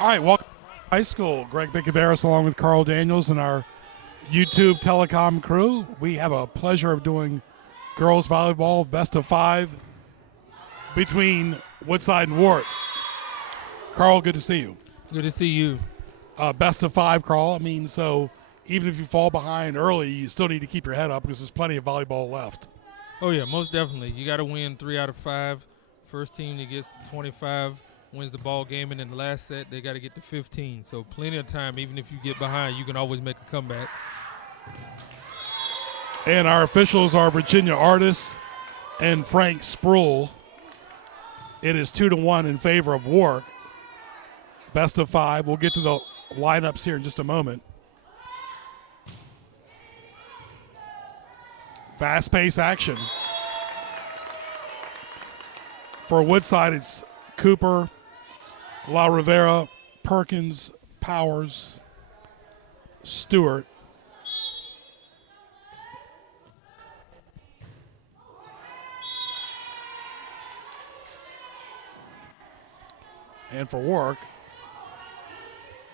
All right, welcome to High School. Greg Bicaveras along with Carl Daniels and our YouTube Telecom crew. We have a pleasure of doing girls volleyball best of 5 between Woodside and Warwick. Carl, good to see you. Good to see you. Best of 5, Carl. I mean, so even if you fall behind early, you still need to keep your head up because there's plenty of volleyball left. Oh, yeah, most definitely. You got to win 3 out of 5. First team that gets to 25 wins the ball game, and in the last set, they got to get to 15. So plenty of time. Even if you get behind, you can always make a comeback. And our officials are Virginia Artis and Frank Sproul. It is 2-1 in favor of Warwick. Best of 5. We'll get to the lineups here in just a moment. Fast-paced action. For Woodside, it's Cooper, La Rivera, Perkins, Powers, Stewart. And for Warwick,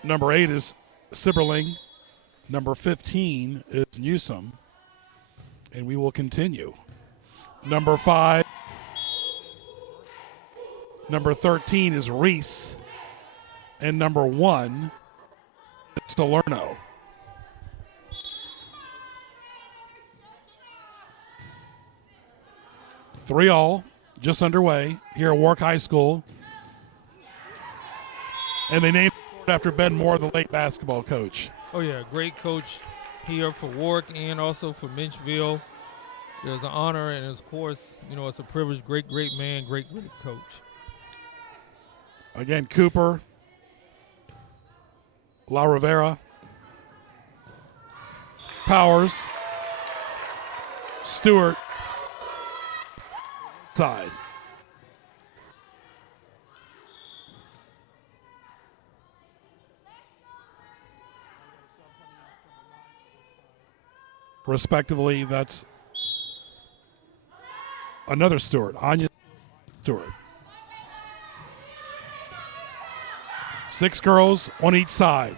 number 8 is Sibberling. Number 15 is Newsom. And we will continue. Number 5. Number 13 is Reese. And number 1 is Salerno. Three all, just underway here at Warwick High School. And they named it after Ben Moore, the late basketball coach. Oh, yeah, great coach here for Warwick and also for Minchville. It was an honor, and of course, it's a privilege. Great man, great coach. Again, Cooper, La Rivera, Powers, Stewart, side. Respectively, that's another Stewart, Anya Stewart. 6 girls on each side.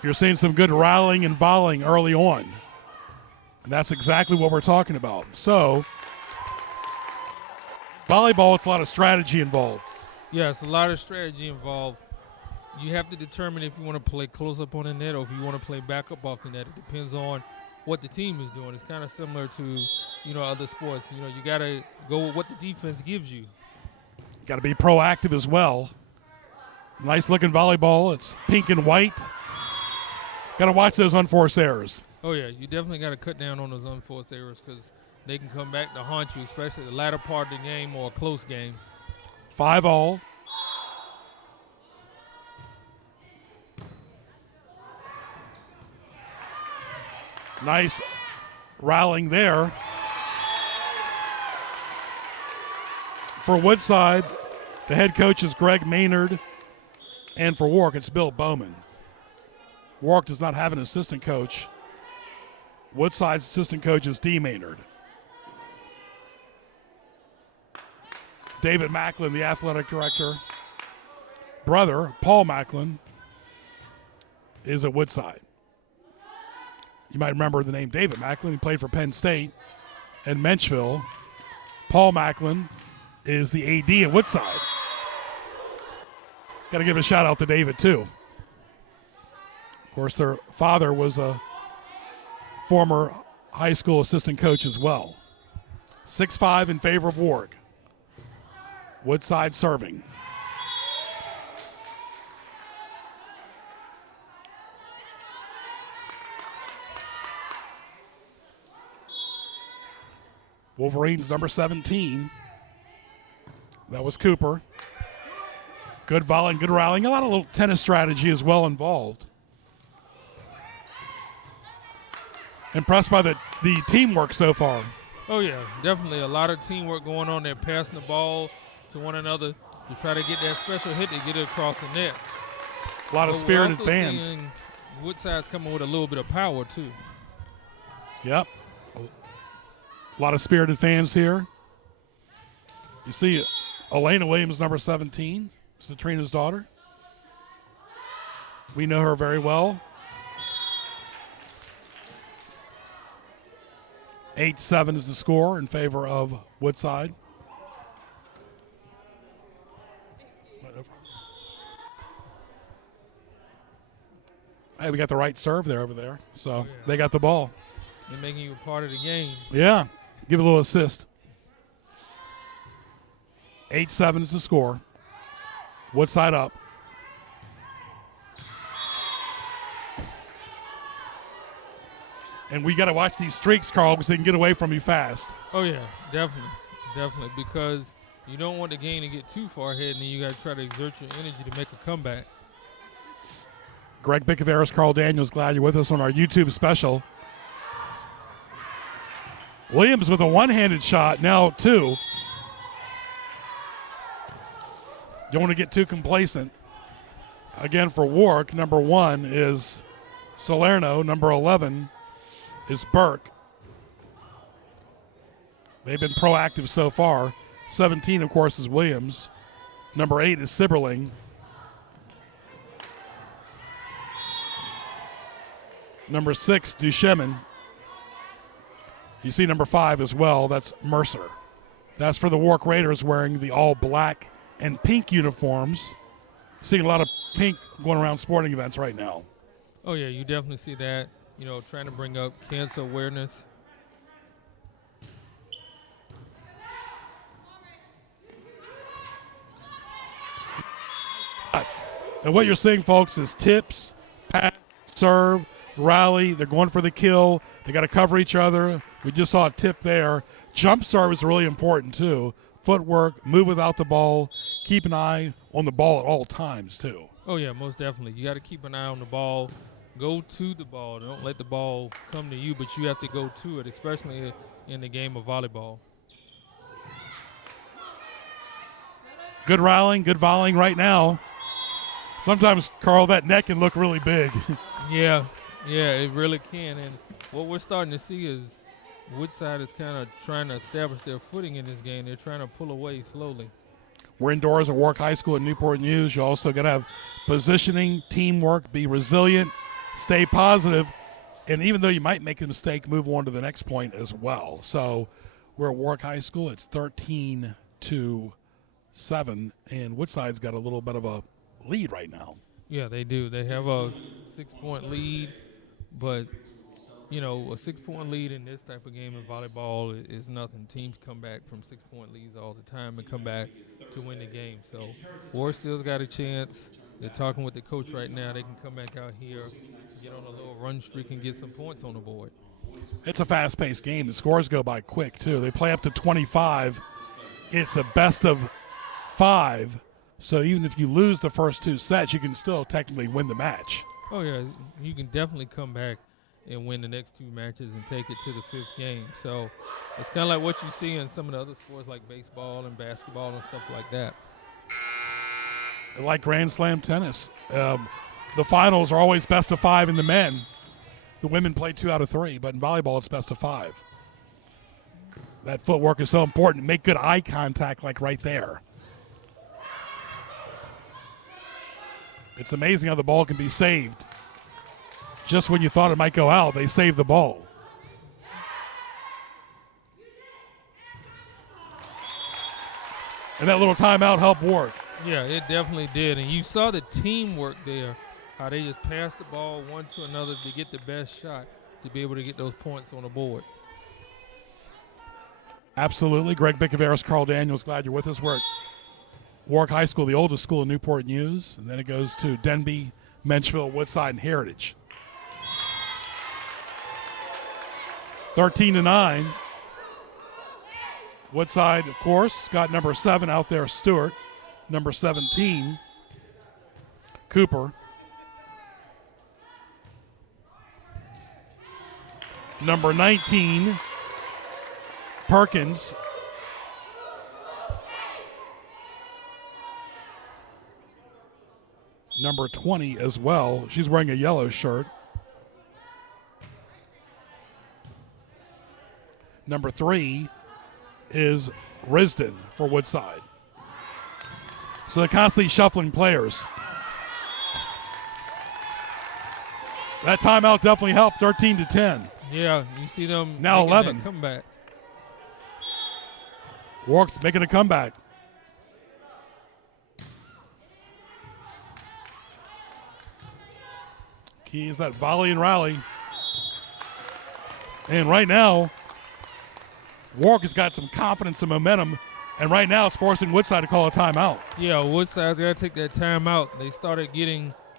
You're seeing some good rallying and volleying early on. And that's exactly what we're talking about. So, volleyball, it's a lot of strategy involved. Yeah, it's a lot of strategy involved. You have to determine if you want to play close up on the net or if you want to play back up off the net. It depends on what the team is doing. It's kind of similar to, other sports. You got to go with what the defense gives you. Got to be proactive as well. Nice looking volleyball. It's pink and white. Got to watch those unforced errors. Oh, yeah. You definitely got to cut down on those unforced errors because they can come back to haunt you, especially the latter part of the game or a close game. 5 all. Nice rallying there. For Woodside, the head coach is Greg Maynard, and for Warwick, it's Bill Bowman. Warwick does not have an assistant coach. Woodside's assistant coach is Dee Maynard. David Macklin, the athletic director, brother, Paul Macklin, is at Woodside. You might remember the name David Macklin. He played for Penn State and Menchville. Paul Macklin is the AD at Woodside. Got to give a shout out to David, too. Of course, their father was a former high school assistant coach as well. 6-5 in favor of Warwick. Woodside serving. Wolverines number 17. That was Cooper. Good volley, good rallying. A lot of little tennis strategy as well involved. Impressed by the teamwork so far. Oh, yeah, definitely. A lot of teamwork going on there, passing the ball to one another to try to get that special hit to get it across the net. A lot of spirited fans. Woodside's coming with a little bit of power, too. Yep. A lot of spirited fans here. You see Elena Williams, number 17, Citrina's daughter. We know her very well. 8-7 is the score in favor of Woodside. Hey, we got the right serve there over there. So they got the ball. They're making you a part of the game. Yeah. Give a little assist. 8-7 is the score. Woodside up. And we got to watch these streaks, Carl, because they can get away from you fast. Oh, yeah, definitely. Definitely, because you don't want the game to get too far ahead, and then you got to try to exert your energy to make a comeback. Greg Bickaveras, Carl Daniels, glad you're with us on our YouTube special. Williams with a one-handed shot, now two. Don't want to get too complacent. Again, for Warwick, number 1 is Salerno. Number 11 is Burke. They've been proactive so far. 17, of course, is Williams. Number 8 is Sibberling. Number 6, Duchemin. You see number 5 as well. That's Mercer. That's for the Warwick Raiders wearing the all-black and pink uniforms. Seeing a lot of pink going around sporting events right now. Oh, yeah, you definitely see that. You know, trying to bring up cancer awareness. And what you're seeing, folks, is tips, pass, serve, rally. They're going for the kill. They got to cover each other. We just saw a tip there. Jump serve is really important, too. Footwork, move without the ball. Keep an eye on the ball at all times, too. Oh, yeah, most definitely. You got to keep an eye on the ball. Go to the ball. Don't let the ball come to you, but you have to go to it, especially in the game of volleyball. Good rallying, good volleying right now. Sometimes, Carl, that net can look really big. Yeah, it really can. And what we're starting to see is Woodside is kind of trying to establish their footing in this game. They're trying to pull away slowly. We're indoors at Warwick High School at Newport News. You also got to have positioning, teamwork, be resilient, stay positive, and even though you might make a mistake, move on to the next point as well. So we're at Warwick High School. It's 13-7, and Woodside's got a little bit of a lead right now. Yeah, they do. They have a 6-point lead, but, you know, a 6-point lead in this type of game in volleyball is nothing. Teams come back from 6-point leads all the time and come back to win the game. So Warwick still's got a chance. They're talking with the coach right now. They can come back out here, get on a little run streak, and get some points on the board. It's a fast-paced game. The scores go by quick, too. They play up to 25. It's a best of 5. So even if you lose the first 2 sets, you can still technically win the match. Oh, yeah. You can definitely come back and win the next 2 matches and take it to the 5th game. So it's kind of like what you see in some of the other sports like baseball and basketball and stuff like that. Like Grand Slam tennis. The finals are always best of 5 in the men. The women play 2 out of 3, but in volleyball it's best of 5. That footwork is so important. Make good eye contact like right there. It's amazing how the ball can be saved. Just when you thought it might go out, they save the ball. And that little timeout helped Warwick. Yeah, it definitely did. And you saw the teamwork there, how they just passed the ball one to another to get the best shot to be able to get those points on the board. Absolutely. Greg Bickaveras, Carl Daniels, glad you're with us. We're at Warwick High School, the oldest school in Newport News, and then it goes to Denby, Menchville, Woodside, and Heritage. 13-9. Woodside, of course, got number 7 out there, Stewart. Number 17, Cooper. Number 19, Perkins. Number 20 as well. She's wearing a yellow shirt. Number 3 is Risden for Woodside. So they're constantly shuffling players. That timeout definitely helped, 13-10. Yeah, you see them now 11. Comeback. Warwick's making a comeback. Key is that volley and rally. And right now, Warwick has got some confidence and momentum, and right now it's forcing Woodside to call a timeout. Yeah, Woodside's got to take that timeout. They started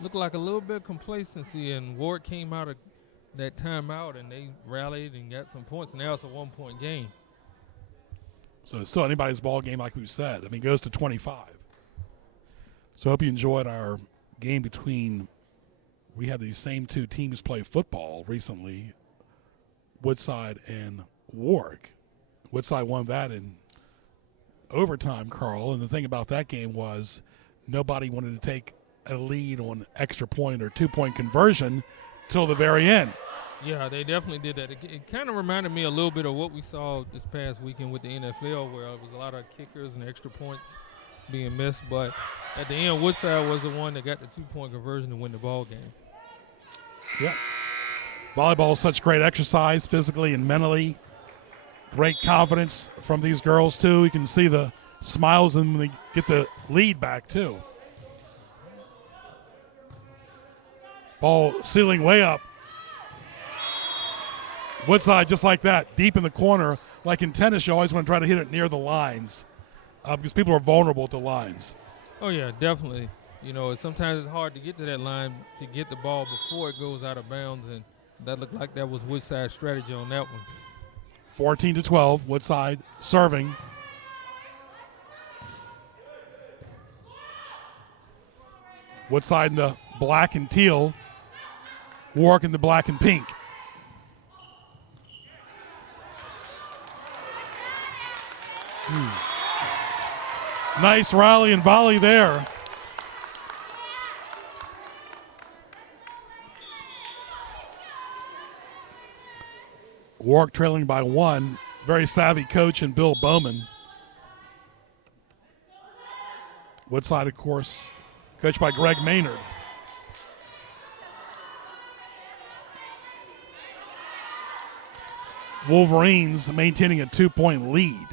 looked like a little bit of complacency, and Warwick came out of that timeout, and they rallied and got some points. Now it's a 1-point game. So it's still anybody's ball game, like we said. I mean, it goes to 25. So I hope you enjoyed our game between – we had these same two teams play football recently, Woodside and Warwick. Woodside won that in overtime, Carl. And the thing about that game was nobody wanted to take a lead on extra point or 2-point conversion till the very end. Yeah, they definitely did that. It kind of reminded me a little bit of what we saw this past weekend with the NFL, where it was a lot of kickers and extra points being missed. But at the end, Woodside was the one that got the 2-point conversion to win the ball game. Yep. Volleyball is such great exercise physically and mentally. Great confidence from these girls, too. You can see the smiles and they get the lead back, too. Ball sealing way up. Woodside just like that, deep in the corner. Like in tennis, you always want to try to hit it near the lines because people are vulnerable at the lines. Oh, yeah, definitely. You know, sometimes it's hard to get to that line to get the ball before it goes out of bounds, and that looked like that was Woodside's strategy on that one. 14-12, Woodside serving. Woodside in the black and teal, Warwick in the black and pink. Nice rally and volley there. Warwick trailing by 1. Very savvy coach in Bill Bowman. Woodside, of course, coached by Greg Maynard. Wolverines maintaining a 2-point lead.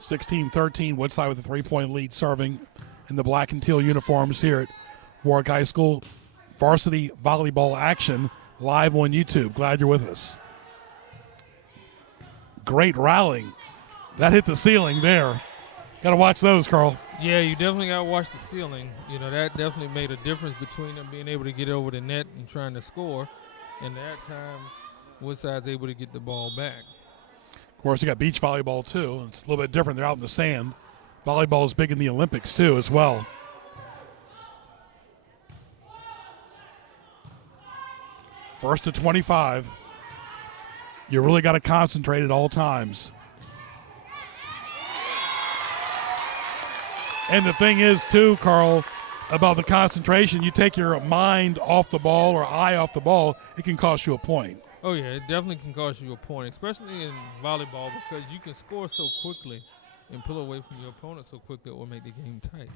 (16-13), Woodside with a 3-point lead, serving in the black and teal uniforms here at Warwick High School. Varsity volleyball action live on YouTube. Glad you're with us. Great rallying. That hit the ceiling there. Got to watch those, Carl. Yeah, you definitely got to watch the ceiling. You know, that definitely made a difference between them being able to get over the net and trying to score. And that time, Woodside's able to get the ball back. Of course, you got beach volleyball, too. It's a little bit different. They're out in the sand. Volleyball is big in the Olympics, too, as well. First to 25. You really got to concentrate at all times. And the thing is, too, Carl, about the concentration, you take your mind off the ball or eye off the ball, it can cost you a point. Oh, yeah, it definitely can cost you a point, especially in volleyball, because you can score so quickly and pull away from your opponent so quickly it will make the game tight.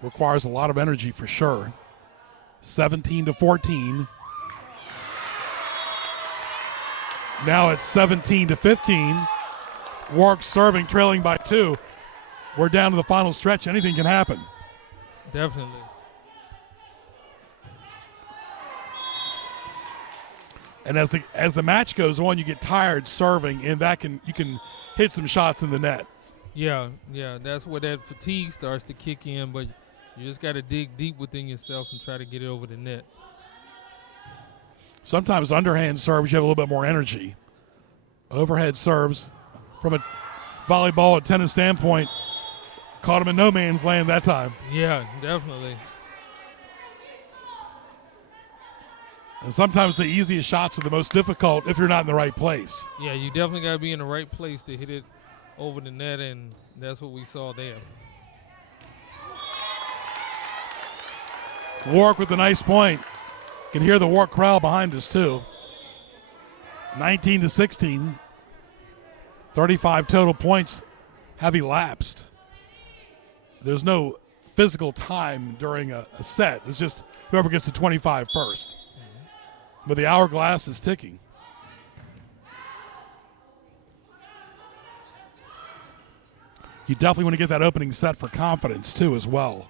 Requires a lot of energy for sure. 17-14. Now it's 17-15. Warwick serving, trailing by 2. We're down to the final stretch. Anything can happen. Definitely. And as the match goes on, you get tired serving, and you can hit some shots in the net. Yeah, that's where that fatigue starts to kick in, but you just got to dig deep within yourself and try to get it over the net. Sometimes underhand serves, you have a little bit more energy. Overhead serves from a volleyball or tennis standpoint, caught him in no man's land that time. Yeah, definitely. And sometimes the easiest shots are the most difficult if you're not in the right place. Yeah, you definitely got to be in the right place to hit it over the net, and that's what we saw there. Warwick with a nice point. You can hear the Warwick crowd behind us, too. 19-16. 35 total points have elapsed. There's no physical time during a set. It's just whoever gets to 25 first. But the hourglass is ticking. You definitely want to get that opening set for confidence, too, as well.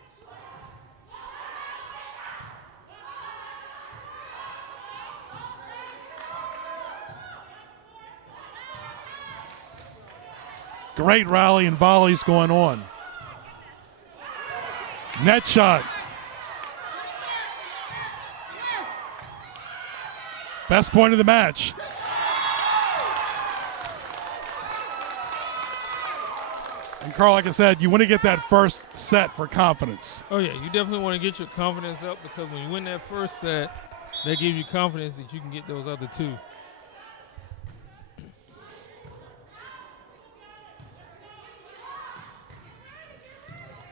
Great rally and volleys going on. Net shot. Best point of the match. And Carl, like I said, you want to get that first set for confidence. Oh, yeah, you definitely want to get your confidence up, because when you win that first set, that gives you confidence that you can get those other two.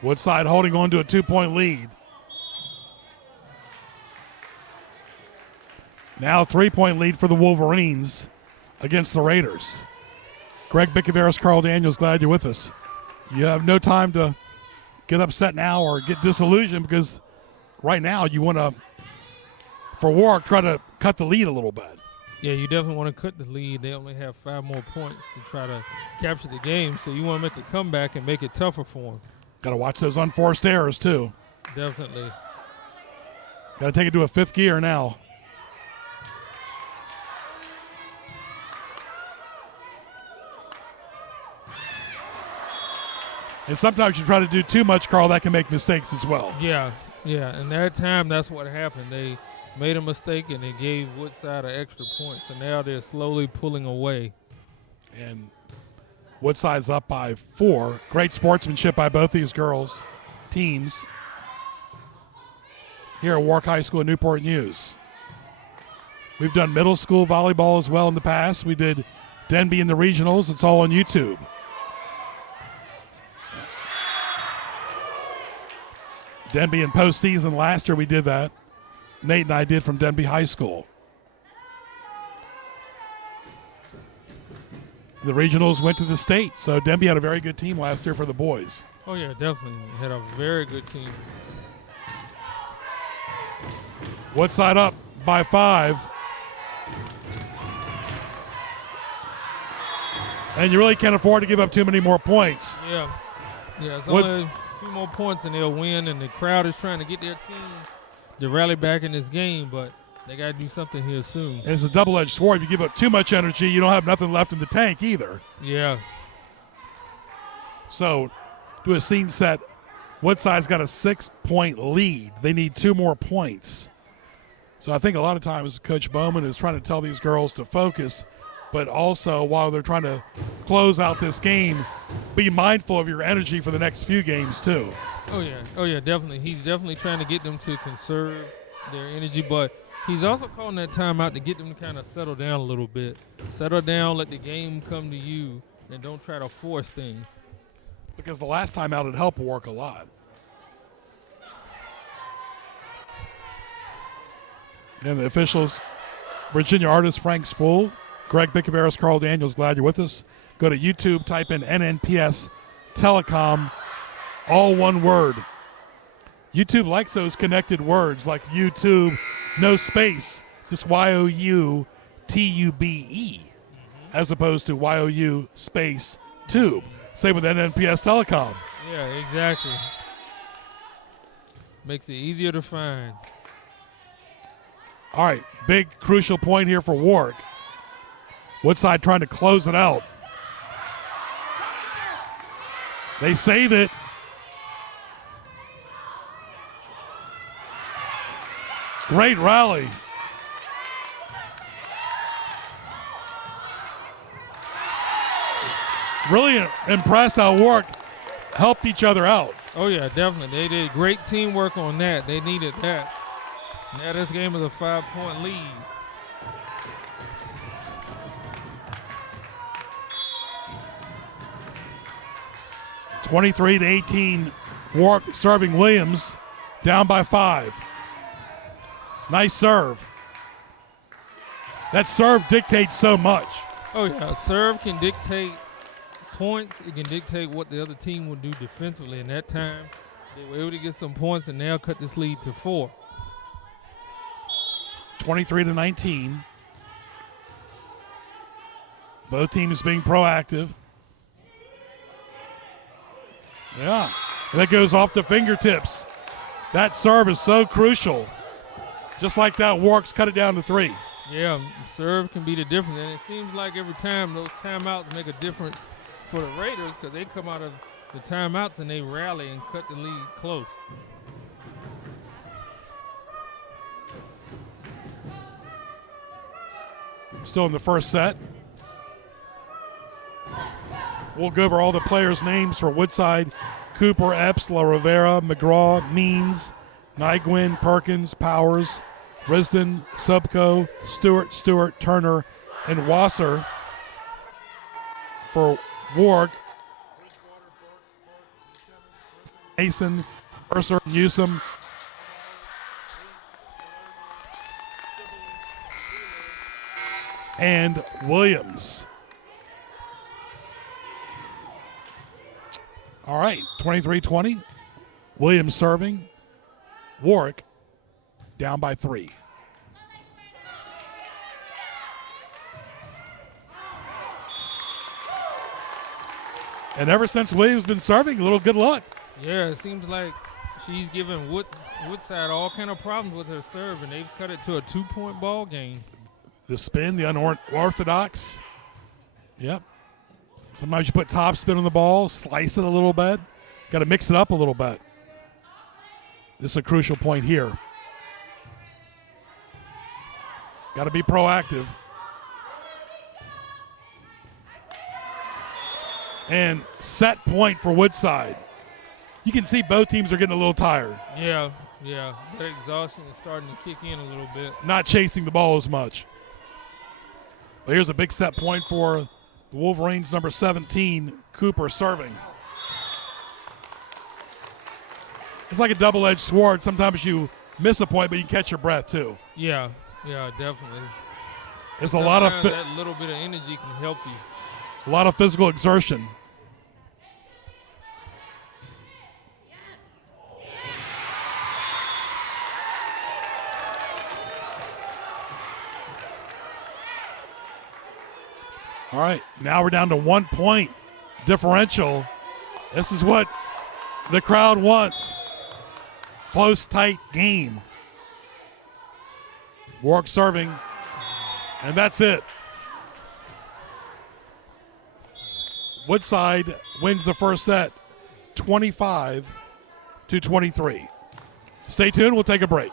Woodside holding on to a 2-point lead. Now 3-point lead for the Wolverines against the Raiders. Greg Bickaveras, Carl Daniels, glad you're with us. You have no time to get upset now or get disillusioned, because right now you want to, for Warwick, try to cut the lead a little bit. Yeah, you definitely want to cut the lead. They only have 5 more points to try to capture the game, so you want to make a comeback and make it tougher for them. Got to watch those unforced errors, too. Definitely. Got to take it to a 5th gear now. And sometimes you try to do too much, Carl, that can make mistakes as well. Yeah. And that time, that's what happened. They made a mistake, and they gave Woodside an extra point. So now they're slowly pulling away. And Woodside's up by 4. Great sportsmanship by both these girls' teams here at Warwick High School and Newport News. We've done middle school volleyball as well in the past. We did Denby in the regionals. It's all on YouTube. Denby in postseason last year, we did that. Nate and I did from Denby High School. The regionals went to the state, so Denby had a very good team last year for the boys. Oh, yeah, definitely. Had a very good team. Woodside up by 5. And you really can't afford to give up too many more points. Yeah, it's only 2 more points and they'll win, and the crowd is trying to get their team to rally back in this game, but they got to do something here soon. And it's a double-edged sword. If you give up too much energy, you don't have nothing left in the tank either. Yeah. So, do a scene set. Woodside's got a 6-point lead. They need 2 more points. So I think a lot of times Coach Bowman is trying to tell these girls to focus, but also while they're trying to close out this game, be mindful of your energy for the next few games too. Oh yeah, definitely. He's definitely trying to get them to conserve their energy, but he's also calling that timeout to get them to kind of settle down a little bit. Settle down, let the game come to you, and don't try to force things. Because the last time out, it helped Warwick a lot. And the officials, Virginia artist Frank Spool, Greg Bickaveras, Carl Daniels, glad you're with us. Go to YouTube, type in NNPS Telecom, all one word. YouTube likes those connected words like YouTube, no space, just YOUTUBE, as opposed to YOU space tube. Same with NNPS Telecom. Yeah, exactly. Makes it easier to find. All right, big crucial point here for Warwick. Woodside trying to close it out. They save it. Great rally. Really impressed how Warwick helped each other out. Oh, yeah, definitely. They did great teamwork on that. They needed that. Now this game is a 5-point lead. (23-18). Warwick serving Williams, down by 5. Nice serve. That serve dictates so much. Oh yeah, serve can dictate points. It can dictate what the other team will do defensively. And that time, they were able to get some points and now cut this lead to 4. 23-19. Both teams being proactive. Yeah, and that goes off the fingertips. That serve is so crucial. Just like that, Warwick's cut it down to 3. Yeah, serve can be the difference. And it seems like every time those timeouts make a difference for the Raiders because they come out of the timeouts and they rally and cut the lead close. Still in the first set. We'll go over all the players' names for Woodside: Cooper, Epps, La Rivera, McGraw, Means, Nygwin, Perkins, Powers, Risden, Subco, Stewart, Turner, and Wasser. For Warwick, Mason, Mercer, Newsom, and Williams. All right, 23-20. Williams serving. Warwick down by 3. And ever since Williams been serving, a little good luck. Yeah, it seems like she's giving Woodside all kind of problems with her serve, and they've cut it to a 2-point ball game. The spin, the unorthodox. Yep. Sometimes you put top spin on the ball, slice it a little bit. Got to mix it up a little bit. This is a crucial point here. Got to be proactive. And set point for Woodside. You can see both teams are getting a little tired. Yeah. That exhaustion is starting to kick in a little bit. Not chasing the ball as much. But here's a big set point for the Wolverines, number 17, Cooper serving. It's like a double-edged sword. Sometimes you miss a point, but you catch your breath too. Yeah, definitely. It's a lot of that little bit of energy can help you. A lot of physical exertion. All right, now we're down to 1 point differential. This is what the crowd wants. Close, tight game. Warwick serving, and that's it. Woodside wins the first set 25-23. Stay tuned, we'll take a break.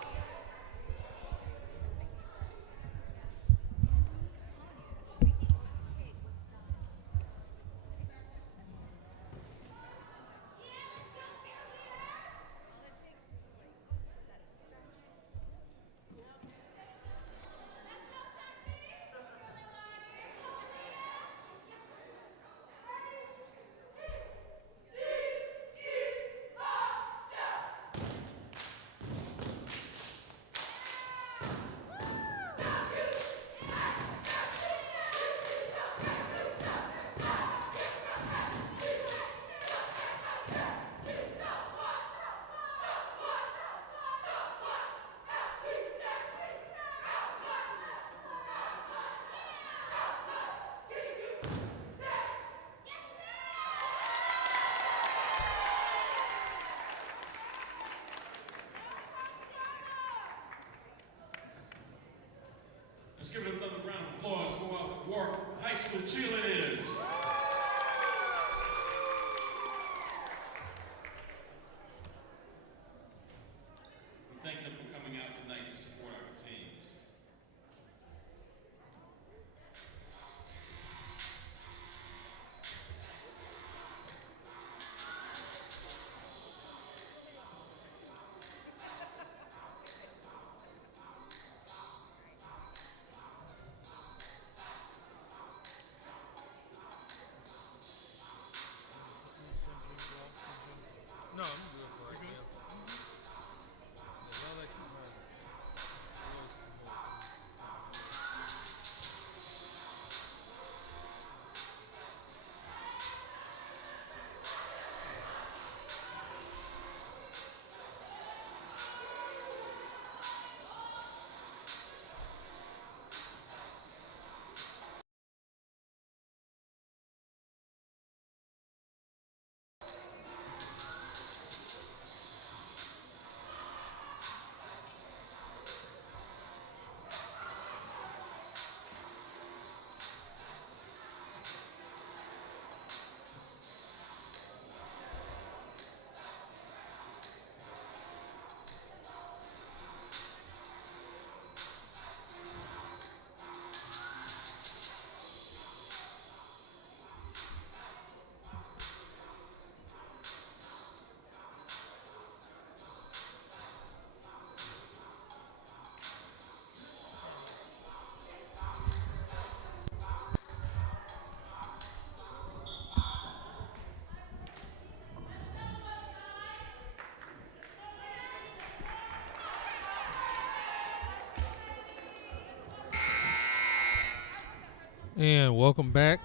And welcome back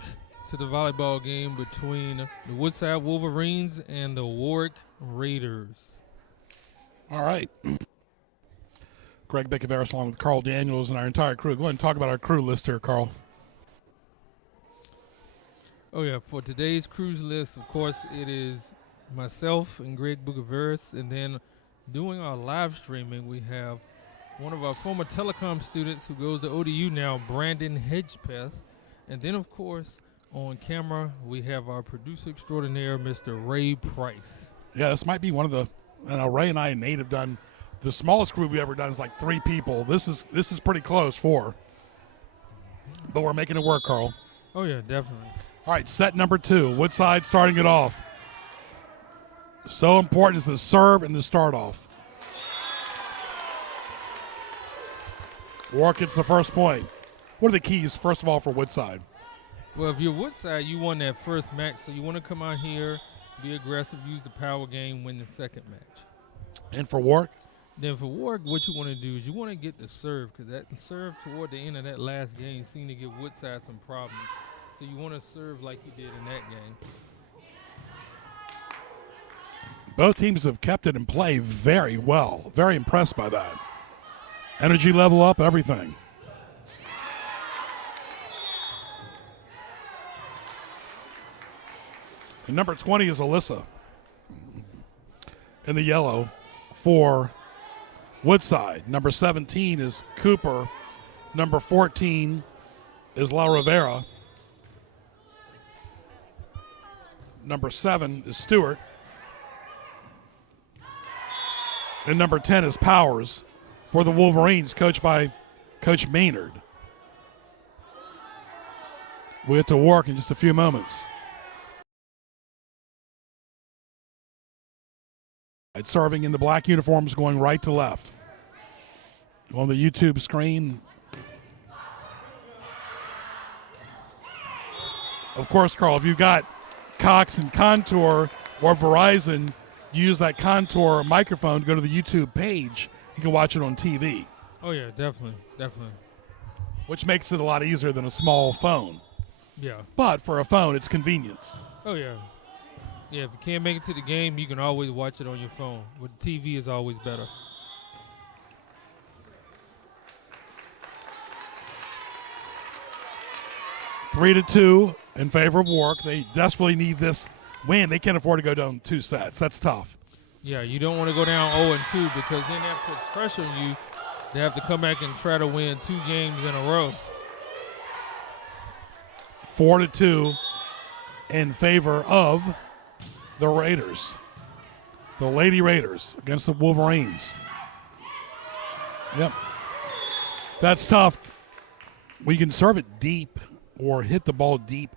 to the volleyball game between the Woodside Wolverines and the Warwick Raiders. All right. Greg Bickaveris along with Carl Daniels and our entire crew. Go ahead and talk about our crew list here, Carl. Oh, yeah. For today's cruise list, of course, it is myself and Greg Bickaveris. And then doing our live streaming, we have one of our former telecom students who goes to ODU now, Brandon Hedgepeth. And then, of course, on camera, we have our producer extraordinaire, Mr. Ray Price. Yeah, this might be one of the, Ray and I and Nate have done, the smallest group we've ever done is like 3 people. This is pretty close, 4. But we're making it work, Carl. Oh, yeah, definitely. All right, set number 2. Woodside starting it off. So important is the serve and the start off. Warwick gets the first point. What are the keys, first of all, for Woodside? Well, if you're Woodside, you won that first match, so you want to come out here, be aggressive, use the power game, win the second match. And for Warwick? Then for Warwick, what you want to do is you want to get the serve, because that serve toward the end of that last game seemed to give Woodside some problems. So you want to serve like you did in that game. Both teams have kept it in play very well. Very impressed by that. Energy level up, everything. And number 20 is Alyssa in the yellow for Woodside. Number 17 is Cooper. Number 14 is La Rivera. Number 7 is Stewart. And number 10 is Powers for the Wolverines, coached by Coach Maynard. We'll get to work in just a few moments. Serving in the black uniforms, going right to left. On the YouTube screen. Of course, Carl, if you've got Cox and Contour or Verizon, use that Contour microphone, go to the YouTube page. You can watch it on TV. Oh, yeah, definitely, definitely. Which makes it a lot easier than a small phone. Yeah. But for a phone, it's convenience. Oh, yeah. Yeah, if you can't make it to the game, you can always watch it on your phone. But TV is always better. Three to 2 in favor of Warwick. They desperately need this win. They can't afford to go down 2 sets. That's tough. Yeah, you don't want to go down 0-2 because then that puts pressure on you to have to come back and try to win 2 games in a row. 4 to 2 in favor of the Raiders. The Lady Raiders against the Wolverines. Yep. That's tough. We can serve it deep or hit the ball deep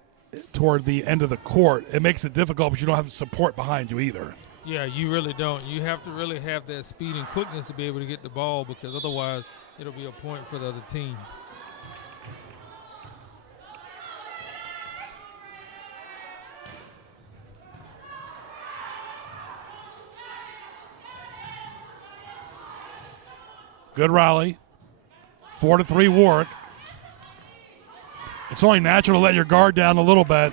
toward the end of the court. It makes it difficult, but you don't have support behind you either. Yeah, you really don't. You have to really have that speed and quickness to be able to get the ball because otherwise it'll be a point for the other team. Good rally. 4 to 3 Warwick. It's only natural to let your guard down a little bit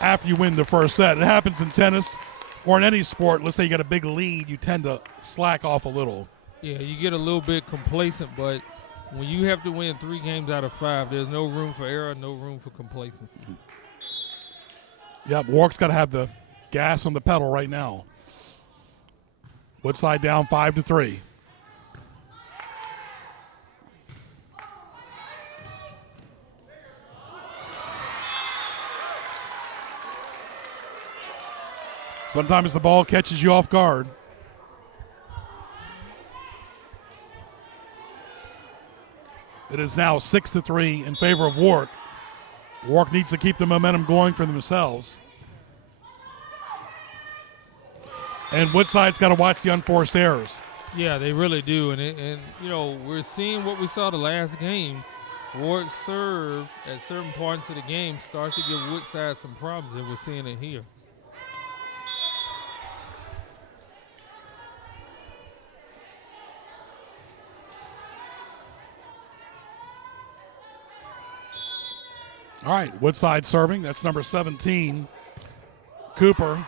after you win the first set. It happens in tennis or in any sport. Let's say you got a big lead, you tend to slack off a little. Yeah, you get a little bit complacent, but when you have to win 3 games out of 5, there's no room for error, no room for complacency. Yep, Warwick's got to have the gas on the pedal right now. Woodside down 5 to 3. Sometimes the ball catches you off guard. It is now 6 to 3 in favor of Warwick. Warwick needs to keep the momentum going for themselves. And Woodside's got to watch the unforced errors. Yeah, they really do. And you know, we're seeing what we saw the last game. Warwick serve at certain points of the game starts to give Woodside some problems, and we're seeing it here. All right, Woodside serving. That's number 17, Cooper.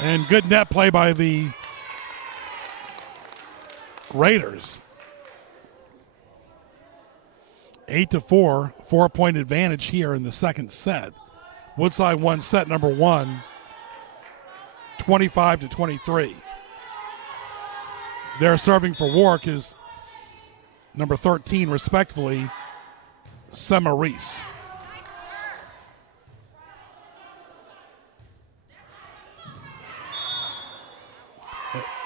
And good net play by the Raiders. 8-4, 4-point advantage here in the second set. Woodside won set number 1, 25-23. Their serving for Warwick is number 13, respectively, Semaris.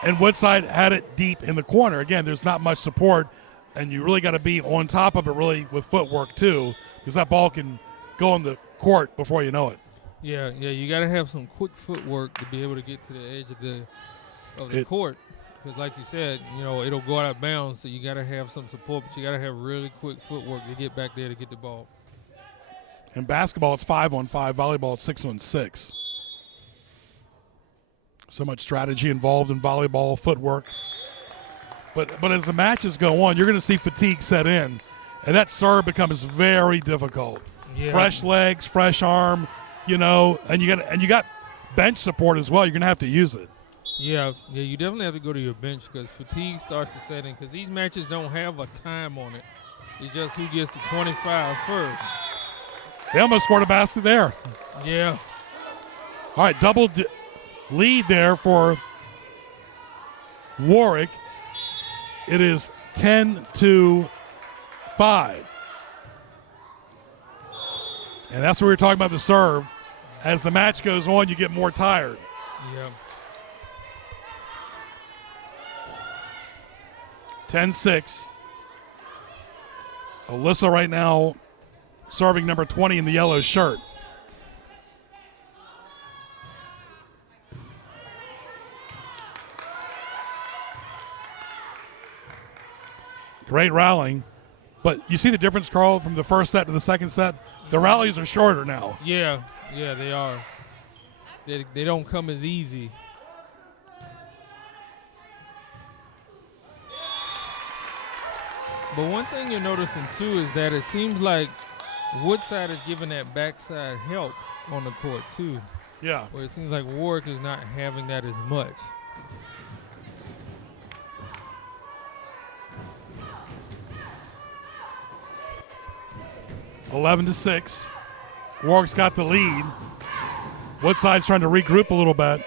And Woodside had it deep in the corner. Again, there's not much support, and you really got to be on top of it really with footwork too, because that ball can go on the court before you know it. Yeah, you got to have some quick footwork to be able to get to the edge of the court. Because like you said, it'll go out of bounds, so you got to have some support, but you got to have really quick footwork to get back there to get the ball. In basketball, it's 5-on-5. Volleyball, it's 6-on-6. So much strategy involved in volleyball, footwork. But as the matches go on, you're going to see fatigue set in, and that serve becomes very difficult. Yeah. Fresh legs, fresh arm, and you got bench support as well. You're going to have to use it. Yeah, you definitely have to go to your bench because fatigue starts to set in because these matches don't have a time on it. It's just who gets to 25 first. They almost scored a basket there. Yeah. All right, double lead there for Warwick. It is 10-5. And that's what we were talking about, the serve. As the match goes on, you get more tired. Yeah. 10-6. Alyssa right now serving number 20 in the yellow shirt. Great rallying. But you see the difference, Carl, from the first set to the second set? The rallies are shorter now. Yeah, they are. They don't come as easy. But one thing you're noticing, too, is that it seems like Woodside is giving that backside help on the court, too. Yeah. Where it seems like Warwick is not having that as much. (11-6). Warwick's got the lead. Woodside's trying to regroup a little bit.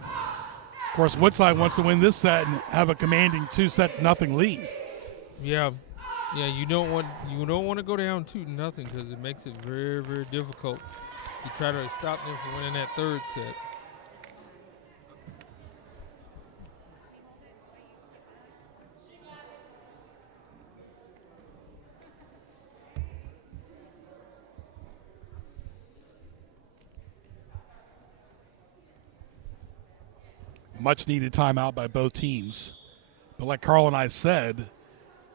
Of course, Woodside wants to win this set and have a commanding 2-0 lead. Yeah, you don't want to go down 2-0 because it makes it very, very difficult to try to stop them from winning that third set. Much needed timeout by both teams. But like Carl and I said,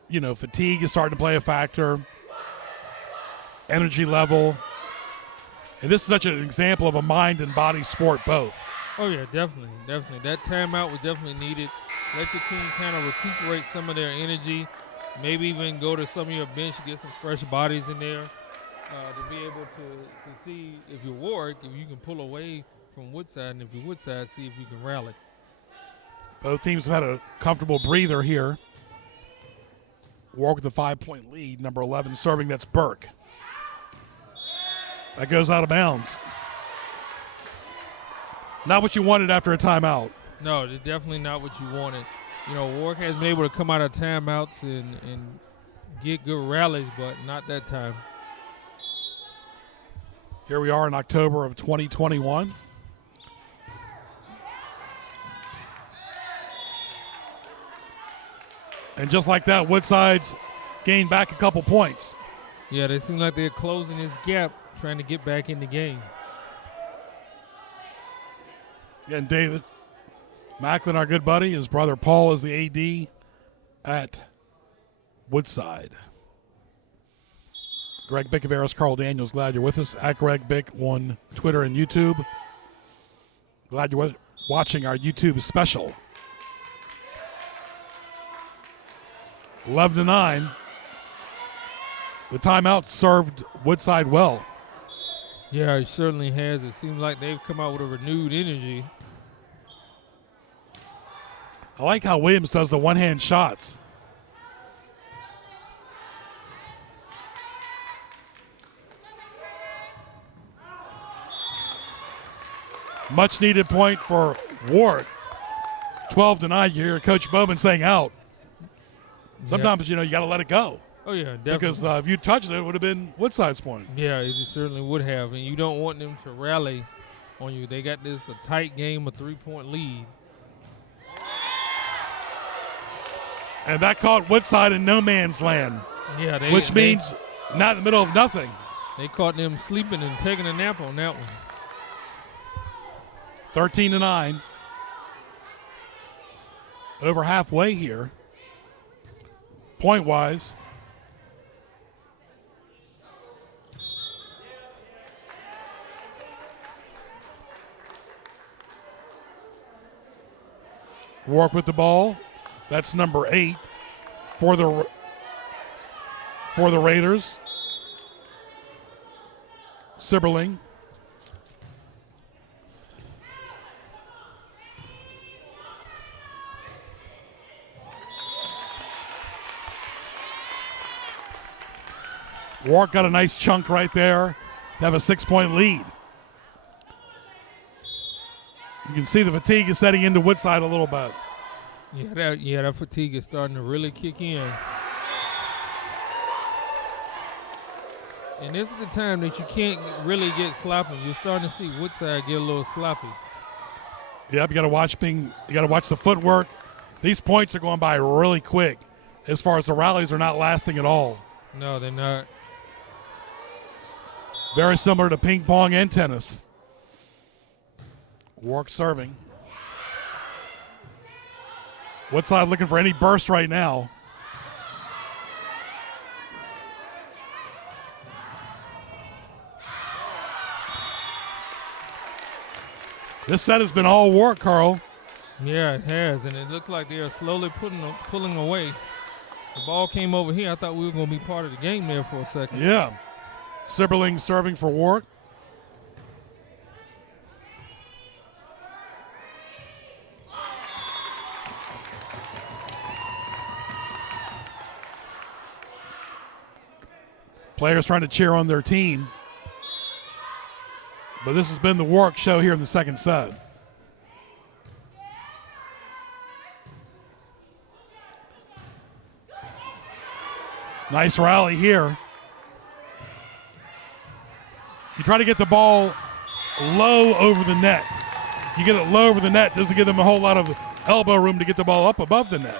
fatigue is starting to play a factor, energy level. And this is such an example of a mind and body sport both. Oh, yeah, definitely. That timeout was definitely needed. Let the team kind of recuperate some of their energy, maybe even go to some of your bench, get some fresh bodies in there to be able to see if you're Warwick, if you can pull away from Woodside, and if you're Woodside, see if you can rally. Both teams have had a comfortable breather here. Warwick with a 5-point lead. Number 11 serving, that's Burke. That goes out of bounds. Not what you wanted after a timeout. No, definitely not what you wanted. Warwick has been able to come out of timeouts and get good rallies, but not that time. Here we are in October of 2021. And just like that, Woodside's gained back a couple points. Yeah, they seem like they're closing this gap, trying to get back in the game. Again, David Macklin, our good buddy, his brother Paul is the AD at Woodside. Greg Bickaveros, Carl Daniels, glad you're with us. At Greg Bick on Twitter and YouTube. Glad you're watching our YouTube special. 11-9. The timeout served Woodside well. Yeah, it certainly has. It seems like they've come out with a renewed energy. I like how Williams does the one-hand shots. Much needed point for Warwick. 12-9. You hear Coach Bowman saying out. Sometimes, you got to let it go. Oh, yeah, definitely. Because if you touched it, it would have been Woodside's point. Yeah, it certainly would have. And you don't want them to rally on you. They got a tight game, a 3-point lead. And that caught Woodside in no man's land. Yeah, which means not in the middle of nothing. They caught them sleeping and taking a nap on that one. 13-9. Over halfway here. Point-wise. Warwick with the ball. That's number 8 for the Raiders. Sibberling. Warwick got a nice chunk right there to have a 6-point lead. You can see the fatigue is setting into Woodside a little bit. Yeah, that fatigue is starting to really kick in. And this is the time that you can't really get sloppy. You're starting to see Woodside get a little sloppy. Yep, you got to watch the footwork. These points are going by really quick. As far as the rallies are not lasting at all. No, they're not. Very similar to ping pong and tennis. Warwick serving. Woodside looking for any burst right now. This set has been all Warwick, Carl. Yeah, it has, and it looks like they are slowly pulling away. The ball came over here. I thought we were going to be part of the game there for a second. Yeah. Sibberling serving for Warwick. Players trying to cheer on their team. But this has been the Warwick show here in the second set. Nice rally here. You try to get the ball low over the net. You get it low over the net, doesn't give them a whole lot of elbow room to get the ball up above the net.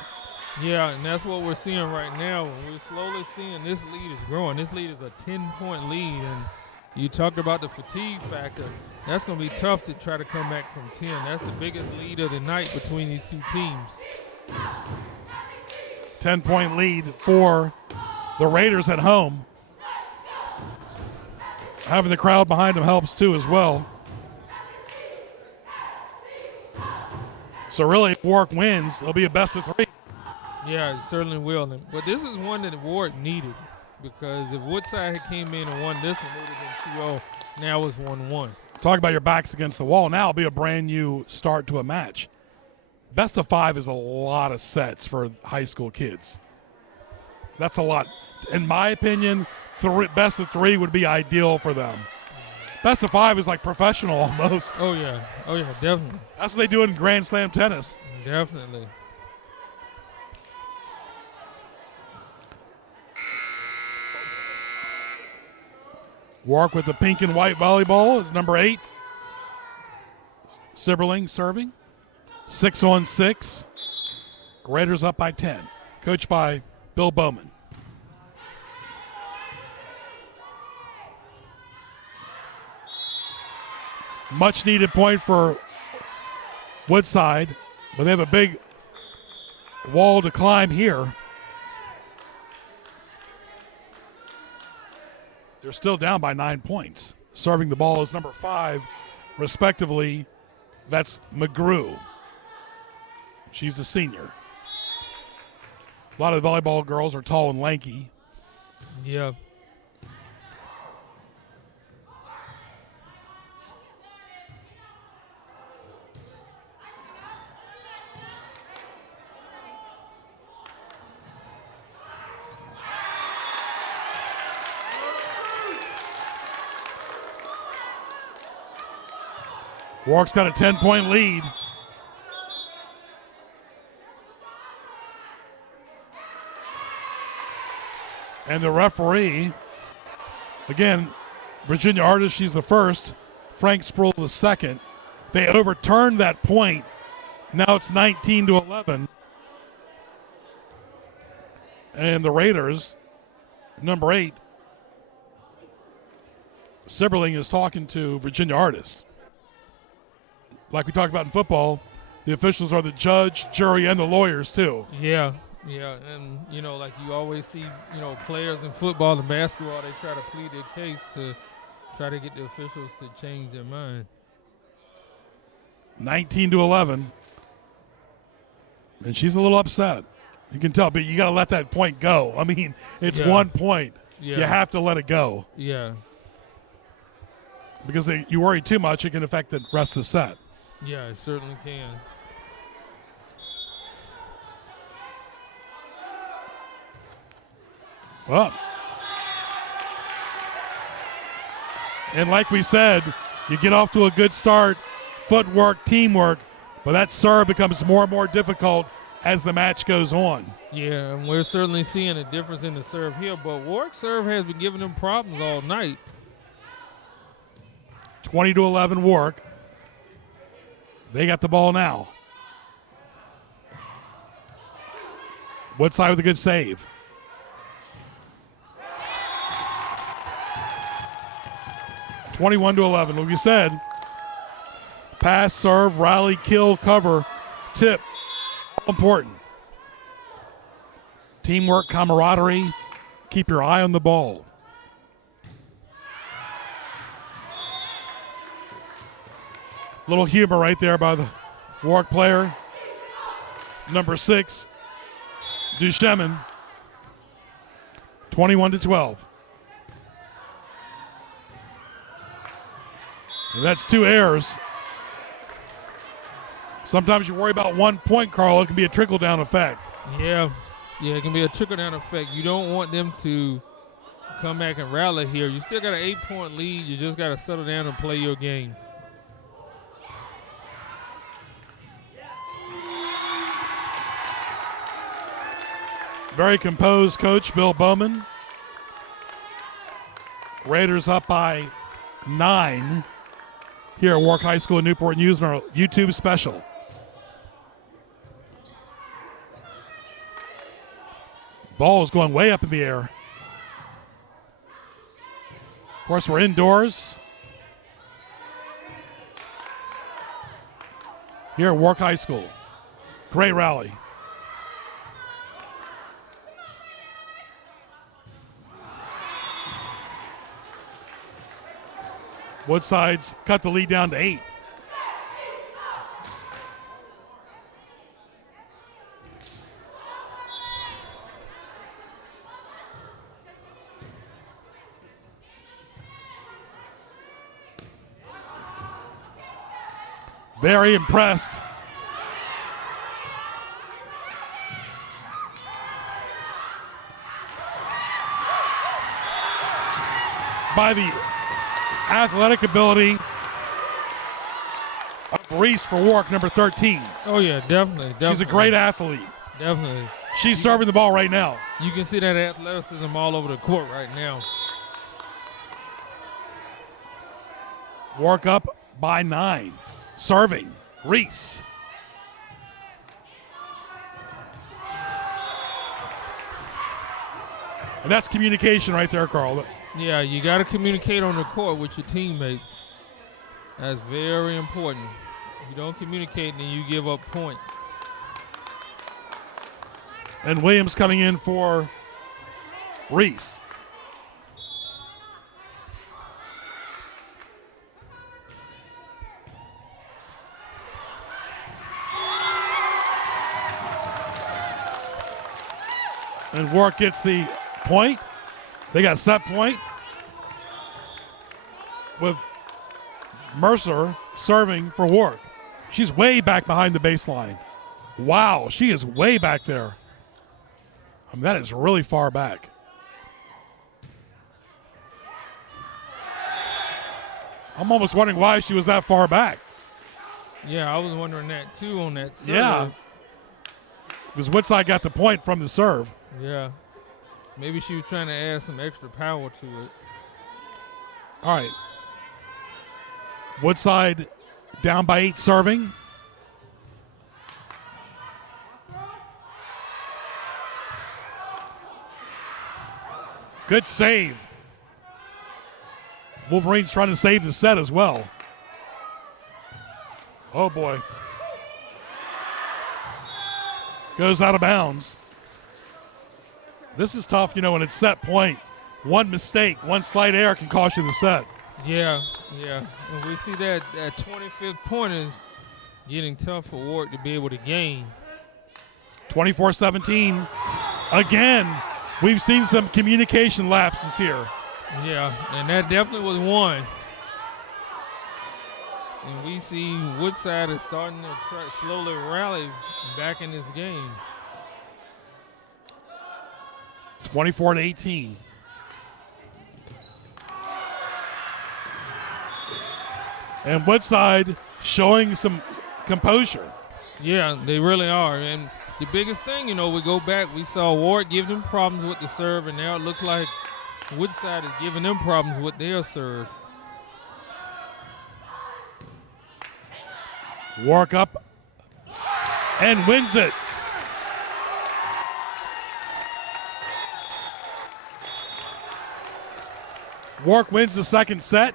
Yeah, and that's what we're seeing right now. We're slowly seeing this lead is growing. This lead is a 10-point lead, and you talked about the fatigue factor. That's going to be tough to try to come back from 10. That's the biggest lead of the night between these two teams. 10-point lead for the Raiders at home. Having the crowd behind them helps too as well. So really, if Warwick wins, it'll be a best of 3. Yeah, it certainly will. But this is one that Warwick needed, because if Woodside had came in and won this one, it would have been 2-0. Now it's 1-1. Talk about your backs against the wall. Now it'll be a brand new start to a match. Best of 5 is a lot of sets for high school kids. That's a lot. In my opinion, best of 3 would be ideal for them. Best of 5 is like professional almost. Oh, yeah, definitely. That's what they do in Grand Slam tennis. Definitely. Warwick with the pink and white volleyball is number 8. Sibberling serving. 6-on-6. Raiders up by 10. Coached by Bill Bowman. Much needed point for Woodside, but they have a big wall to climb here. They're still down by 9 points. Serving the ball is number 5, respectively. That's McGrew. She's a senior. A lot of the volleyball girls are tall and lanky. Yeah. Warwick's got a 10-point lead. And the referee, again, Virginia Artist, she's the first. Frank Sproul the second. They overturned that point. Now it's 19-11. And the Raiders, number 8, Sibberling is talking to Virginia Artist. Like we talked about in football, the officials are the judge, jury, and the lawyers too. Yeah, and like you always see, players in football and basketball, they try to plead their case to try to get the officials to change their mind. 19-11, and she's a little upset. You can tell, but you got to let that point go. I mean, it's 1 point. Yeah. You have to let it go. Yeah. Because you worry too much, it can affect the rest of the set. Yeah, it certainly can. Well, and like we said, you get off to a good start, footwork, teamwork, but that serve becomes more and more difficult as the match goes on. Yeah, and we're certainly seeing a difference in the serve here, but Warwick's serve has been giving them problems all night. 20-11 Warwick. They got the ball now. Woodside with a good save. (21-11). Like you said, pass, serve, rally, kill, cover, tip, all important. Teamwork, camaraderie, keep your eye on the ball. Little humor right there by the Warwick player. Number 6, Duchemin. 21-12. And that's 2 errors. Sometimes you worry about 1 point, Carl. It can be a trickle-down effect. Yeah, it can be a trickle-down effect. You don't want them to come back and rally here. You still got an 8-point lead. You just got to settle down and play your game. Very composed coach, Bill Bowman. Raiders up by 9 here at Warwick High School in Newport News on our YouTube special. Ball is going way up in the air. Of course, we're indoors here at Warwick High School. Great rally. Woodside's cut the lead down to 8. Very impressed by the athletic ability of Reese for Warwick, number 13. Oh, yeah, definitely. She's a great athlete. Definitely. She's serving the ball right now. You can see that athleticism all over the court right now. Warwick up by 9. Serving, Reese. And that's communication right there, Carl. Yeah, you got to communicate on the court with your teammates. That's very important. If you don't communicate, then you give up points. And Williams coming in for Reese. And Warwick gets the point. They got set point with Mercer serving for Warwick. She's way back behind the baseline. Wow, she is way back there. I mean, that is really far back. I'm almost wondering why she was that far back. Yeah, I was wondering that too on that serve. Yeah. Because Woodside got the point from the serve. Yeah. Maybe she was trying to add some extra power to it. All right. Woodside down by 8 serving. Good save. Wolverines trying to save the set as well. Oh, boy. Goes out of bounds. This is tough, when it's set point. One mistake, one slight error can cost you the set. Yeah. And we see that 25th point is getting tough for Warwick to be able to gain. 24-17. Again, we've seen some communication lapses here. Yeah, and that definitely was one. And we see Woodside is starting to slowly rally back in this game. 24-18. And Woodside showing some composure. Yeah, they really are. And the biggest thing, we go back, we saw Warwick give them problems with the serve, and now it looks like Woodside is giving them problems with their serve. Warwick up and wins it. Warwick wins the second set,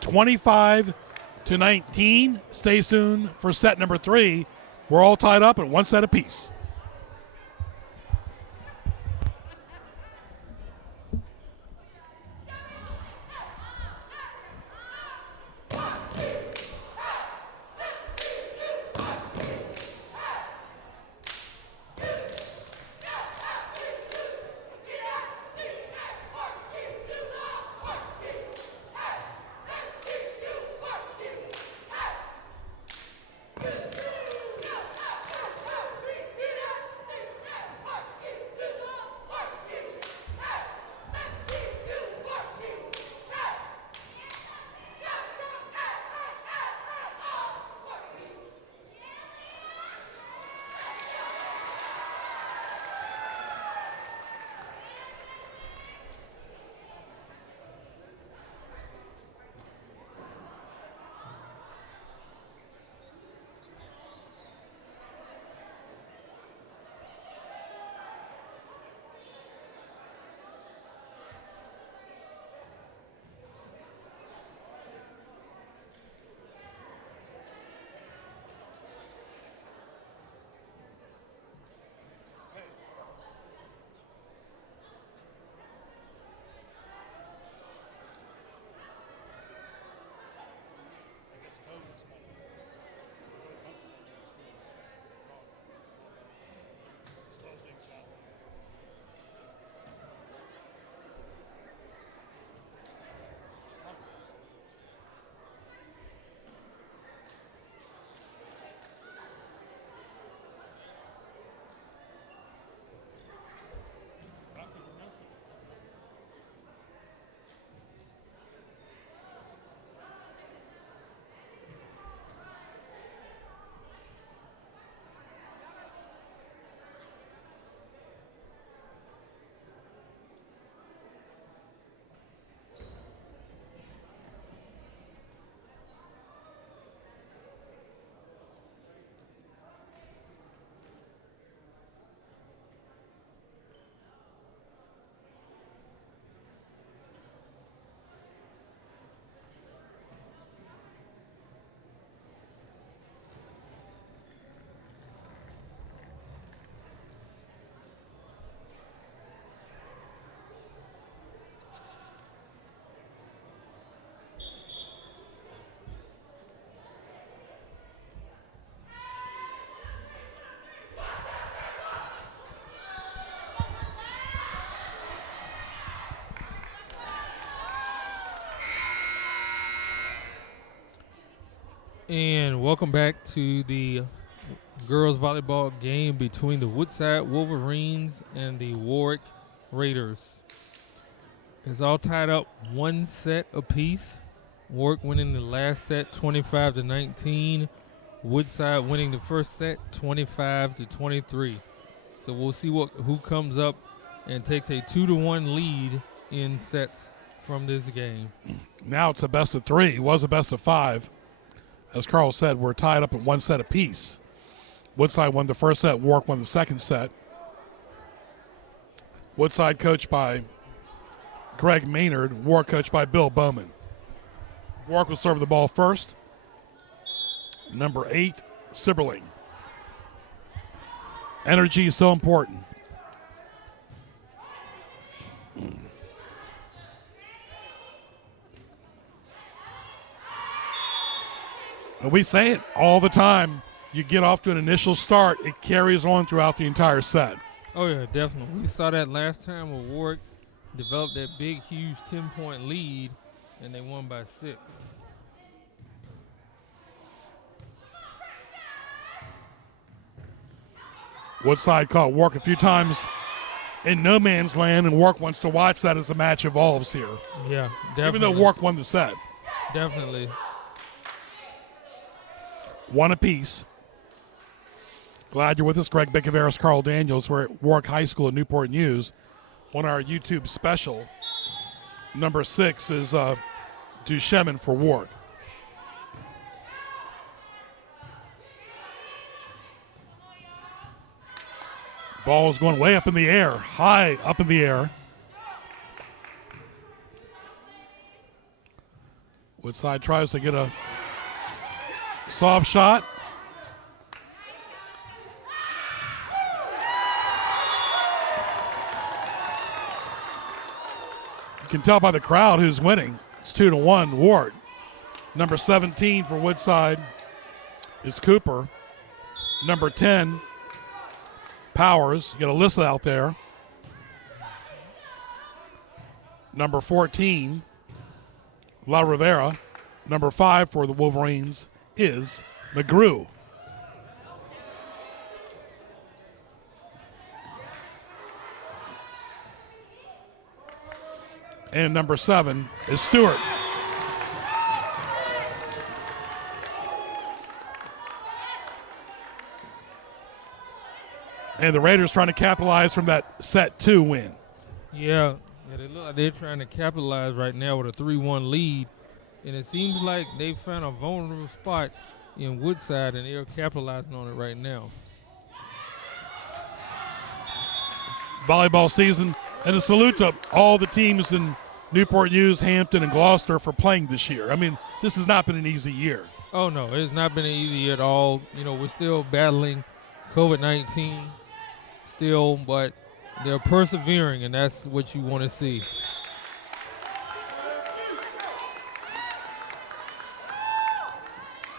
25-19. Stay tuned for set number 3. We're all tied up at 1 set apiece. And welcome back to the girls volleyball game between the Woodside Wolverines and the Warwick Raiders. It's all tied up 1 set apiece. Warwick winning the last set 25-19. Woodside winning the first set 25-23. So we'll see who comes up and takes a 2-1 lead in sets from this game. Now it's a best of 3. It was a best of 5. As Carl said, we're tied up at 1 set apiece. Woodside won the first set. Warwick won the second set. Woodside coached by Greg Maynard. Warwick coached by Bill Bowman. Warwick will serve the ball first. Number 8, Sibberling. Energy is so important. And we say it all the time. You get off to an initial start, it carries on throughout the entire set. Oh, yeah, definitely. We saw that last time where Warwick developed that big, huge 10-point lead, and they won by 6. Woodside caught Warwick a few times in no man's land, and Warwick wants to watch that as the match evolves here. Yeah, definitely. Even though Warwick won the set. Definitely. 1 apiece. Glad you're with us. Greg Bicaveras, Carl Daniels. We're at Warwick High School in Newport News. On our YouTube special, number 6 is Duchemin for Warwick. Ball is going way up in the air, high up in the air. Woodside tries to get a soft shot. You can tell by the crowd who's winning. It's 2-1 Ward. Number 17 for Woodside is Cooper. Number 10, Powers. You got a list out there. Number 14, La Rivera. Number 5 for the Wolverines is McGrew. And number 7 is Stewart. And the Raiders trying to capitalize from that set 2 win. Yeah, they look like they're trying to capitalize right now with a 3-1 lead. And it seems like they found a vulnerable spot in Woodside, and they're capitalizing on it right now. Volleyball season, and a salute to all the teams in Newport News, Hampton, and Gloucester for playing this year. I mean, this has not been an easy year. Oh, no, it's not been easy at all. You know, we're still battling COVID-19 still, but they're persevering, and that's what you want to see.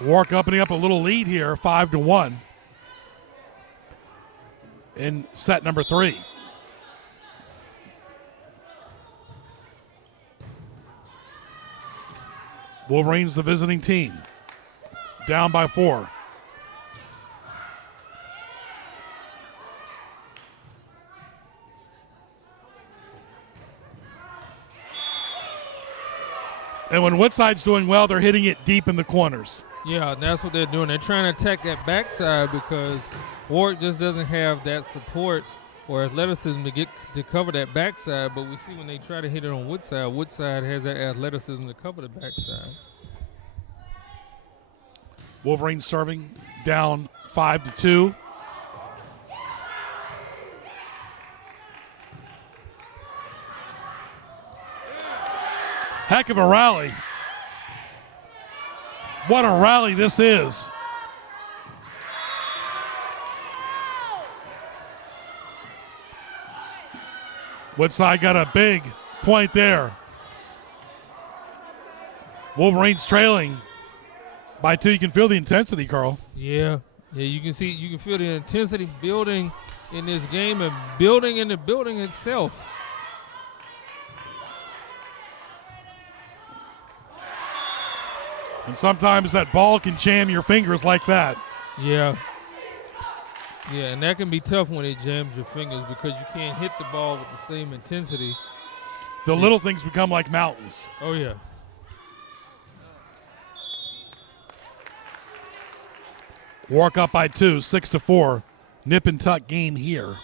Warwick opening up a little lead here, 5-1 in set number 3. Wolverines, the visiting team, down by 4. And when Woodside's doing well, they're hitting it deep in the corners. Yeah, and that's what they're doing. They're trying to attack that backside because Warwick just doesn't have that support or athleticism to cover that backside. But we see when they try to hit it on Woodside, Woodside has that athleticism to cover the backside. Wolverines serving down 5-2. Heck of a rally. What a rally this is. Woodside got a big point there. Wolverines trailing by 2. You can feel the intensity, Carl. Yeah, you can feel the intensity building in this game and building in the building itself. And sometimes that ball can jam your fingers like that. Yeah. Yeah, and that can be tough when it jams your fingers because you can't hit the ball with the same intensity. The little things become like mountains. Oh, yeah. Warwick up by 2, 6-4. Nip and tuck game here.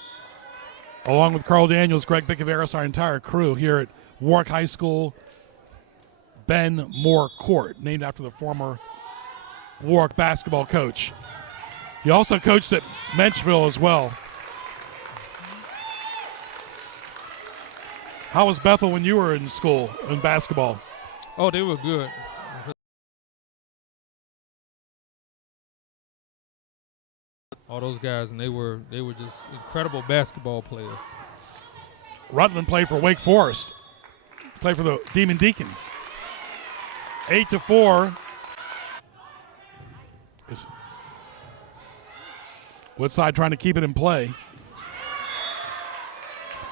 Along with Carl Daniels, Greg Bickaveris, our entire crew here at Warwick High School, Ben Moore Court, named after the former Warwick basketball coach. He also coached at Menchville as well. How was Bethel when you were in school in basketball? Oh, they were good. All those guys, and they were just incredible basketball players. Rutland played for Wake Forest. Played for the Demon Deacons. 8-4. Woodside trying to keep it in play.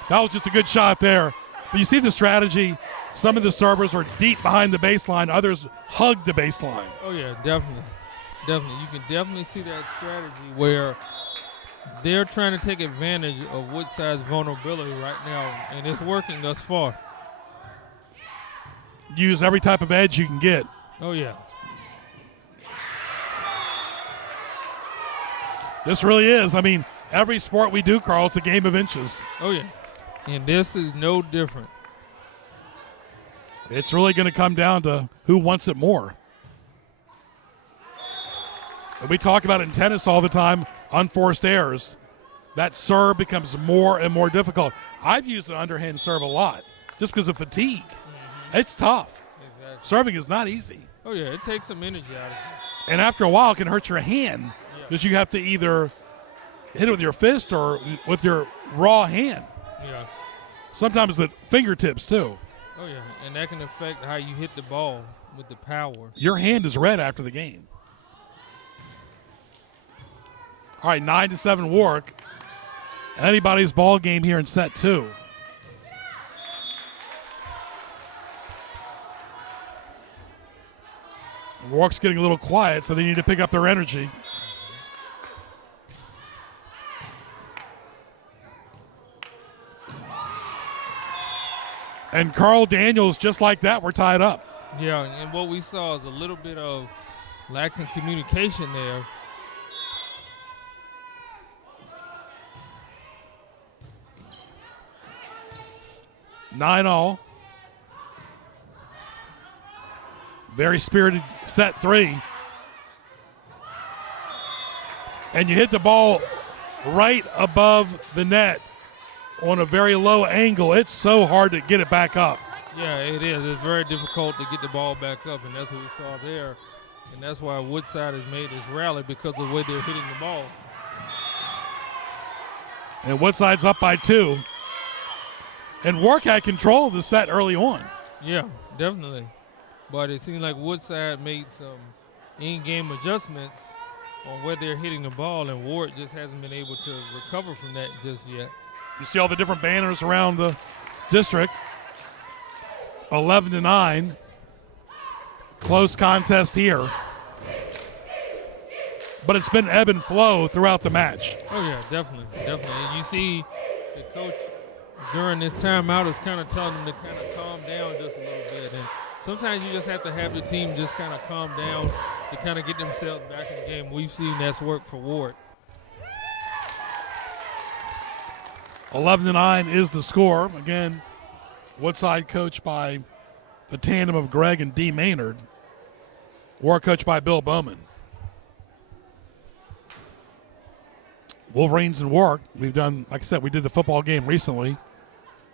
That was just a good shot there. But you see the strategy. Some of the servers are deep behind the baseline. Others hug the baseline. Oh, yeah, definitely. Definitely. You can definitely see that strategy where they're trying to take advantage of Woodside's vulnerability right now, and it's working thus far. Use every type of edge you can get. Oh, yeah. This really is. I mean, every sport we do, Carl, it's a game of inches. Oh, yeah. And this is no different. It's really going to come down to who wants it more. And we talk about it in tennis all the time, unforced errors. That serve becomes more and more difficult. I've used an underhand serve a lot just because of fatigue. Mm-hmm. It's tough. Exactly. Serving is not easy. Oh, yeah, it takes some energy out of it. And after a while, it can hurt your hand because you have to either hit it with your fist or with your raw hand. Yeah. Sometimes the fingertips, too. Oh, yeah, and that can affect how you hit the ball with the power. Your hand is red after the game. All right, 9-7 Warwick. Anybody's ball game here in set 2. Warwick's getting a little quiet, so they need to pick up their energy. And Carl Daniels, just like that, we're tied up. Yeah, and what we saw is a little bit of lack in communication there. Nine all. Very spirited set 3. And you hit the ball right above the net on a very low angle. It's so hard to get it back up. Yeah, it is. It's very difficult to get the ball back up, and that's what we saw there. And that's why Woodside has made this rally, because of the way they're hitting the ball. And Woodside's up by 2. And Warwick had control of the set early on. Yeah, definitely. But it seemed like Woodside made some in-game adjustments on where they're hitting the ball, and Warwick just hasn't been able to recover from that just yet. You see all the different banners around the district. 11-9. Close contest here. But it's been ebb and flow throughout the match. Oh, yeah, definitely, definitely. And you see the coach during this timeout is kind of telling them to kind of calm down just a little bit. And sometimes you just have to have the team just kind of calm down to kind of get themselves back in the game. We've seen that's worked for Warwick. 11-9 is the score. Again, Woodside coached by the tandem of Greg and Dee Maynard. Warwick coached by Bill Bowman. Wolverines and Warwick, we've done, like I said, we did the football game recently.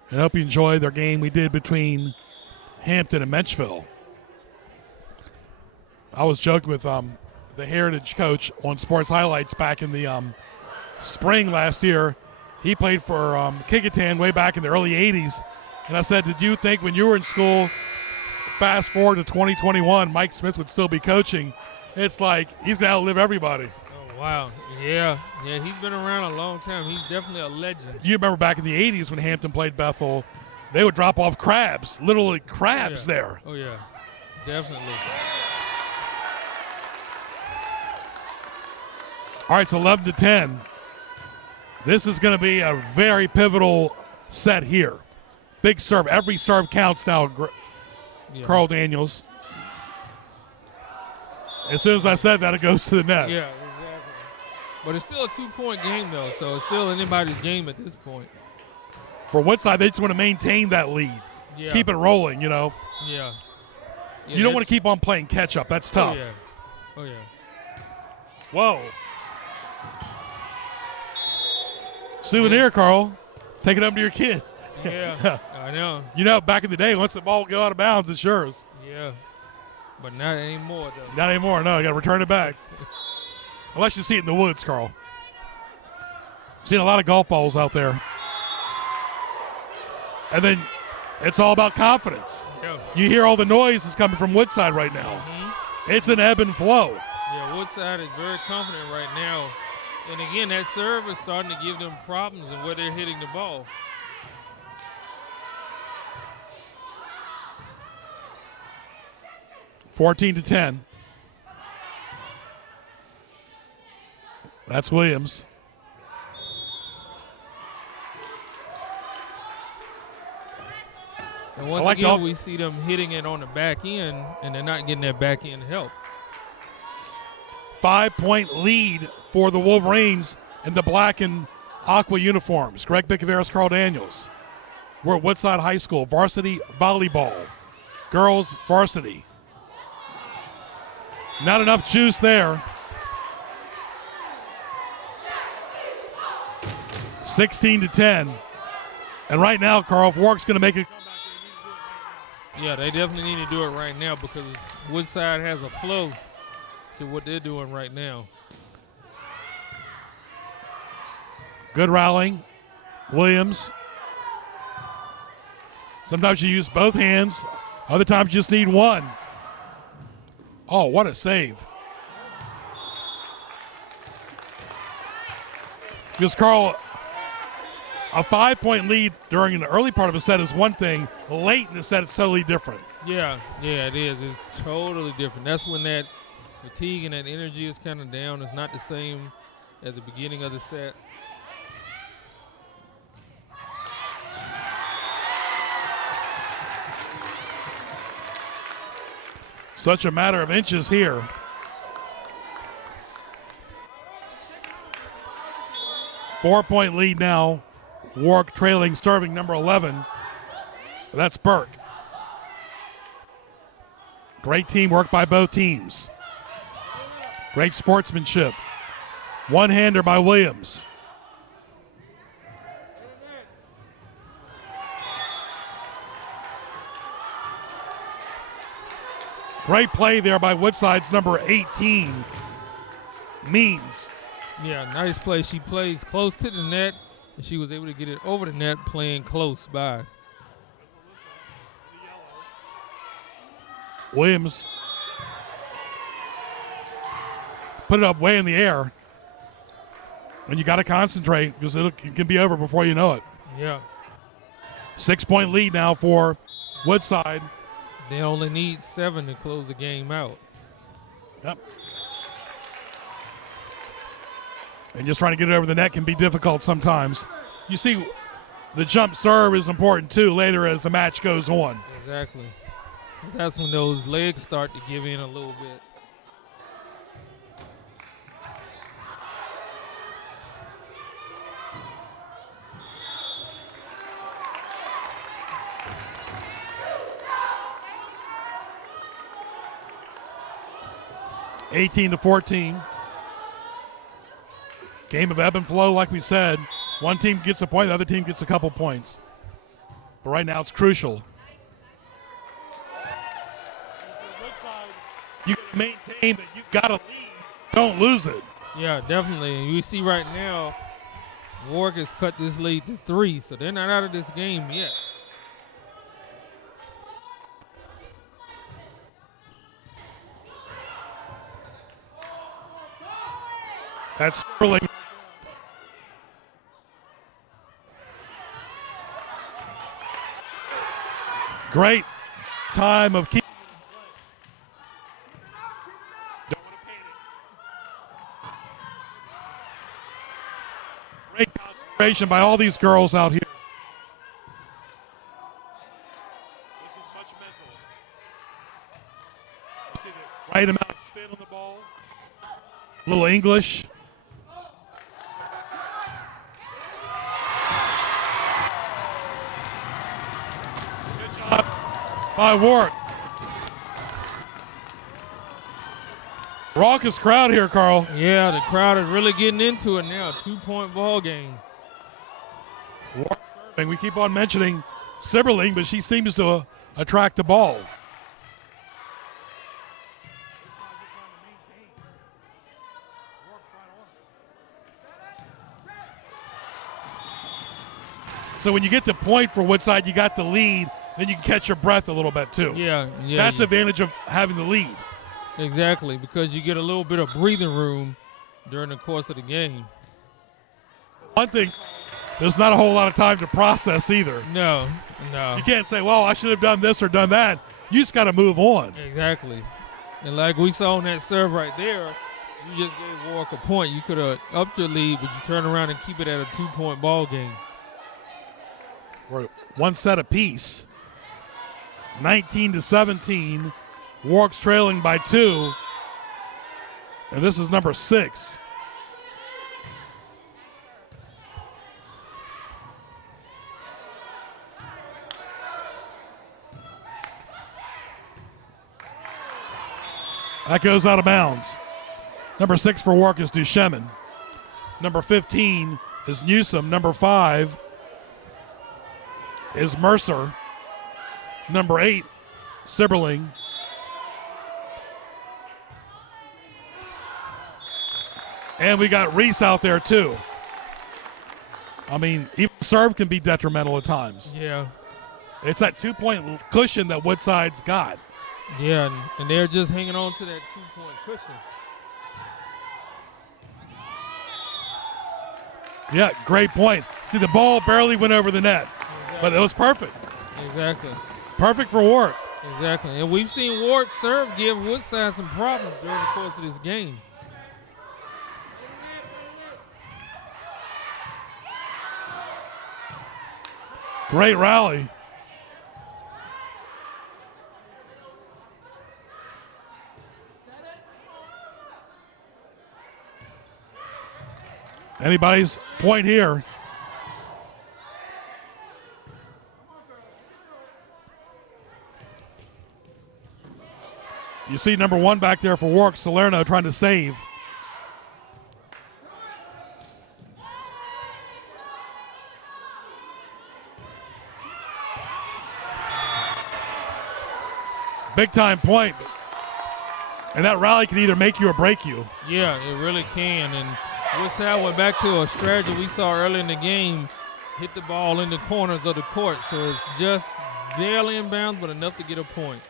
And I hope you enjoyed their game we did between Hampton and Menchville. I was joking with the Heritage coach on Sports Highlights back in the spring last year. He played for Kecoughtan way back in the early 80s. And I said, did you think when you were in school, fast forward to 2021, Mike Smith would still be coaching? It's like he's going to outlive everybody. Oh, wow. Yeah, he's been around a long time. He's definitely a legend. You remember back in the 80s when Hampton played Bethel, they would drop off crabs, literally crabs there. Oh, yeah, definitely. All right, it's 11-10. This is going to be a very pivotal set here. Big serve. Every serve counts now, Carl Daniels. As soon as I said that, it goes to the net. Yeah, exactly. But it's still a 2-point game, though, so it's still anybody's game at this point. For Woodside, they just want to maintain that lead. Yeah. Keep it rolling, you know. Yeah. You don't want to keep on playing catch-up. That's tough. Oh, yeah. Whoa. Souvenir, Carl. Take it up to your kid. Yeah, I know. You know, back in the day, once the ball would go out of bounds, it's yours. Yeah. But not anymore, though. Not anymore, no. You got to return it back. Unless you see it in the woods, Carl. Seen a lot of golf balls out there. And then it's all about confidence. Yeah. You hear all the noise that's coming from Woodside right now. Mm-hmm. It's an ebb and flow. Yeah, Woodside is very confident right now. And again, that serve is starting to give them problems in where they're hitting the ball. (14-10). That's Williams. And once again, we see them hitting it on the back end, and they're not getting that back end help. 5-point lead for the Wolverines in the black and aqua uniforms. Greg Bicaveras, Carl Daniels. We're at Woodside High School, varsity volleyball. Girls varsity. Not enough juice there. 16-10. And right now, Carl, if Warwick's going to make it. Yeah, they definitely need to do it right now because Woodside has a flow to what they're doing right now. Good rallying. Williams. Sometimes you use both hands. Other times you just need one. Oh, what a save. Because, Carl, a 5-point lead during an early part of a set is one thing. Late in the set, it's totally different. Yeah, it is. It's totally different. That's when that fatigue and that energy is kind of down. It's not the same at the beginning of the set. Such a matter of inches here. Four-point lead now. Warwick trailing, serving number 11. That's Burke. Great teamwork by both teams. Great sportsmanship. One-hander by Williams. Great play there by Woodside's number 18, Means. Yeah, nice play. She plays close to the net, and she was able to get it over the net playing close by. Williams put it up way in the air. And you got to concentrate because it can be over before you know it. Yeah. 6-point lead now for Woodside. They only need 7 to close the game out. Yep. And just trying to get it over the net can be difficult sometimes. You see, the jump serve is important too later as the match goes on. Exactly. That's when those legs start to give in a little bit. (18-14). Game of ebb and flow, like we said. One team gets a point, the other team gets a couple points. But right now it's crucial. You maintain that you've got to lead. Don't lose it. Yeah, definitely. And you see right now, Warwick has cut this lead to 3, so they're not out of this game yet. That's Sterling. Great time of keeping. By all these girls out here. This is much mental. You see the right amount of spin on the ball. A little English. Good job by Warwick. Raucous crowd here, Carl. Yeah, the crowd is really getting into it now. 2-point ball game. Warwick serving. We keep on mentioning Sibberling, but she seems to attract the ball. So when you get the point for Woodside, you got the lead, then you can catch your breath a little bit too. Yeah. That's the advantage of having the lead. Exactly, because you get a little bit of breathing room during the course of the game. One thing, there's not a whole lot of time to process either. No. You can't say, well, I should have done this or done that. You just got to move on. Exactly. And like we saw on that serve right there, you just gave Warwick a point. You could have upped your lead, but you turn around and keep it at a 2-point ball game. We're one set apiece. 19-17. Warwick's trailing by 2. And this is number 6. That goes out of bounds. Number 6 for Warwick is Duchemin. Number 15 is Newsom. Number 5 is Mercer. Number 8, Sibberling. And we got Reese out there too. I mean, even serve can be detrimental at times. Yeah. It's that 2-point cushion that Woodside's got. Yeah, and they're just hanging on to that 2-point cushion. Yeah, great point. See, the ball barely went over the net, but it was perfect. Exactly. Perfect for Warwick. Exactly. And we've seen Warwick serve give Woodside some problems during the course of this game. Great rally. Anybody's point here. You see number 1 back there for Warwick, Salerno, trying to save. Big time point. And that rally can either make you or break you. Yeah, it really can. And Woodside went back to a strategy we saw early in the game, hit the ball in the corners of the court. So it's just barely inbounds, but enough to get a point.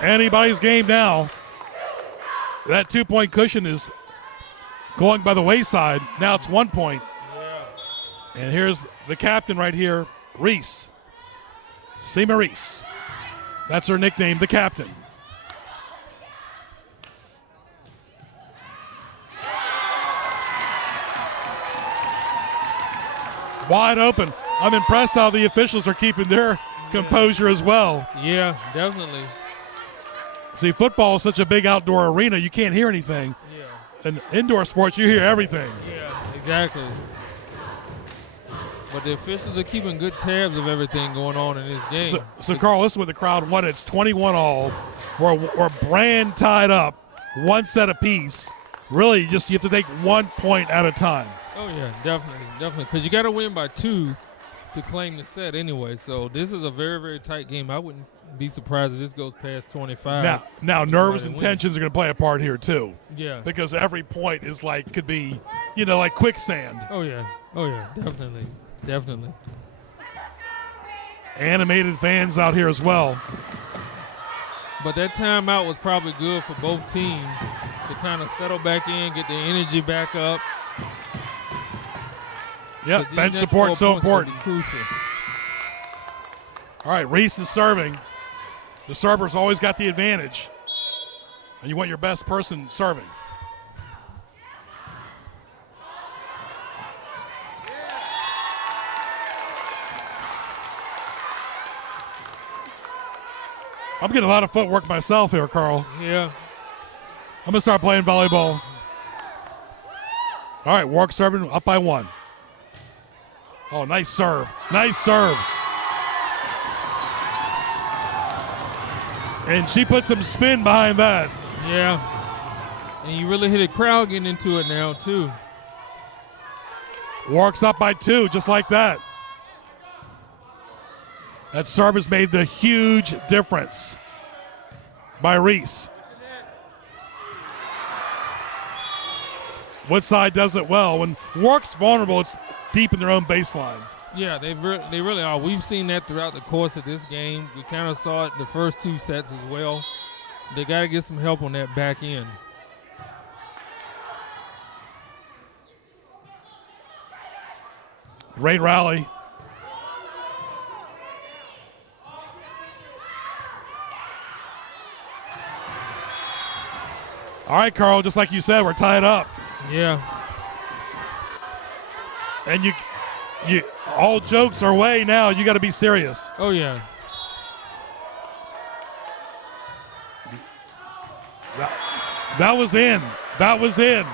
Anybody's game now. That 2-point cushion is going by the wayside. Now it's 1 point. Yeah. And here's the captain right here, Reese. Seema Reese. That's her nickname, the captain. Wide open. I'm impressed how the officials are keeping their composure as well. Yeah, definitely. See, football is such a big outdoor arena, you can't hear anything. Yeah. In indoor sports, you hear everything. Yeah, exactly. But the officials are keeping good tabs of everything going on in this game. So Carl, this is what the crowd wanted. It's 21-all. We're brand tied up, 1 set apiece. Really, you have to take 1 point at a time. Oh, yeah, definitely. Because you got to win by 2 to claim the set anyway. So this is a very, very tight game. I wouldn't be surprised if this goes past 25. Now nerves and tensions are going to play a part here too. Yeah. Because every point is could be, like quicksand. Oh, yeah. Definitely. Animated fans out here as well. But that timeout was probably good for both teams to kind of settle back in, get their energy back up. Yeah, bench support so important. Crucial. All right, Reese is serving. The server's always got the advantage, and you want your best person serving. I'm getting a lot of footwork myself here, Carl. Yeah. I'm going to start playing volleyball. All right, Warwick serving up by 1. Oh, nice serve. Nice serve. And she put some spin behind that. Yeah. And you really hit a crowd getting into it now, too. Warwick's up by 2, just like that. That serve has made the huge difference by Reese. Woodside does it well. When Warwick's vulnerable, it's deep in their own baseline. Yeah, they really are. We've seen that throughout the course of this game. We kind of saw it the first 2 sets as well. They got to get some help on that back end. Great rally. All right, Carl, just like you said, we're tied up. Yeah. And you all jokes are away now. You got to be serious. Oh, yeah. That was in. That was in.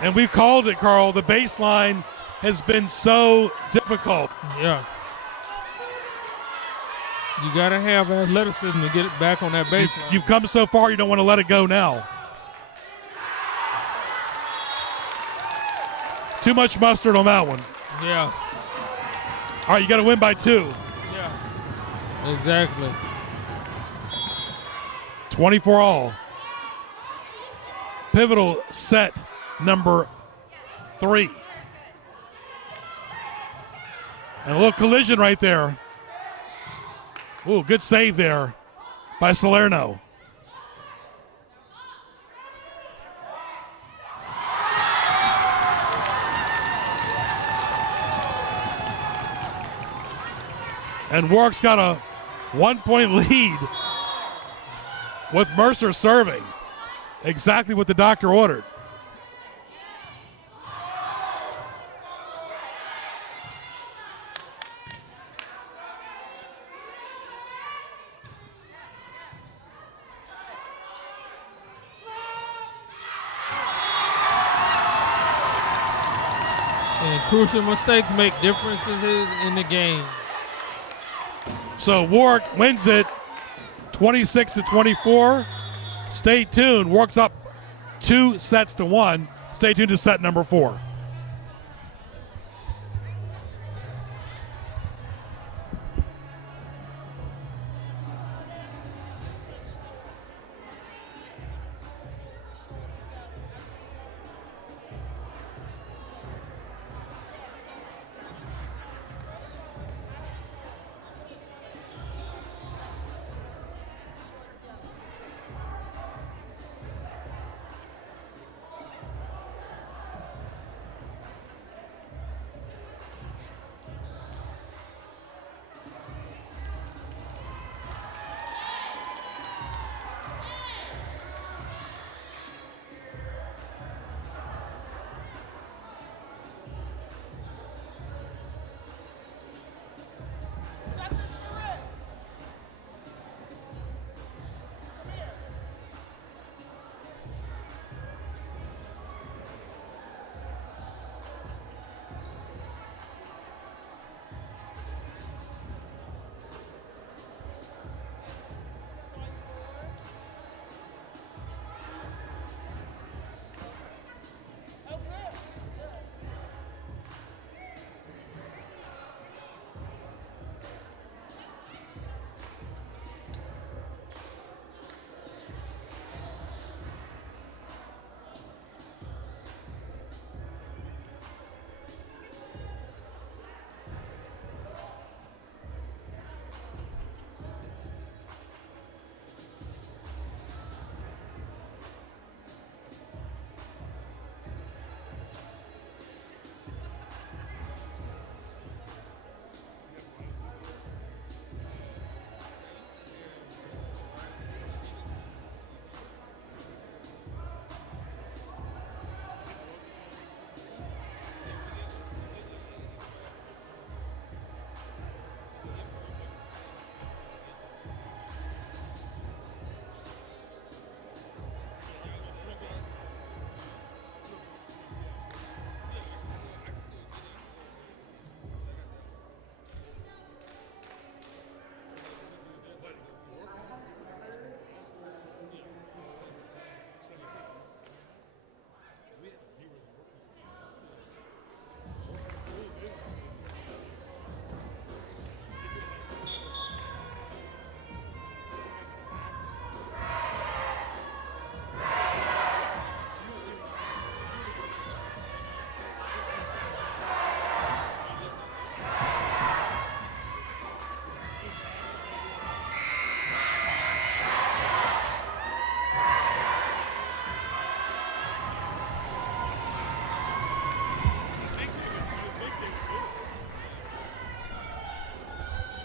And we've called it, Carl. The baseline has been so difficult. Yeah. You got to have athleticism to get it back on that baseline. You've come so far, you don't want to let it go now. Too much mustard on that one. Yeah. All right, you got to win by 2. Yeah. Exactly. 24 all. Pivotal set number 3. And a little collision right there. Ooh, good save there by Salerno. And Warwick's got a 1-point lead with Mercer serving. Exactly what the doctor ordered. And crucial mistakes make differences in the game. So Warwick wins it 26-24. Stay tuned. Warwick's up 2-1. Stay tuned to set number 4.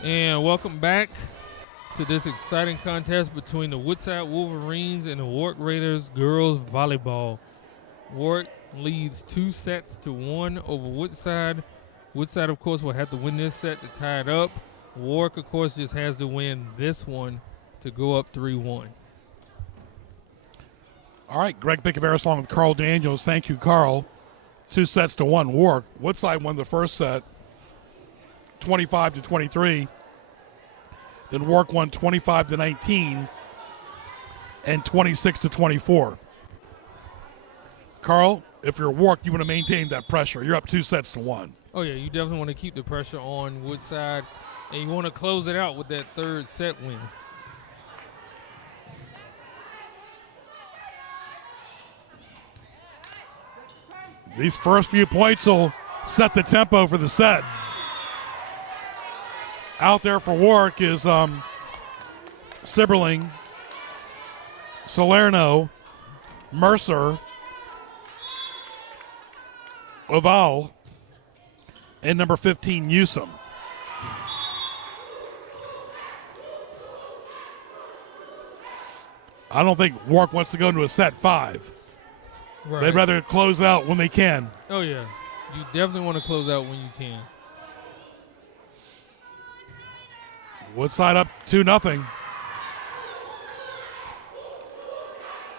And welcome back to this exciting contest between the Woodside Wolverines and the Warwick Raiders girls volleyball. Warwick leads 2-1 over Woodside. Woodside, of course, will have to win this set to tie it up. Warwick, of course, just has to win this one to go up 3-1. All right, Greg Picaveras along with Carl Daniels. Thank you, Carl. 2-1 Warwick. Woodside won the first set, 25-23. Then Warwick won 25-19 and 26-24. Carl, if you're Warwick, you want to maintain that pressure. You're up 2-1. Oh, yeah, you definitely want to keep the pressure on Woodside, and you want to close it out with that third set win. These first few points will set the tempo for the set. Out there for Warwick is Sibberling, Salerno, Mercer, Oval, and number 15, Newsom. I don't think Warwick wants to go into a set 5. Right. They'd rather close out when they can. Oh, yeah. You definitely want to close out when you can. Woodside up 2-0.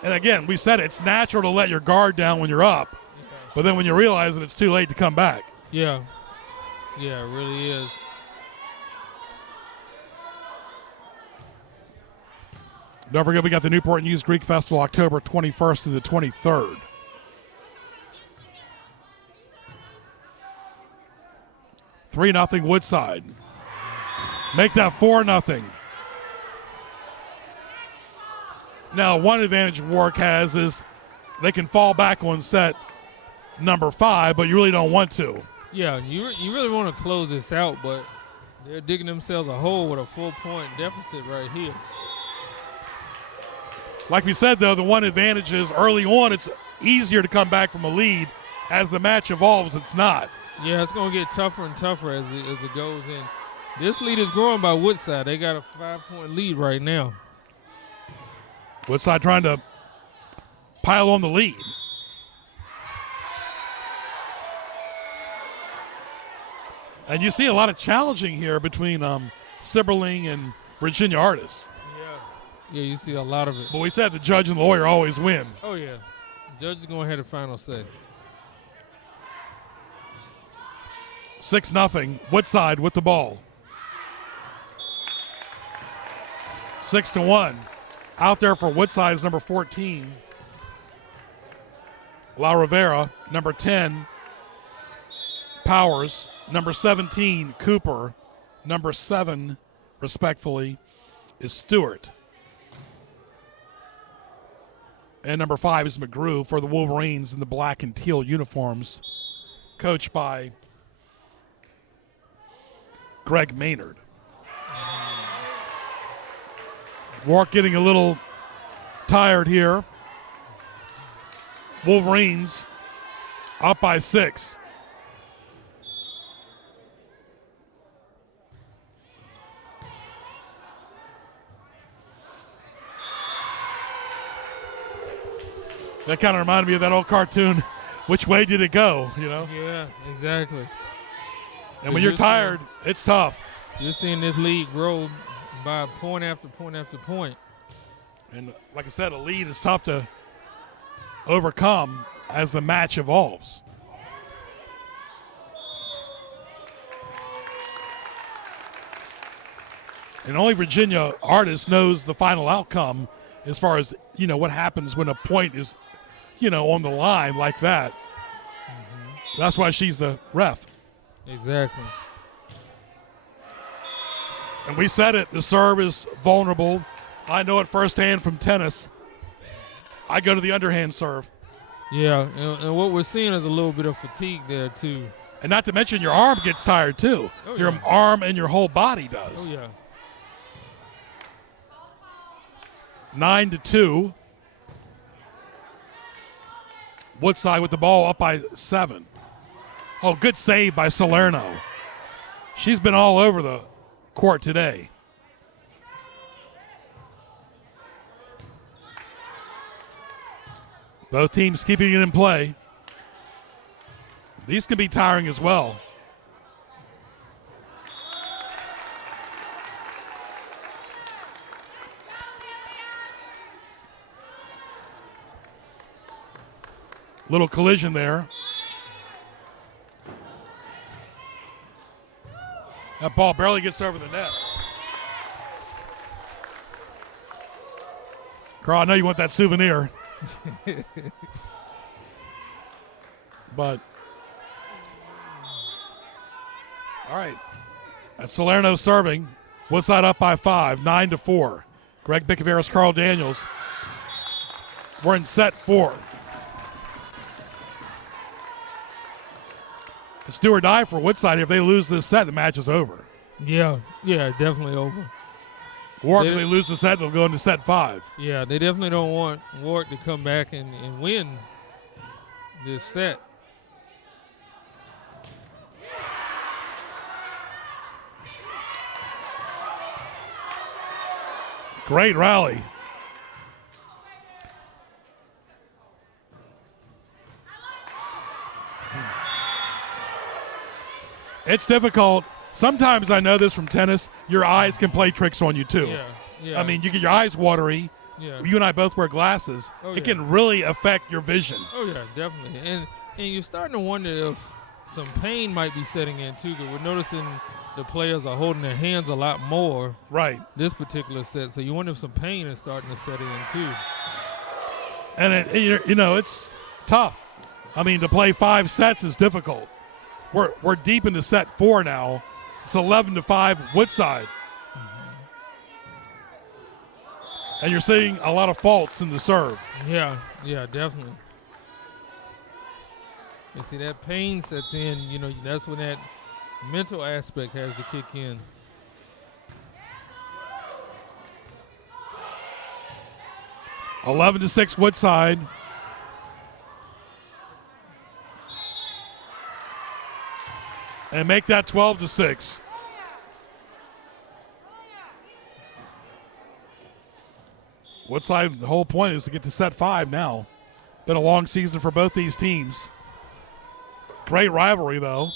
And again, we said it's natural to let your guard down when you're up. But then when you realize that it's too late to come back. Yeah. Yeah, it really is. Don't forget, we got the Newport News Greek Festival October 21st to the 23rd. $3-0 Woodside. Make that 4-0. Now, one advantage Warwick has is they can fall back on set number 5, but you really don't want to. Yeah, you really want to close this out, but they're digging themselves a hole with a 4-point deficit right here. Like we said, though, the one advantage is early on it's easier to come back from a lead. As the match evolves, it's not. Yeah, it's going to get tougher and tougher as it goes in. This lead is growing by Woodside. They got a 5-point lead right now. Woodside trying to pile on the lead. And you see a lot of challenging here between Sibberling and Virginia Artis. Yeah, you see a lot of it. But we said the judge and the lawyer always win. Oh, yeah. The judge is going to have the final say. 6-0, Woodside with the ball. 6-1. Out there for Woodside is number 14, La Rivera. Number 10, Powers. Number 17, Cooper. Number 7, respectfully, is Stewart. And number 5 is McGrew for the Wolverines in the black and teal uniforms, coached by Greg Maynard. Warwick getting a little tired here. Wolverines up by 6. That kind of reminded me of that old cartoon, Which Way Did It Go, you know? Yeah, exactly. And when you're tired, it's tough. You're seeing this lead grow by point after point after point. And like I said, a lead is tough to overcome as the match evolves. And only Virginia Artis knows the final outcome as far as, you know, what happens when a point is, you know, on the line like that. Mm-hmm. That's why she's the ref. Exactly. And we said it, the serve is vulnerable. I know it firsthand from tennis. I go to the underhand serve. Yeah, and what we're seeing is a little bit of fatigue there, too. And not to mention your arm gets tired, too. Oh, your yeah. arm and your whole body does. Oh, yeah. 9-2. Woodside with the ball up by 7. Oh, good save by Salerno. She's been all over the court today. Both teams keeping it in play. These can be tiring as well. Little collision there. That ball barely gets over the net. Carl, I know you want that souvenir. But, all right. That's Salerno serving. Woodside up by 5, 9-4. Greg Bicaveras, Carl Daniels. We're in set 4. It's do or die for Woodside. If they lose this set, the match is over. Yeah, definitely over. Warwick, if they lose the set, they'll go into set 5. Yeah, they definitely don't want Warwick to come back and win this set. Great rally. It's difficult. Sometimes, I know this from tennis, your eyes can play tricks on you too. Yeah. I mean, you get your eyes watery. Yeah. You and I both wear glasses. It can really affect your vision. Oh, yeah, definitely. And you're starting to wonder if some pain might be setting in too, because we're noticing the players are holding their hands a lot more right this particular set. So you wonder if some pain is starting to set in too. And, it's tough. I mean, to play 5 sets is difficult. We're deep into set 4 now. It's 11-5 Woodside. Mm-hmm. And you're seeing a lot of faults in the serve. Yeah, definitely. You see that pain sets in, that's when that mental aspect has to kick in. 11-6 Woodside. And make that 12-6. Woodside, the whole point is to get to set 5 now. Been a long season for both these teams. Great rivalry, though.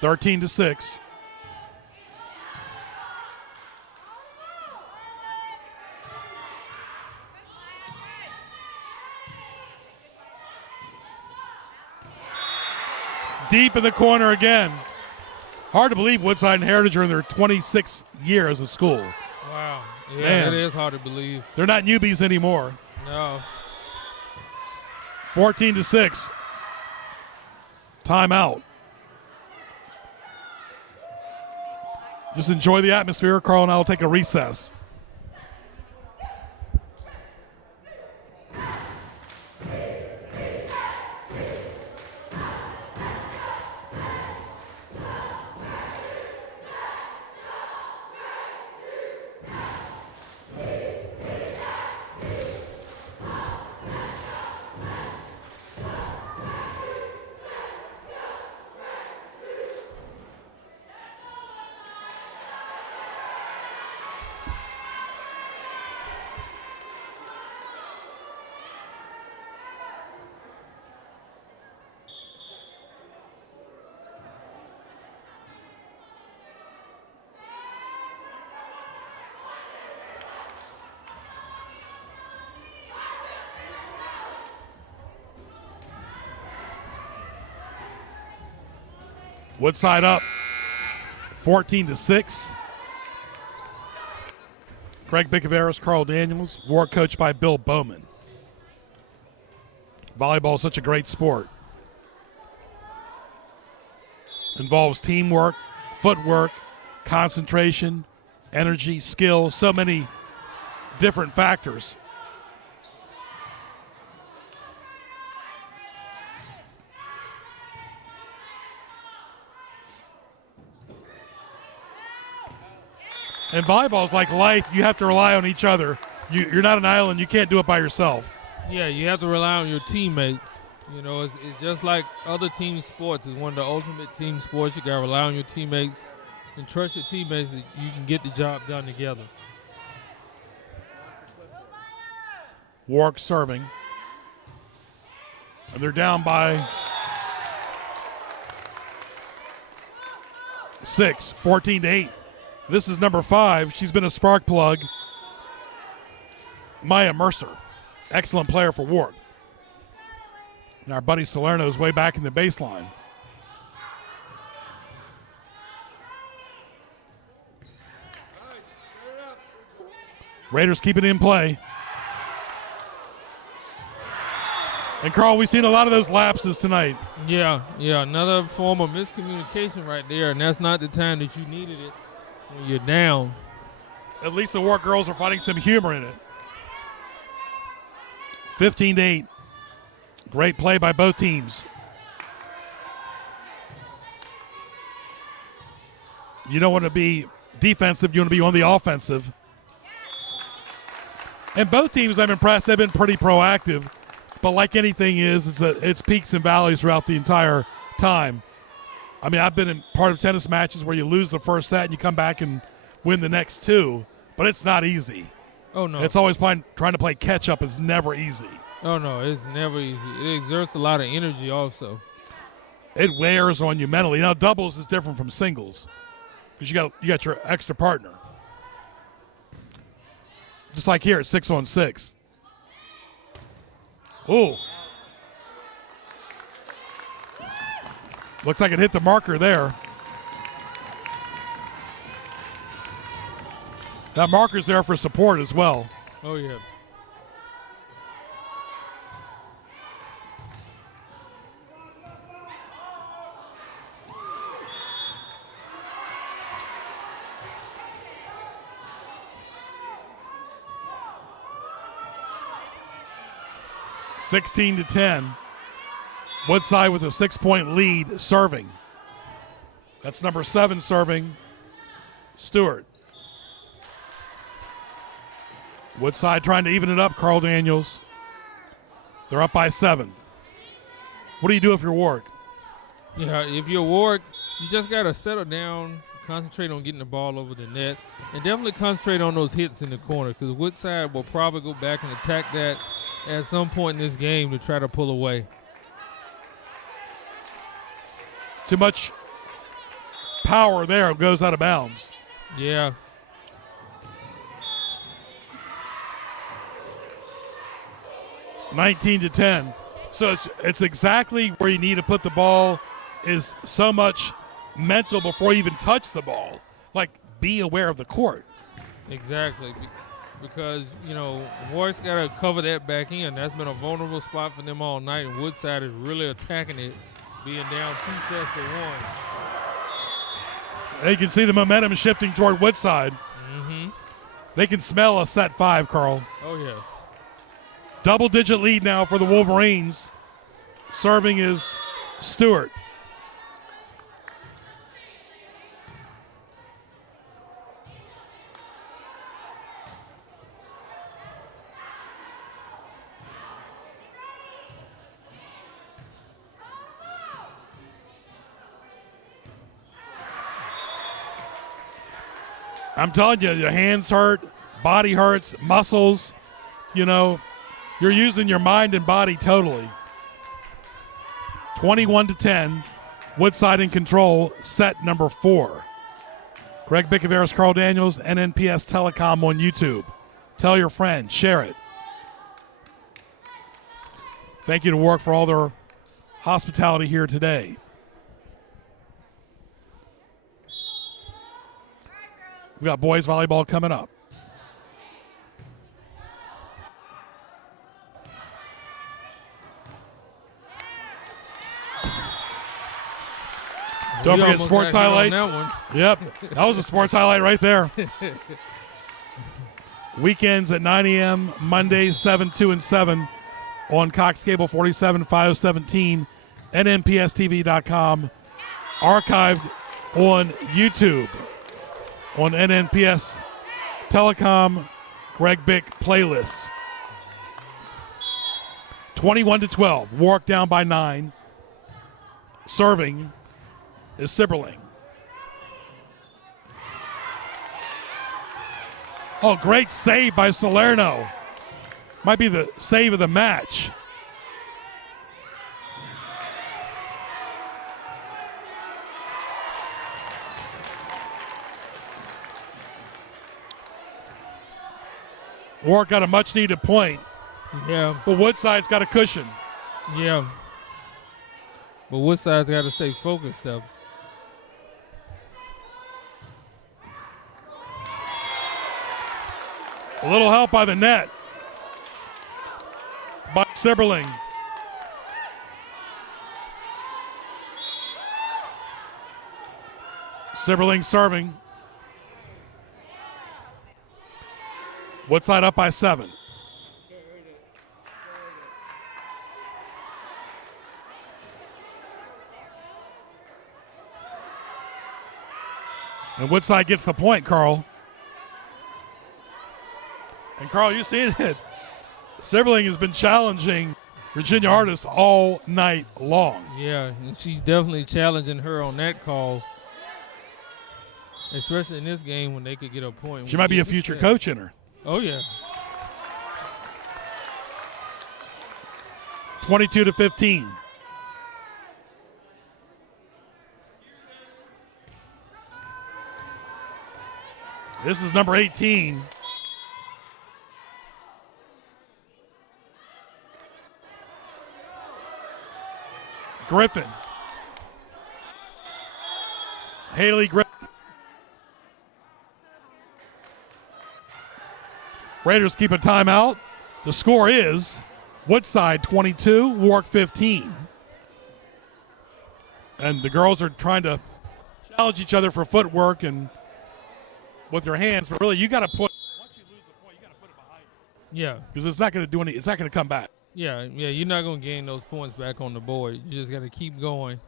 Thirteen to 6. Deep in the corner again. Hard to believe Woodside and Heritage are in their 26th year as a school. Wow. Yeah, Man, it is hard to believe. They're not newbies anymore. No. 14 to 6. Timeout. Just enjoy the atmosphere. Carl and I will take a recess. Woodside up 14 to 6. Greg Bicaveras, Carl Daniels, Warwick coached by Bill Bowman. Volleyball is such a great sport. Involves teamwork, footwork, concentration, energy, skill, so many different factors. And volleyball is like life. You have to rely on each other. You're not an island. You can't do it by yourself. Yeah, you have to rely on your teammates. You know, it's just like other team sports. It's one of the ultimate team sports. You got to rely on your teammates and trust your teammates that you can get the job done together. Warwick serving. And they're down by 6, 14-8. This is number 5. She's been a spark plug. Maya Mercer. Excellent player for Warwick. And our buddy Salerno is way back in the baseline. Raiders keep it in play. And Carl, we've seen a lot of those lapses tonight. Yeah, another form of miscommunication right there, and that's not the time that you needed it when you're down. At least the Warwick girls are finding some humor in it. 15-8. Great play by both teams. You don't want to be defensive. You want to be on the offensive. And both teams, I'm impressed, they've been pretty proactive. But like anything it's peaks and valleys throughout the entire time. I mean, I've been in part of tennis matches where you lose the first set and you come back and win the next 2. But it's not easy. Oh, no. It's always trying to play catch-up is never easy. Oh, no, it's never easy. It exerts a lot of energy also. It wears on you mentally. Now, doubles is different from singles because you got your extra partner. Just like here at 6-on-6. Ooh. Looks like it hit the marker there. That marker's there for support as well. Oh, yeah. (16-10). Woodside with a 6-point lead serving. That's number 7 serving, Stewart. Woodside trying to even it up, Carl Daniels. They're up by 7. What do you do if you're Warwick? Yeah, if you're Warwick, you just got to settle down, concentrate on getting the ball over the net, and definitely concentrate on those hits in the corner because Woodside will probably go back and attack that at some point in this game to try to pull away. Too much power there. It goes out of bounds. Yeah. (19-10). So it's exactly where you need to put the ball is so much mental before you even touch the ball. Like, be aware of the court. Exactly. Because, Warwick's got to cover that back end. That's been a vulnerable spot for them all night, and Woodside is really attacking it, being down 2 sets to 1. You can see the momentum shifting toward Woodside. Mm-hmm. They can smell a set 5, Carl. Oh, yeah. Double-digit lead now for the Wolverines. Serving is Stewart. I'm telling you, your hands hurt, body hurts, muscles, you're using your mind and body totally. 21-10, Woodside in control, set number 4. Greg Bickaveras, Carl Daniels, NNPS Telecom on YouTube. Tell your friends, share it. Thank you to Warwick for all their hospitality here today. We got boys volleyball coming up. Don't You forget almost sports got hit on highlights. that one. Yep, that was a sports highlight right there. Weekends at 9 a.m., Mondays 7, 2, and 7 on Cox Cable 47, 517, NNPSTV.com. Archived on YouTube on NNPS Telecom Greg Bick playlists. 21-12. Warwick down by 9. Serving is Sibberling. Oh, great save by Salerno. Might be the save of the match. Warwick got a much-needed point. Yeah. But Woodside's got a cushion. Yeah. But Woodside's got to stay focused, though. A little help by the net. By Sibberling. Sibberling serving. Woodside up by 7. And Woodside gets the point, Carl. And Carl, you seen it. Sibberling has been challenging Virginia Artis all night long. Yeah, and she's definitely challenging her on that call, especially in this game when they could get a point. She might be a future coach in her. Oh, yeah. 22-15. This is number 18. Griffin. Haley Griffin. Raiders keep a timeout. The score is Woodside 22, Warwick 15. And the girls are trying to challenge each other for footwork and with your hands, but really you got to put, once you lose the point, you got to put it behind you. Yeah. Because it's not going to do any, it's not going to come back. Yeah, you're not going to gain those points back on the board. You just got to keep going.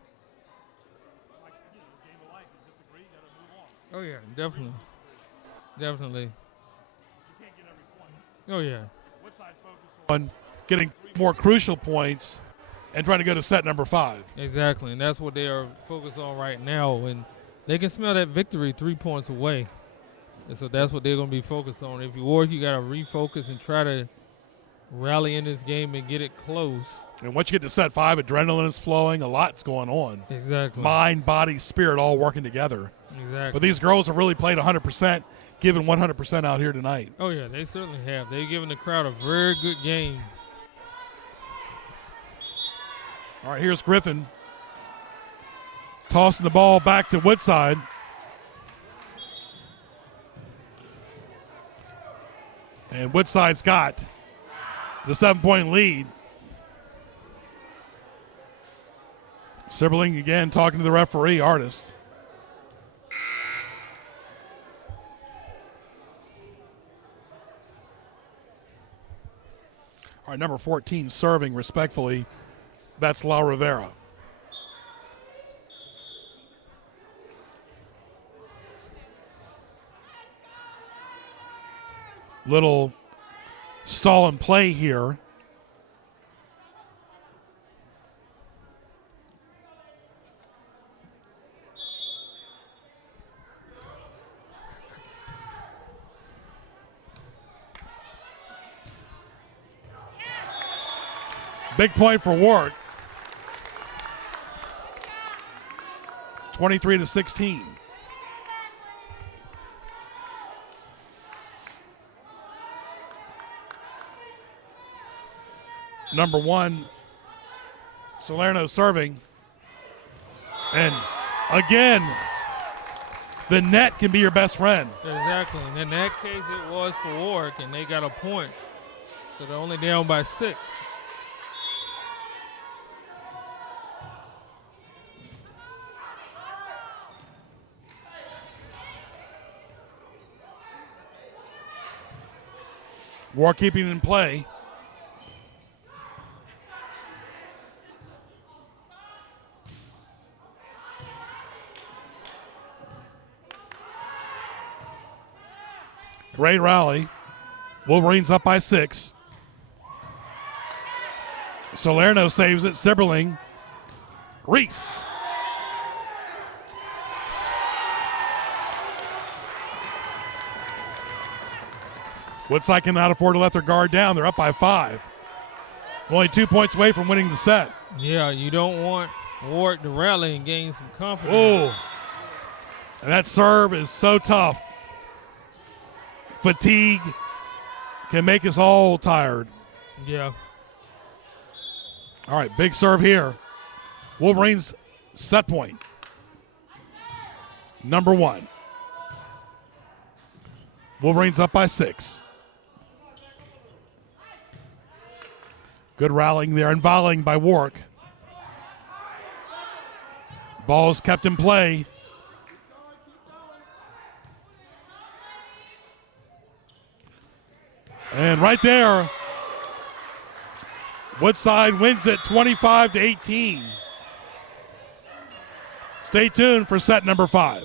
Oh, yeah, definitely. Definitely. Oh, yeah. Woodside's focused on getting more crucial points and trying to go to set number 5. Exactly, and that's what they are focused on right now. And they can smell that victory 3 points away. And so that's what they're going to be focused on. If you work, you got to refocus and try to rally in this game and get it close. And once you get to set 5, adrenaline is flowing. A lot's going on. Exactly. Mind, body, spirit all working together. Exactly. But these girls have really played 100%, given 100% out here tonight. Oh, yeah, they certainly have. They've given the crowd a very good game. All right, here's Griffin. Tossing the ball back to Woodside. And Woodside's got the 7-point lead. Sibberling again talking to the referee, Artis. All right, number 14 serving respectfully. That's La Rivera. Little stall and play here. Big point for Warwick. 23-16. Number 1, Salerno serving. And again, the net can be your best friend. Exactly. And in that case, it was for Warwick, and they got a point. So they're only down by 6. Warwick keeping in play. Great rally. Wolverines up by 6. Salerno saves it. Sibberling. Reese. Woodside cannot afford to let their guard down. They're up by 5. Only 2 points away from winning the set. Yeah, you don't want Warwick to rally and gain some confidence. Oh, and that serve is so tough. Fatigue can make us all tired. Yeah. All right, big serve here. Wolverines set point. Number 1. Wolverines up by 6. Good rallying there and volleying by Warwick. Ball is kept in play. And right there, Woodside wins it 25-18. Stay tuned for set number 5.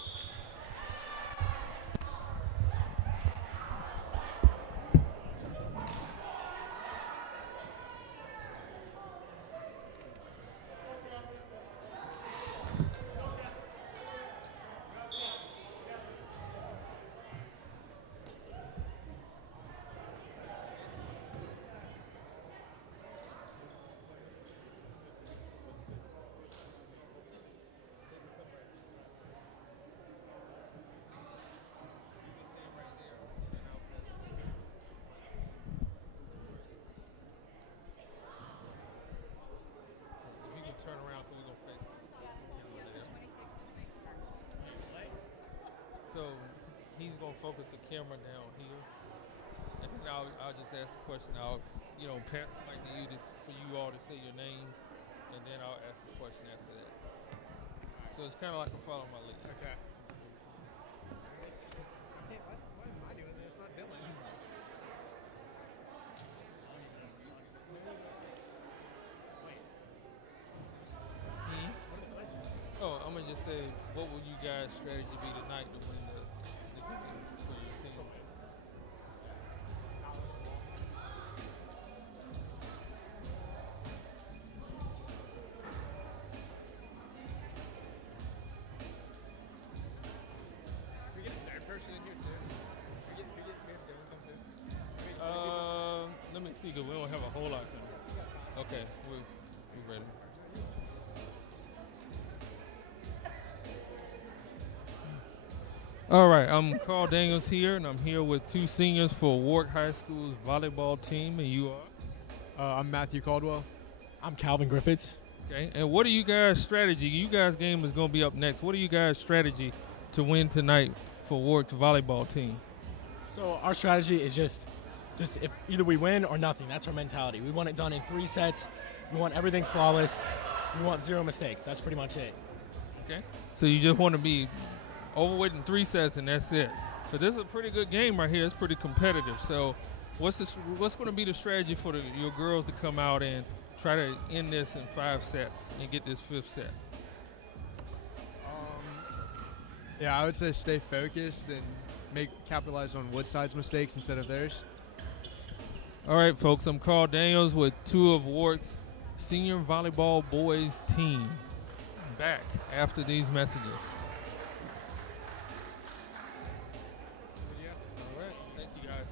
So he's going to focus the camera down here, and then I'll just ask the question. I'll, pass the mic to you for you all to say your names, and then I'll ask the question after that. So it's kind of like a follow my lead. Okay. Why am I doing this? Not Dylan. Oh, I'm going to just say, what would you guys' strategy be tonight to win the game for your team? We get a third person in here too. We get Dylan come too. Let me see, because we don't have a whole lot of time. Okay, we're ready. All right, I'm Carl Daniels here, and I'm here with 2 seniors for Warwick High School's volleyball team, and you are? I'm Matthew Caldwell. I'm Calvin Griffiths. Okay, and what are you guys' strategy? You guys' game is going to be up next. What are you guys' strategy to win tonight for Warwick's volleyball team? So our strategy is just if either we win or nothing. That's our mentality. We want it done in 3 sets. We want everything flawless. We want 0 mistakes. That's pretty much it. Okay, so you just want to be over it in 3 sets, and that's it. But this is a pretty good game right here. It's pretty competitive. So what's going to be the strategy for your girls to come out and try to end this in 5 sets and get this 5th set? Yeah, I would say stay focused and capitalize on Woodside's mistakes instead of theirs. All right, folks, I'm Carl Daniels with 2 of Warwick's senior volleyball boys team. Back after these messages. All right, thank you guys.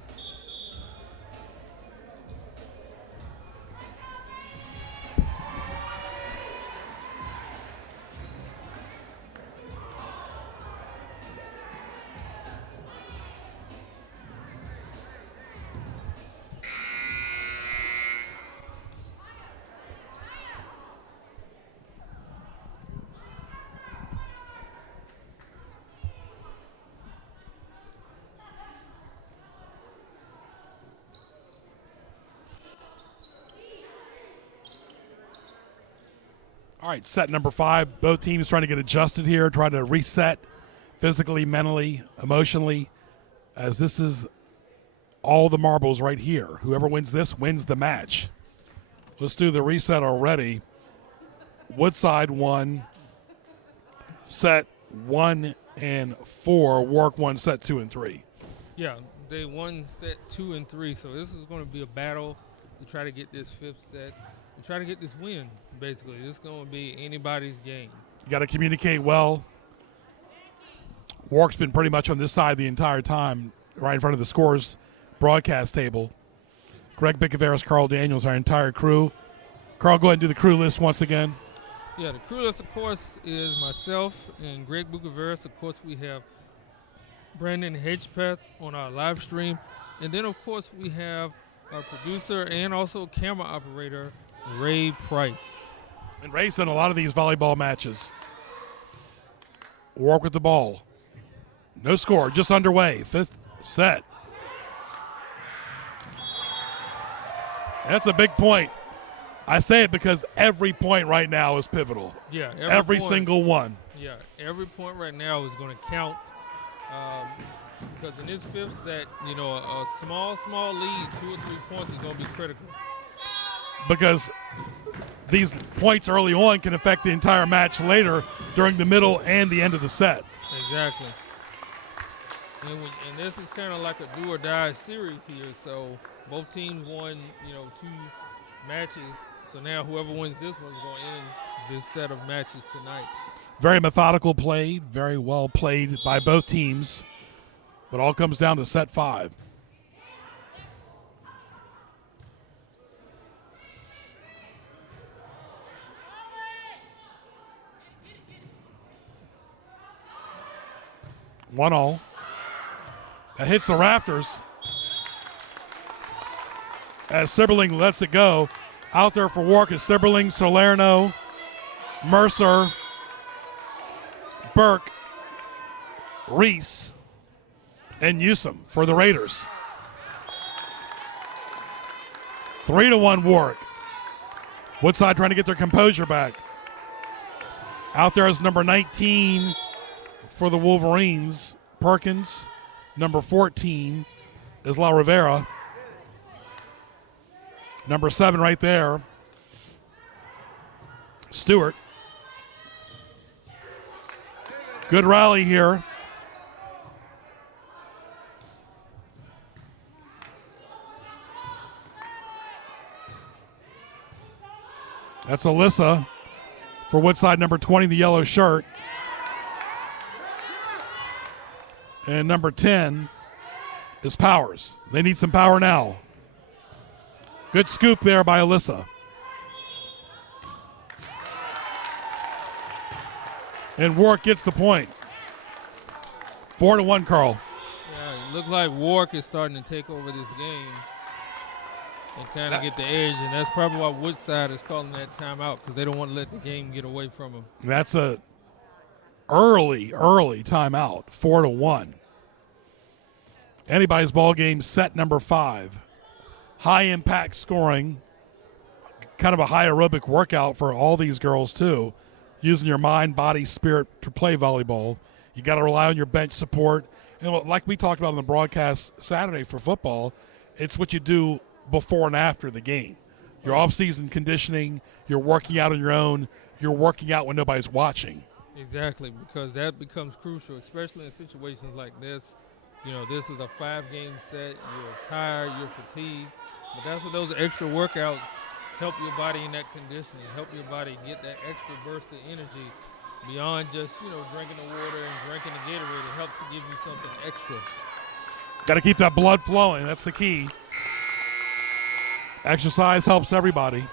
All right, set number 5. Both teams trying to get adjusted here, trying to reset physically, mentally, emotionally, as this is all the marbles right here. Whoever wins this wins the match. Let's do the reset already. Woodside won set 1 and 4. Warwick won set 2 and 3. Yeah, they won set 2 and 3, so this is going to be a battle to try to get this 5th set, to try to get this win, basically. This is going to be anybody's game. You got to communicate well. Warwick's been pretty much on this side the entire time, right in front of the scores broadcast table. Greg Bicaveras, Carl Daniels, our entire crew. Carl, go ahead and do the crew list once again. Yeah, the crew list, of course, is myself and Greg Bicaveras. Of course, we have Brandon Hedgepeth on our live stream. And then, of course, we have our producer and also camera operator, Ray Price. And Ray's done a lot of these volleyball matches. Warwick with the ball. No score, just underway. 5th set. That's a big point. I say it because every point right now is pivotal. Yeah, every point, single one. Yeah, every point right now is going to count. Because in this 5th set, you know, a small lead, 2 or 3 points is going to be critical. Because these points early on can affect the entire match later during the middle and the end of the set. Exactly. And this is kind of like a do or die series here. So both teams won, you know, 2 matches. So now whoever wins this one is going to end this set of matches tonight. Very methodical played, very well played by both teams. But all comes down to set 5. One all. That hits the rafters. As Sibberling lets it go. Out there for Warwick is Sibberling, Salerno, Mercer, Burke, Reese, and Newsom for the Raiders. 3-1 Warwick. Woodside trying to get their composure back. Out there is number 19 for the Wolverines, Perkins. Number 14 is La Rivera. Number 7 right there, Stewart. Good rally here. That's Alyssa for Woodside, number 20, the yellow shirt. And number 10 is Powers. They need some power now. Good scoop there by Alyssa. And Warwick gets the point. 4-1, Carl. Yeah, it looks like Warwick is starting to take over this game and kind of get the edge, and that's probably why Woodside is calling that timeout, because they don't want to let the game get away from them. That's a early timeout, 4-1. Anybody's ball game, set number 5. High impact scoring, kind of a high aerobic workout for all these girls too. Using your mind, body, spirit to play volleyball. You got to rely on your bench support. And like we talked about on the broadcast Saturday for football, it's what you do before and after the game. Your off-season conditioning, you're working out on your own, you're working out when nobody's watching. Exactly, because that becomes crucial, especially in situations like this. You know, this is a 5-game set. You're tired, you're fatigued. But that's what those extra workouts help your body in that conditioning, help your body get that extra burst of energy beyond just, you know, drinking the water and drinking the Gatorade. It helps to give you something extra. Got to keep that blood flowing. That's the key. Exercise helps everybody.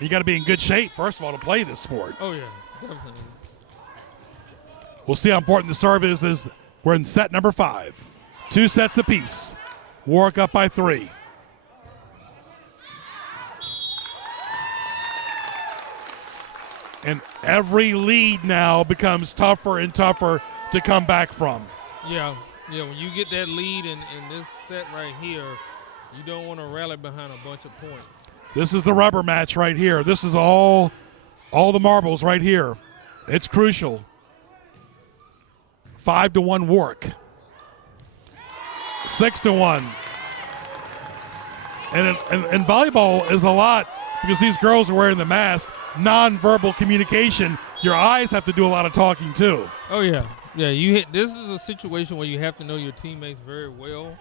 You got to be in good shape, first of all, to play this sport. Oh, yeah, definitely. We'll see how important the serve is as we're in set number 5. 2 sets apiece. Warwick up by 3. And every lead now becomes tougher and tougher to come back from. Yeah, when you get that lead in this set right here, you don't want to rally behind a bunch of points. This is the rubber match right here. This is all the marbles right here. It's crucial. 5-1 Warwick. 6-1. And volleyball is a lot because these girls are wearing the mask. Non-verbal communication. Your eyes have to do a lot of talking too. Oh yeah, this is a situation where you have to know your teammates very well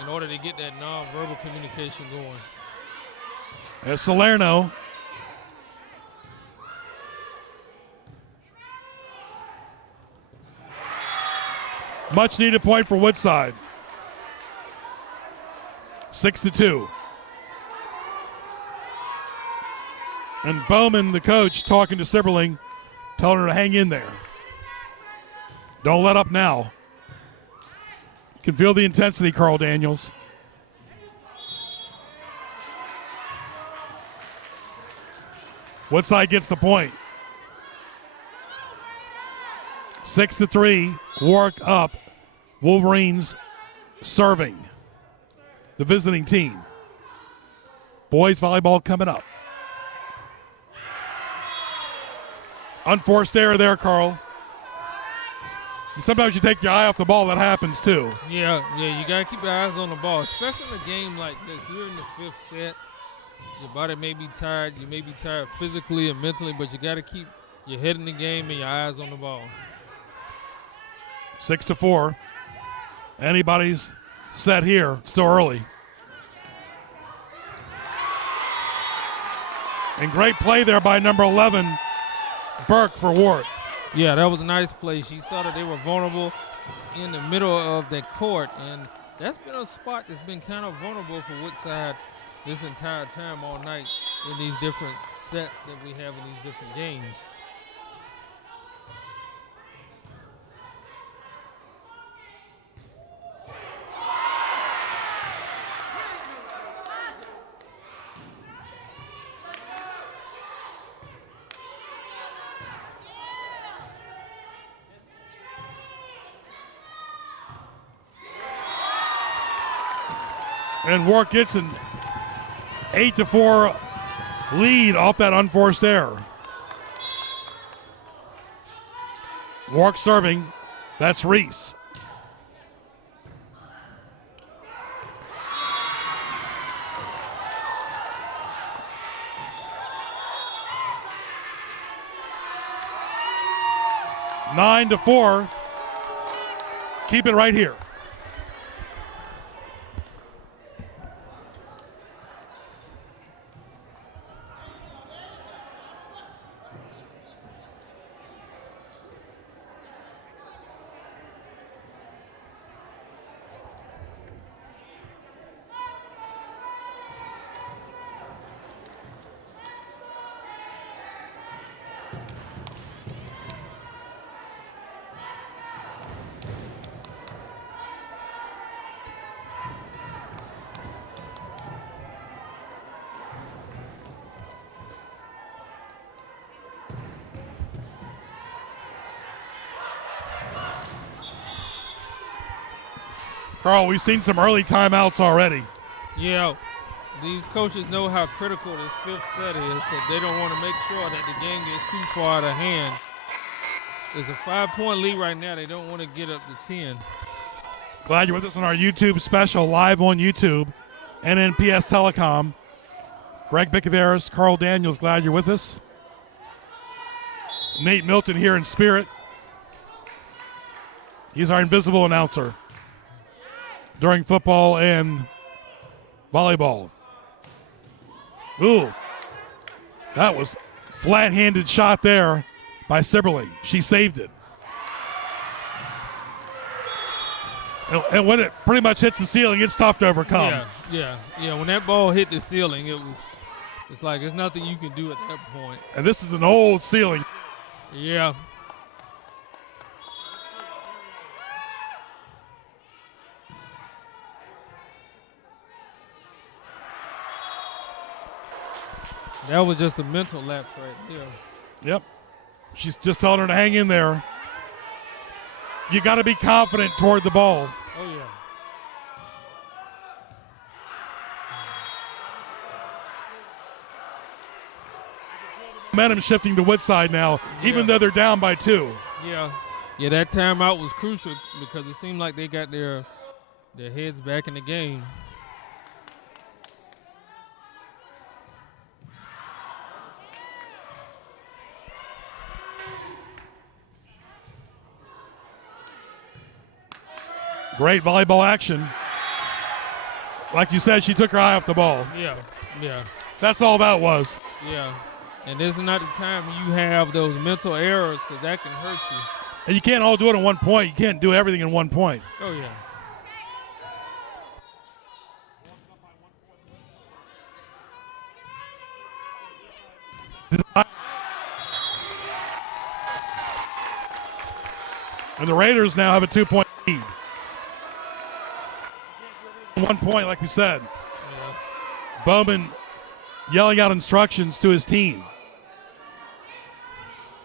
in order to get that non-verbal communication going. There's Salerno. Much needed point for Woodside. 6-2. And Bowman, the coach, talking to Sibberling, telling her to hang in there. Don't let up now. You can feel the intensity, Carl Daniels. Woodside gets the point. 6-3. Warwick up. Wolverines serving. The visiting team. Boys volleyball coming up. Unforced error there, Carl. And sometimes you take your eye off the ball. That happens too. Yeah, you got to keep your eyes on the ball, especially in a game like this. You're in the fifth set. Your body may be tired. You may be tired physically and mentally, but you got to keep your head in the game and your eyes on the ball. 6-4. Anybody's set here. Still early. And great play there by number 11, Burke, for Warwick. Yeah, that was a nice play. She saw that they were vulnerable in the middle of the court, and that's been a spot that's been kind of vulnerable for Woodside this entire time all night in these different sets that we have in these different games. And Warwick gets an 8-4 lead off that unforced error. Warwick serving. That's Reese. Nine to 4. Keep it right here. Carl, we've seen some early timeouts already. Yeah, these coaches know how critical this fifth set is, so they don't want to make sure that the game gets too far out of hand. There's a 5-point lead right now. They don't want to get up to 10. Glad you're with us on our YouTube special, live on YouTube, NNPS Telecom. Greg Bicaveras, Carl Daniels, glad you're with us. Nate Milton here in spirit. He's our invisible announcer during football and volleyball. Ooh, that was flat-handed shot there by Sibberling. She saved it. And when it pretty much hits the ceiling, it's tough to overcome. Yeah. When that ball hit the ceiling, it's like there's nothing you can do at that point. And this is an old ceiling. Yeah. That was just a mental lapse right there. Yep. She's just telling her to hang in there. You got to be confident toward the ball. Oh, yeah. Momentum shifting to Woodside now, even though they're down by 2. Yeah, that timeout was crucial because it seemed like they got their their heads back in the game. Great volleyball action. Like you said, she took her eye off the ball. Yeah, yeah. That's all that was. Yeah. And this is not the time you have those mental errors, because that can hurt you. And you can't all do it in 1 point. You can't do everything in 1 point. Oh, yeah. And the Raiders now have a 2-point lead. 1 point, like we said. Yeah. Bowman yelling out instructions to his team.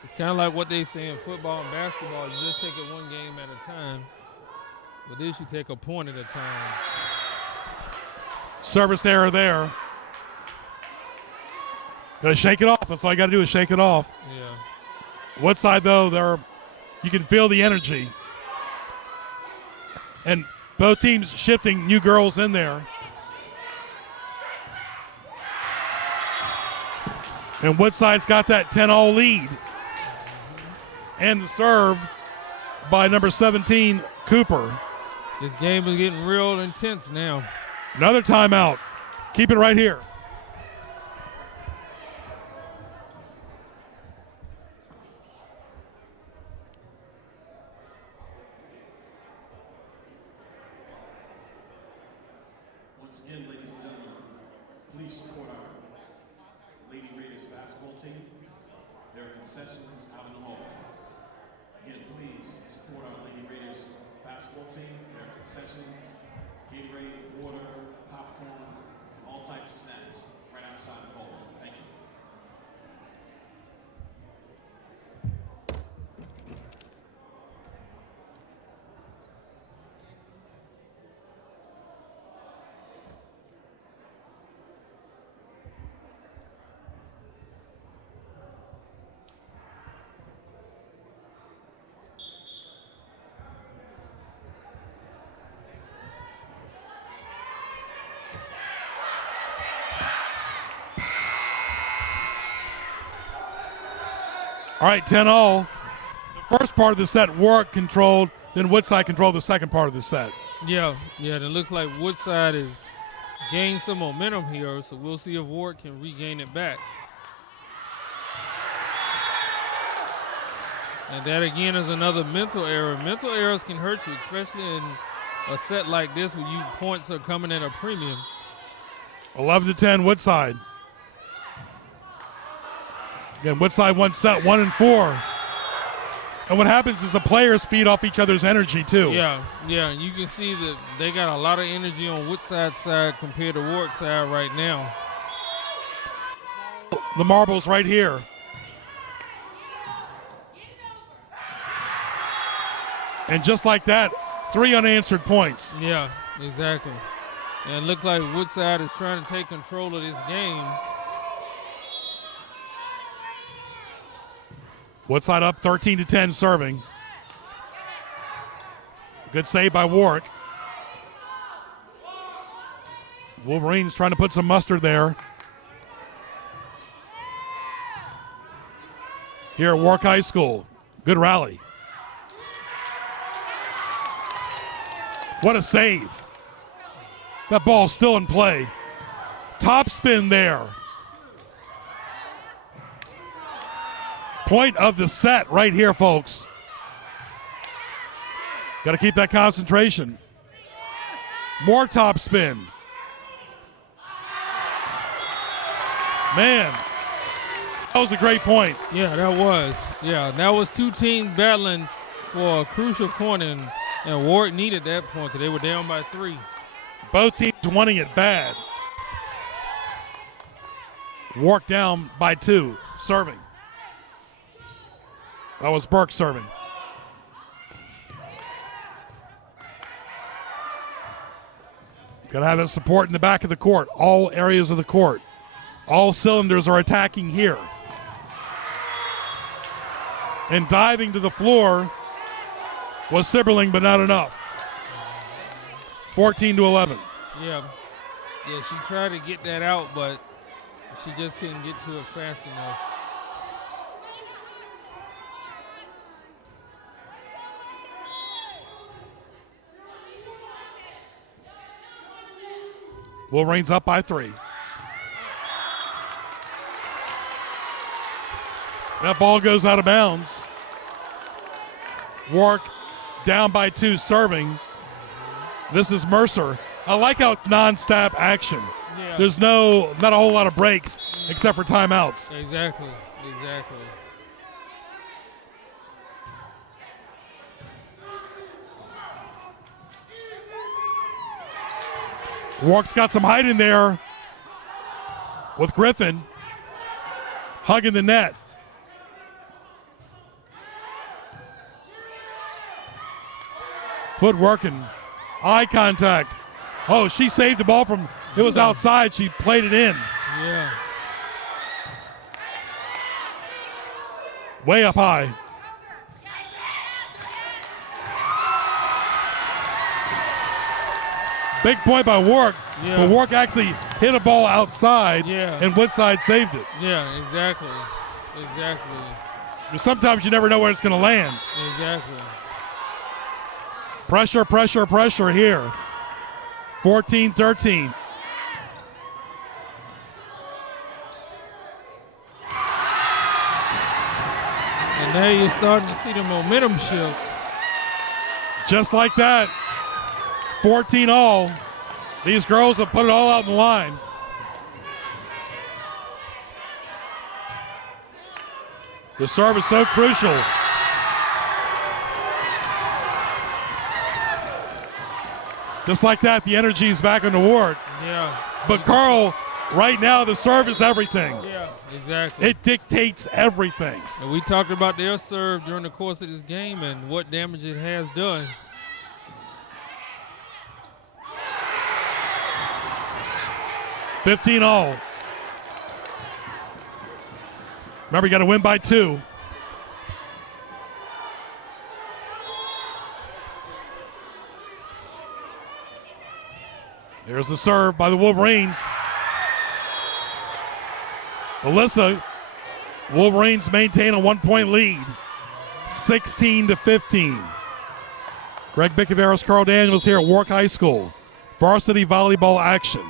It's kind of like what they say in football and basketball. You just take it one game at a time. But this, you take a point at a time. Service error there. Got to shake it off. That's all you got to do is shake it off. Yeah. Woodside, though, you can feel the energy. And both teams shifting new girls in there. And Woodside's got that 10-all lead. And the serve by number 17, Cooper. This game is getting real intense now. Another timeout. Keep it right here. Once again, ladies and gentlemen, please support our Lady Raiders basketball team. There are concessions out in the hall. Again, please support our Lady Raiders basketball team. There are concessions, Gatorade, water, popcorn, all types of snacks right outside the hall. Thank you. All right, 10-all. The first part of the set, Warwick controlled, then Woodside controlled the second part of the set. Yeah, yeah. And it looks like Woodside has gained some momentum here, so we'll see if Warwick can regain it back. And that, again, is another mental error. Mental errors can hurt you, especially in a set like this where points are coming at a premium. 11-10, Woodside. Again, Woodside won set 1 and 4. And what happens is the players feed off each other's energy, too. Yeah, yeah. You can see that they got a lot of energy on Woodside's side compared to Warwick's side right now. The marble's right here. And just like that, 3 unanswered points. Yeah, exactly. And it looks like Woodside is trying to take control of this game. Woodside up 13-10 serving. Good save by Warwick. Wolverines trying to put some mustard there. Here at Warwick High School. Good rally. What a save. That ball's still in play. Top spin there. Point of the set right here, folks. Got to keep that concentration. More top spin. Man, that was a great point. Yeah, that was. Yeah, that was two teams battling for a crucial point, and Warwick needed that point because they were down by 3. Both teams wanting it bad. Warwick down by 2, serving. That was Burke serving. Got to have that support in the back of the court, all areas of the court. All cylinders are attacking here. And diving to the floor was Sibberling, but not enough. 14-11. Yeah. Yeah, she tried to get that out, but she just couldn't get to it fast enough. Wolverines up by 3. That ball goes out of bounds. Warwick down by 2 serving. This is Mercer. I like how it's non-stop action. Yeah. There's not a whole lot of breaks except for timeouts. Exactly. Warwick's got some height in there with Griffin hugging the net. Footwork and eye contact. Oh, she saved the ball from, it was outside. She played it in. Yeah. Way up high. Big point by Warwick. Yeah. But Warwick actually hit a ball outside, Yeah. and Woodside saved it. Yeah, exactly. But sometimes you never know where it's going to land. Exactly. Pressure here. 14-13. And now you're starting to see the momentum shift. Just like that. 14-all. These girls have put it all out in the line. The serve is so crucial. Just like that, the energy is back on the ward. Yeah. But Carl, right now, the serve is everything. Yeah, exactly. It dictates everything. And we talked about their serve during the course of this game and what damage it has done. $15-all. Remember, you got to win by 2. Here's the serve by the Wolverines. Alyssa, Wolverines maintain a 1-point lead, 16-15. Greg Bicaveros, Carl Daniels here at Warwick High School. Varsity volleyball action.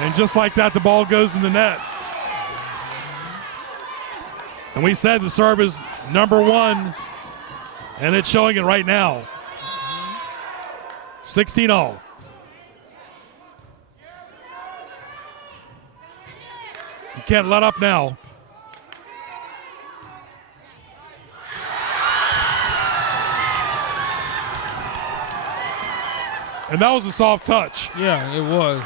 And just like that, the ball goes in the net. And we said the serve is number 1, and it's showing it right now. 16-all. You can't let up now. And that was a soft touch. Yeah, it was.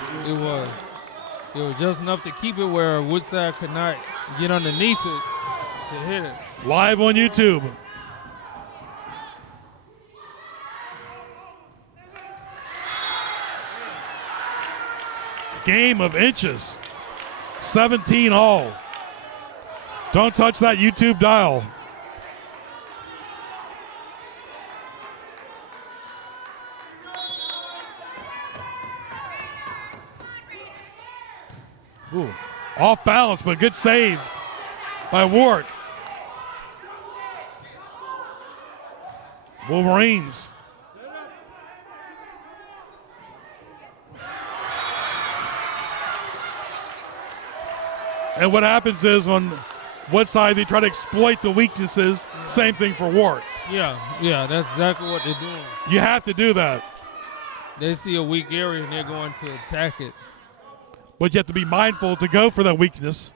It was just enough to keep it where Woodside could not get underneath it to hit it. Live on YouTube. Game of inches. 17-all. Don't touch that YouTube dial. Ooh, off balance, but good save by Warwick. Wolverines. And what happens is on Woodside, they try to exploit the weaknesses. Same thing for Warwick. Yeah, that's exactly what they're doing. You have to do that. They see a weak area and they're going to attack it. But you have to be mindful to go for that weakness.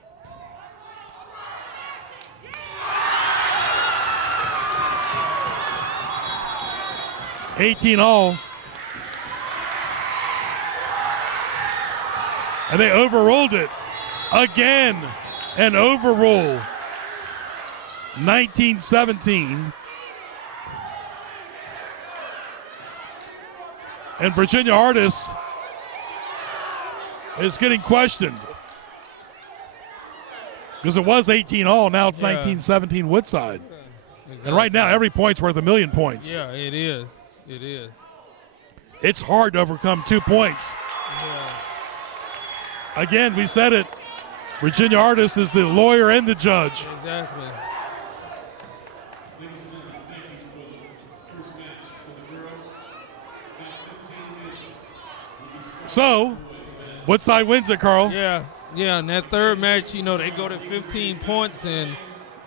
$18-all. And they overruled it. Again, an overrule. 19-17. And Virginia Artis is getting questioned. Because it was 18-all, now it's 19-17 Woodside. And right now, every point's worth 1,000,000 points. Yeah, it is. It is. It's hard to overcome 2 points. Yeah. Again, we said it. Virginia Artis is the lawyer and the judge. Exactly. Ladies and gentlemen, thank you for the first match for the girls. Now 15 minutes will be started. So, Woodside wins it, Carl. Yeah. Yeah, in that third match, you know, they go to 15 points, and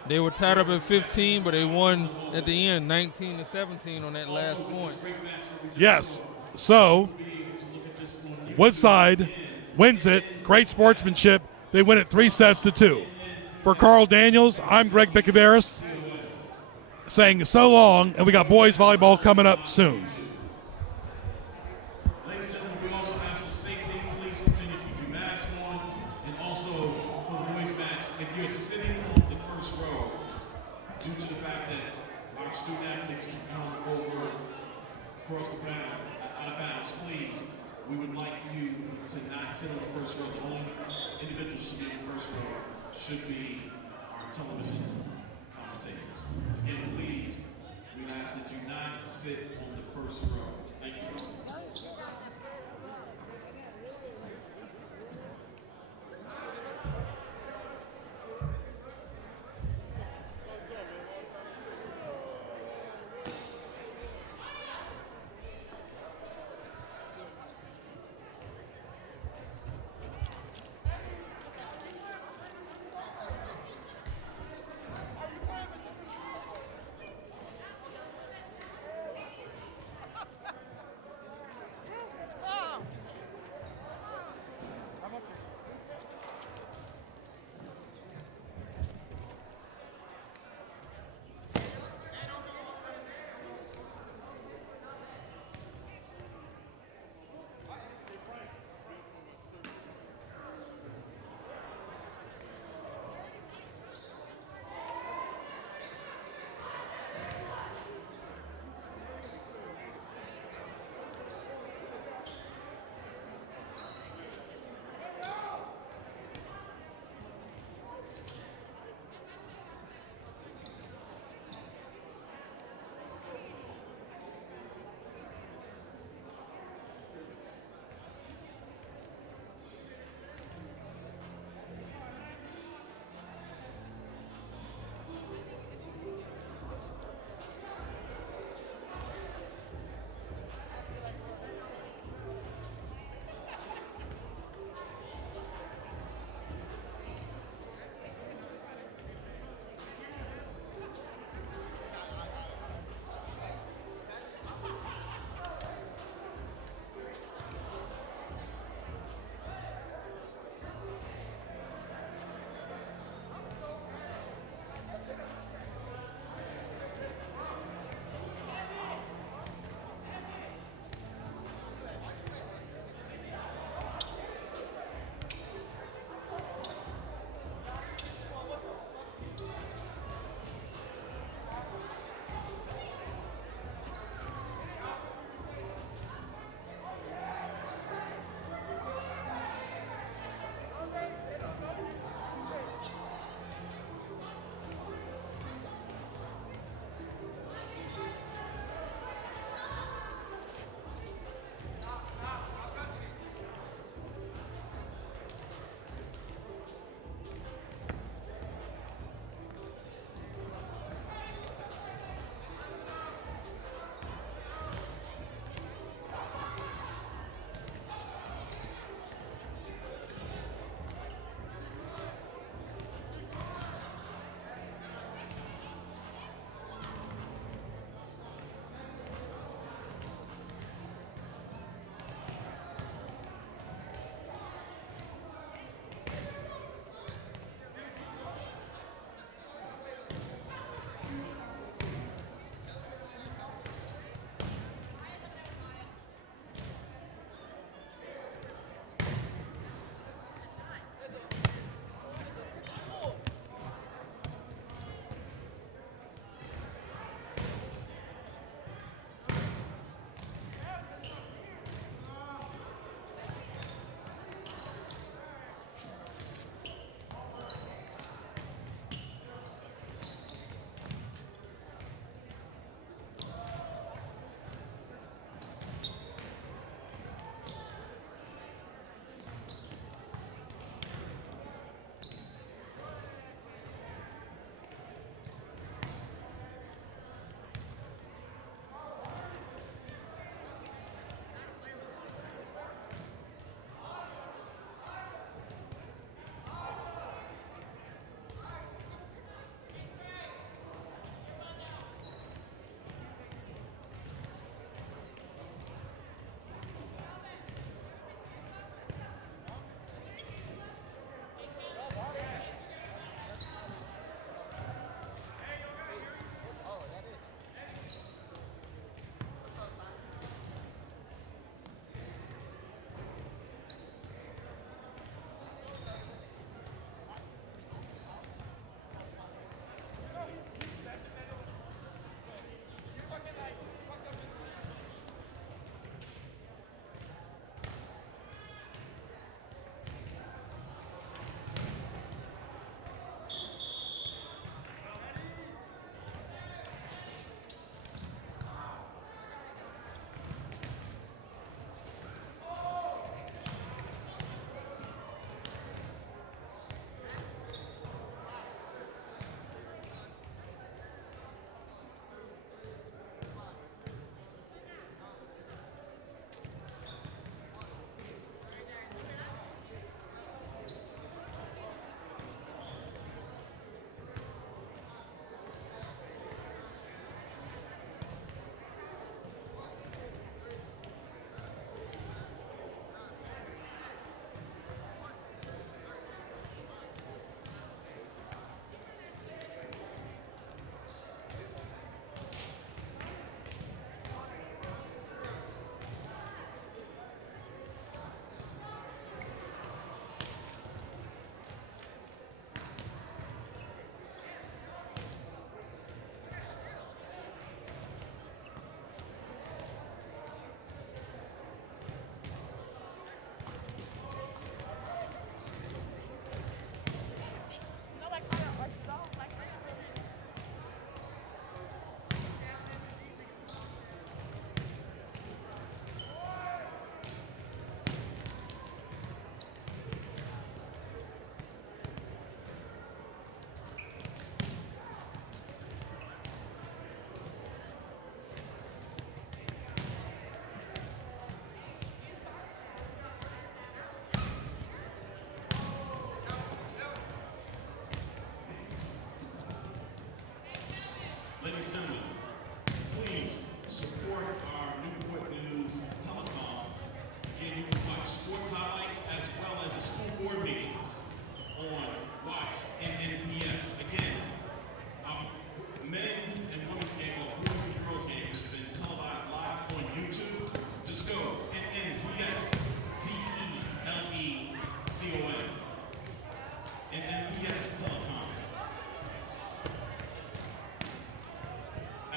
they were tied up at 15, but they won at the end, 19-17 on that last point. Yes. So, Woodside wins it. Great sportsmanship. They win it 3-2. For Carl Daniels, I'm Greg Bicaveras saying so long, and we got boys volleyball coming up soon. Ladies and gentlemen, we also ask for safety. Please continue to keep your mask on. And also, for the boys match, if you're sitting on the first row, due to the fact that our student athletes can come over across the ground, out of bounds, please, we would like for you to not sit on the first row. The only individuals should be in the first row should be our television commentators. Again, please, we ask that you not sit on the first row. Thank you.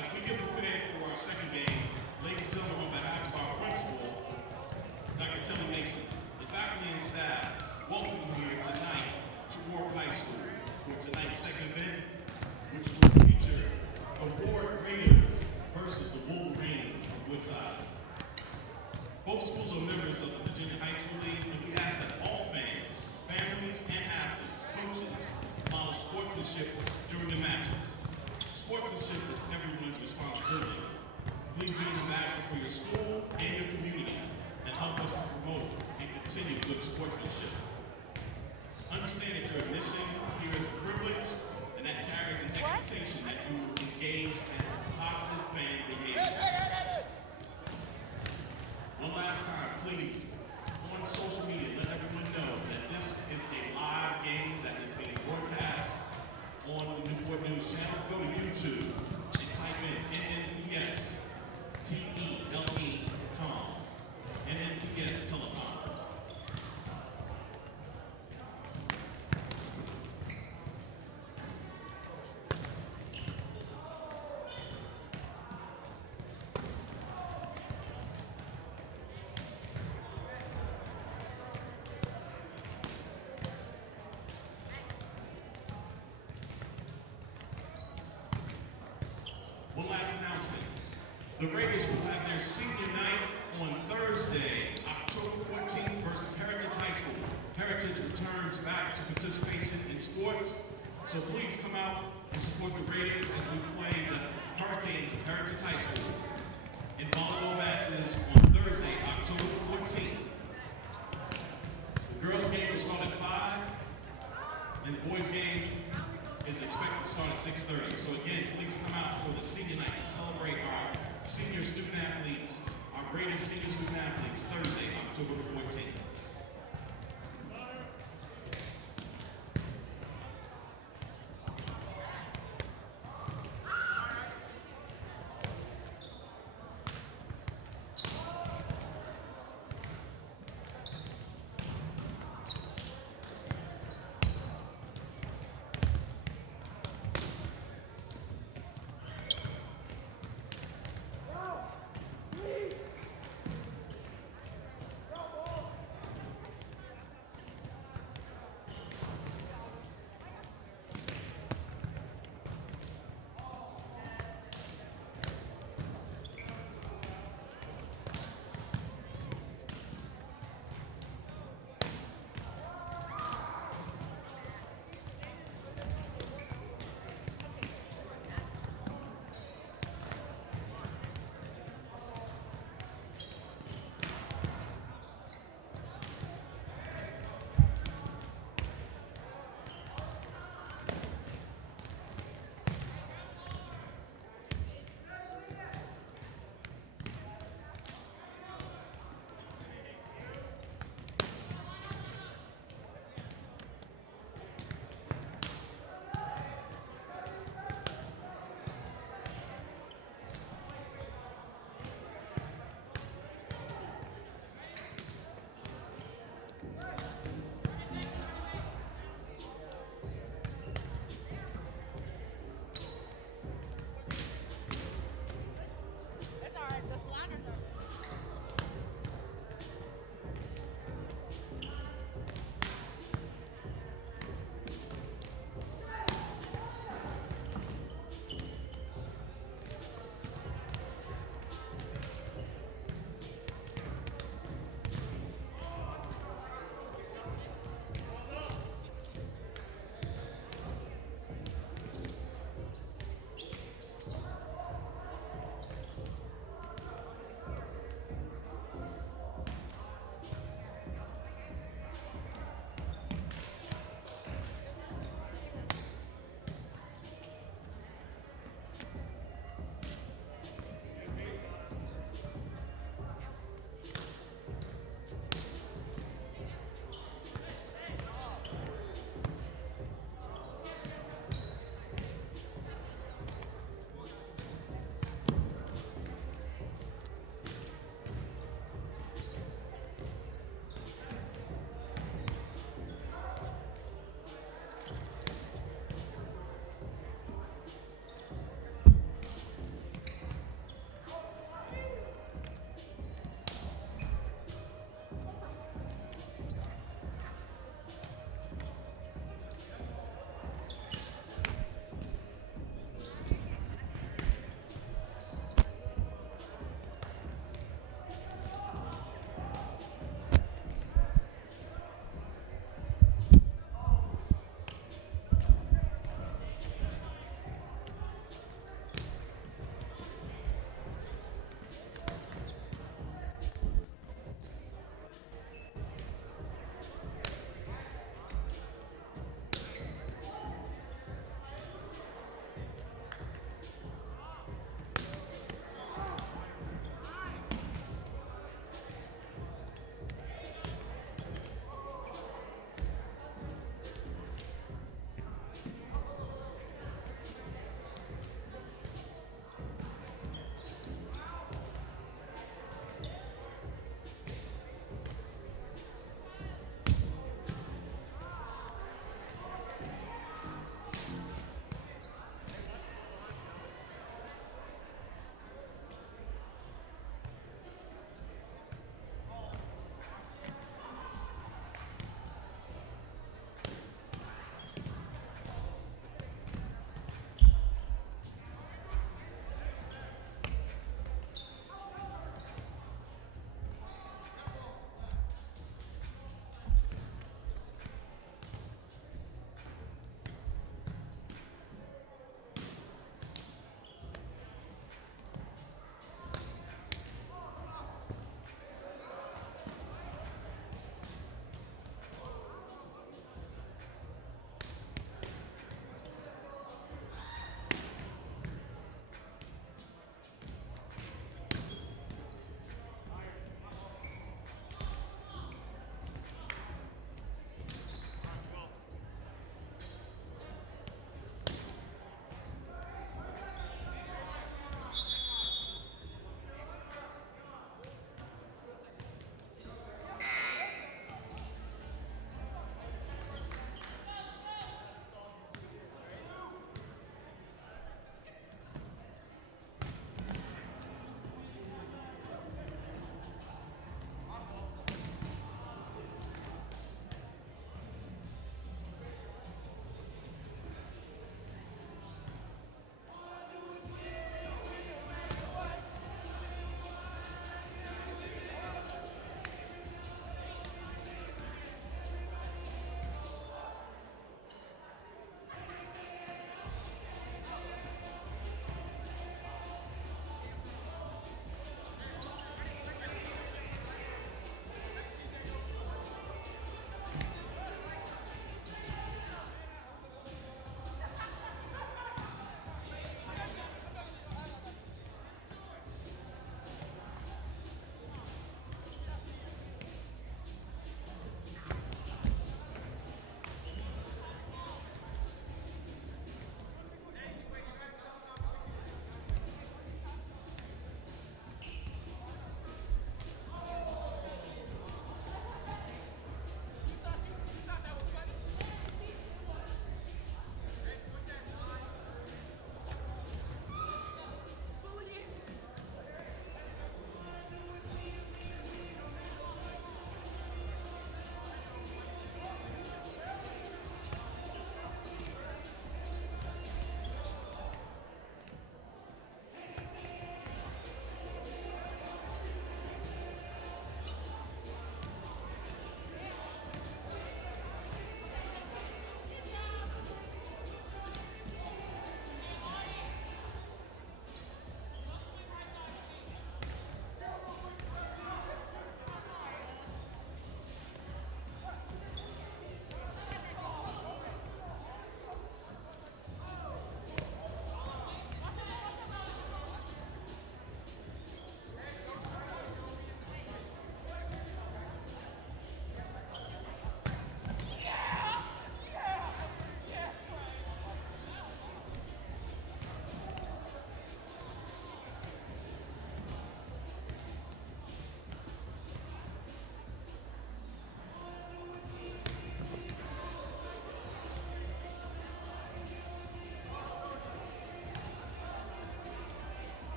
As we get prepared for our second game, ladies and gentlemen, on behalf of our principal, Dr. Kelly Mason, the faculty and staff, welcome you here tonight to Warwick High School for tonight's second event, which will feature the Warwick Raiders versus the Wolverines of Woodside. Both schools are members of the Virginia High School League, and we ask that all fans, families, and athletes, coaches, model sportsmanship during the matches. Sportsmanship is everyone's responsibility. Please be an ambassador for your school and your community and help us to promote and continue good sportsmanship. Understand that your admission here is a privilege, and that carries an expectation that you will engage in positive fan behavior. One last time, please, on social media, let everyone know that this is a live game that is being broadcast on the Newport News channel. Go to YouTube and type in NNPS Telecom. NNPS Telecom. One last announcement. The Raiders will have their senior night on Thursday, October 14th versus Heritage High School. Heritage returns back to participation in sports, so please come out and support the Raiders as we play the Hurricanes of Heritage High School in volleyball matches on Thursday, October 14th. The girls' game will start at 5, and the boys' game is expected to start at 6:30. So again, please come out for the senior night to celebrate our senior student athletes, our greatest senior student athletes, Thursday, October 14th.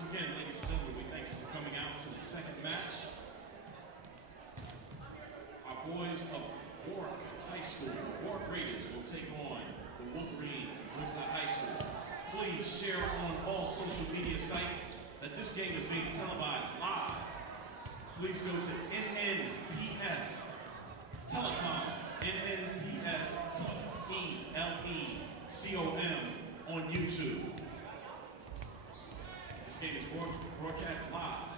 Once again, ladies and gentlemen, we thank you for coming out to the second match. Our boys of Warwick High School, Warwick Raiders, will take on the Wolverines of Woodside High School. Please share on all social media sites that this game is being televised live. Please go to NNPS Telecom, NNPS Telecom on YouTube. This game is broadcast live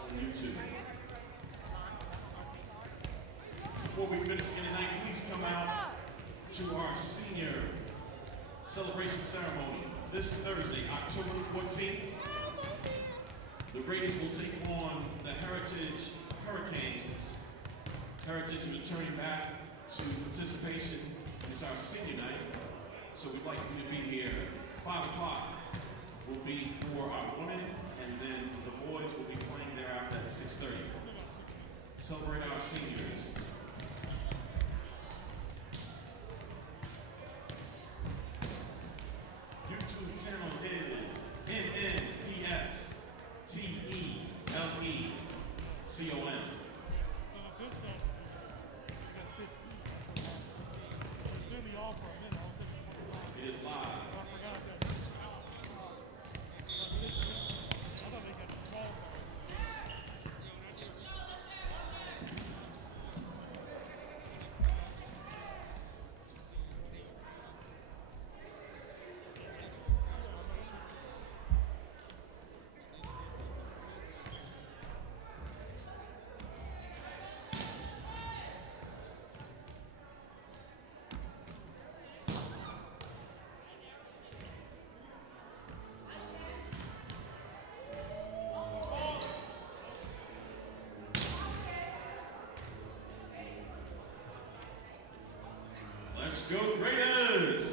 on YouTube. Before we finish again tonight, please come out to our senior celebration ceremony this Thursday, October 14th. The Raiders will take on the Heritage Hurricanes. Heritage is returning back to participation. It's our senior night, so we'd like you to be here. 5 o'clock will be for our women, and then the boys will be playing thereafter at 6:30. Celebrate our seniors. YouTube channel is NNPS Telecom. It is live. Let's go Raiders!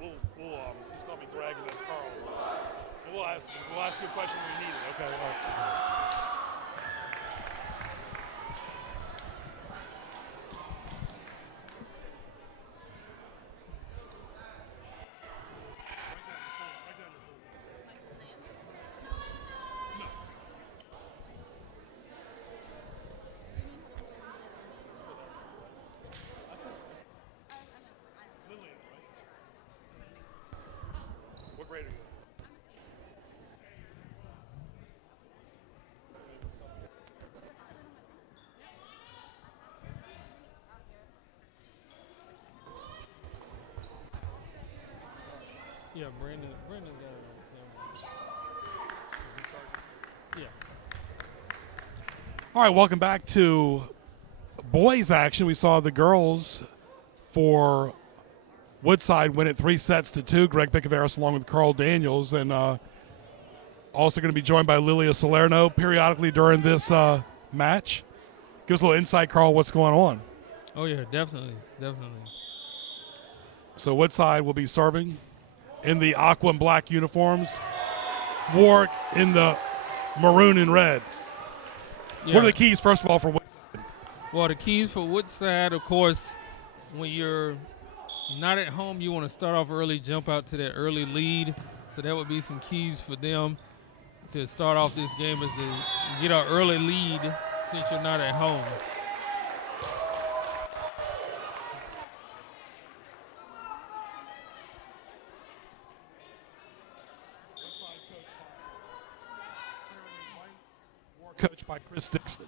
He's going to be dragging this, Carl. We'll ask you a question when we need it. Okay. All right. What grade are you in? Yeah, Brandon's yeah. All right, welcome back to boys action. We saw the girls for Woodside win it 3-2. Greg Picaveras along with Carl Daniels, and also going to be joined by Lilia Salerno periodically during this match. Give us a little insight, Carl, what's going on. Oh yeah, definitely. So Woodside will be serving in the aqua and black uniforms. Warwick in the maroon and red. Yeah. What are the keys, first of all, for Woodside? Well, the keys for Woodside, of course, when you're not at home, you want to start off early, jump out to that early lead. So that would be some keys for them to start off this game, is to get an early lead since you're not at home. Coached by Chris Dixon.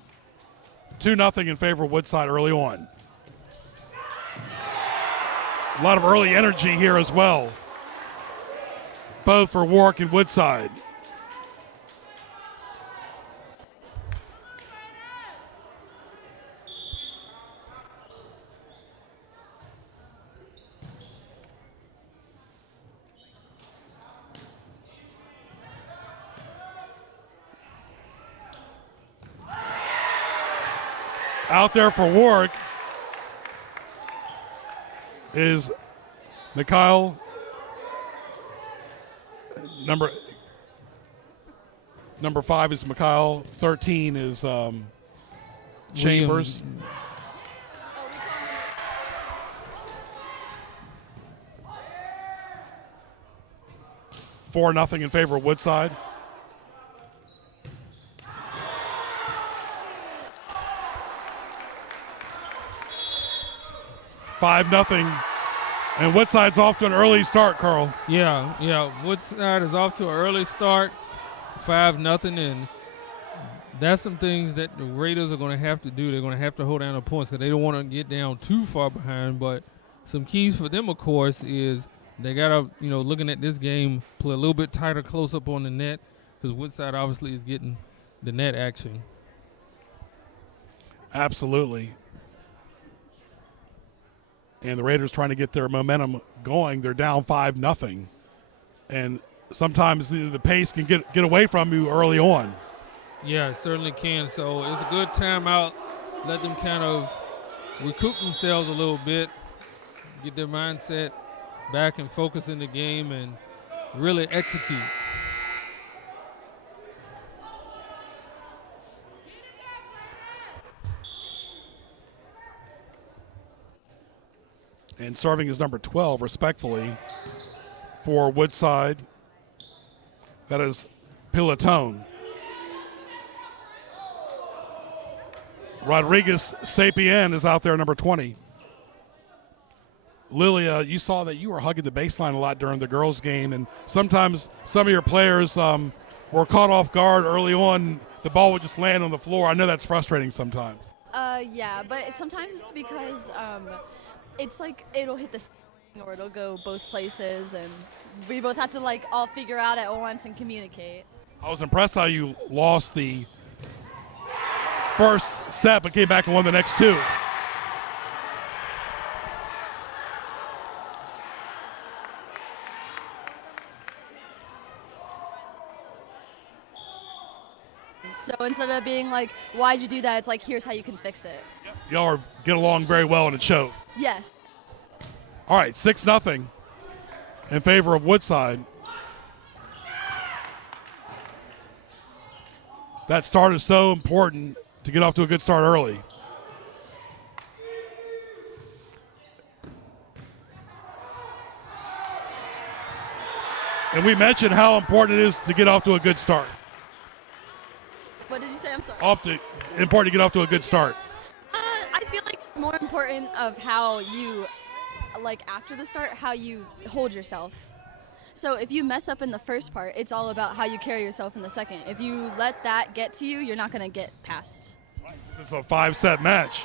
2-0 in favor of Woodside early on. A lot of early energy here as well, both for Warwick and Woodside. Out there for Warwick is Mikhail, number 5 is Mikhail, 13 is Chambers. 4-0 in favor of Woodside. $5-0, and Woodside's off to an early start, Carl. Yeah. Woodside is off to an early start, 5-0, and that's some things that the Raiders are going to have to do. They're going to have to hold down the points because they don't want to get down too far behind. But some keys for them, of course, is they got to, looking at this game, play a little bit tighter, close up on the net, because Woodside obviously is getting the net action. Absolutely. And the Raiders trying to get their momentum going. They're down 5-0. And sometimes the pace can get away from you early on. Yeah, it certainly can. So it's a good timeout. Let them kind of recoup themselves a little bit, get their mindset back and focus in the game and really execute. And serving is number 12, respectfully, for Woodside. That is Pilatone. Rodriguez Sapien is out there, number 20. Lilia, you saw that you were hugging the baseline a lot during the girls' game, and sometimes some of your players were caught off guard early on. The ball would just land on the floor. I know that's frustrating sometimes. Yeah, but sometimes it's because it's like it'll hit the ceiling or it'll go both places, and we both have to all figure out at once and communicate. I was impressed how you lost the first set but came back and won the next two. So instead of being like, why'd you do that? It's like, here's how you can fix it. Y'all get along very well, and it shows. Yes. All right, 6-0. in favor of Woodside. That start is so important to get off to a good start early. And we mentioned how important it is to get off to a good start. What did you say? I'm sorry. Important to get off to a good start. I feel like it's more important of how you, like after the start, how you hold yourself. So if you mess up in the first part, it's all about how you carry yourself in the second. If you let that get to you, you're not going to get past. It's a 5-set match.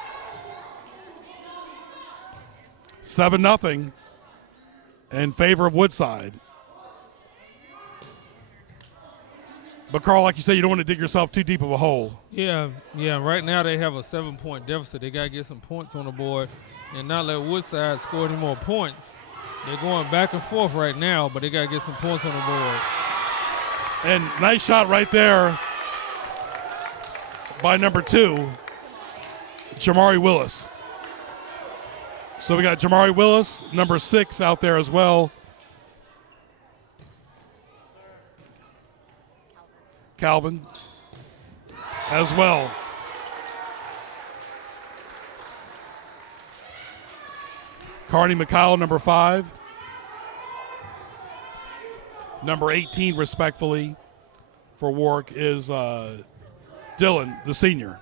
7-0 in favor of Woodside. But, Carl, like you said, you don't want to dig yourself too deep of a hole. Yeah. Right now they have a 7-point deficit. They got to get some points on the board and not let Woodside score any more points. They're going back and forth right now, but they got to get some points on the board. And nice shot right there by number 2, Jamari Willis. So we got Jamari Willis, number 6, out there as well. Calvin as well. Carney McKyle, number 5. Number 18, respectfully, for Warwick is Dylan, the senior.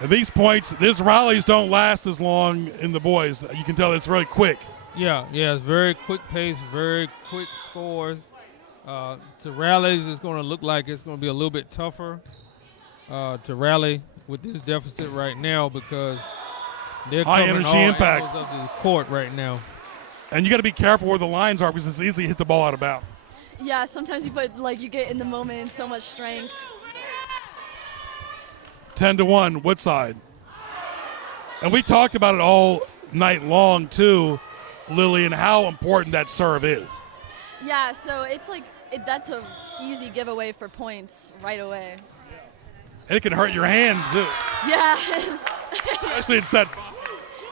And these points, these rallies don't last as long in the boys. You can tell it's really quick. Yeah, it's very quick pace, very quick scores. To rallies, it's going to look like it's going to be a little bit tougher to rally with this deficit right now because they're high covering energy all impact angles of the court right now. And you got to be careful where the lines are because it's easy to hit the ball out of bounds. Yeah, sometimes you get in the moment and so much strength. 10-1, Woodside. And we talked about it all night long too, Lily, and how important that serve is. Yeah, so it's like that's a easy giveaway for points right away. And it can hurt your hand too. Yeah. Especially in set 5.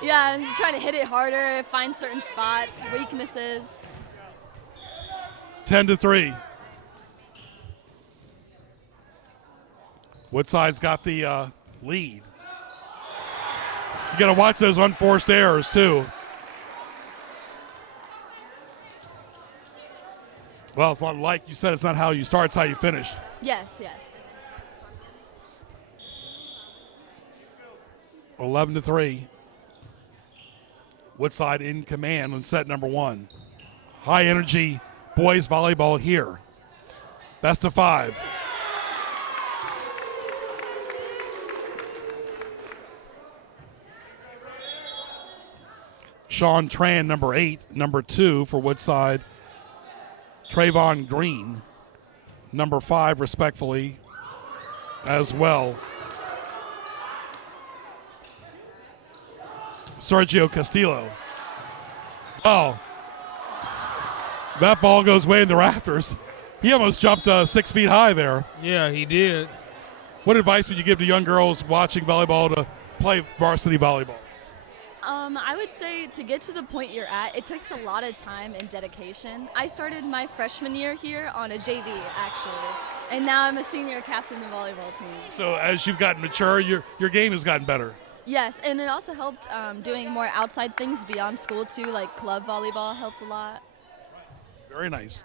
Yeah, and you're trying to hit it harder, find certain spots, weaknesses. 10-3. Woodside's got the lead. You got to watch those unforced errors too. Well, it's not like you said. It's not how you start; it's how you finish. Yes. 11-3. Woodside in command on set number 1. High energy boys volleyball here. Best of 5. Sean Tran, number 8, number 2 for Woodside. Trayvon Green, number 5, respectfully, as well. Sergio Castillo. Oh, that ball goes way in the rafters. He almost jumped 6 feet high there. Yeah, he did. What advice would you give to young girls watching volleyball to play varsity volleyball? I would say to get to the point you're at, it takes a lot of time and dedication. I started my freshman year here on a JV, actually, and now I'm a senior captain of the volleyball team. So as you've gotten mature, your game has gotten better. Yes, and it also helped doing more outside things beyond school, too, like club volleyball helped a lot. Very nice.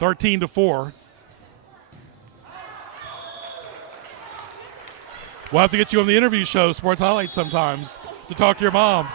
13-4. We'll have to get you on the interview show, Sports Highlights, sometimes to talk to your mom.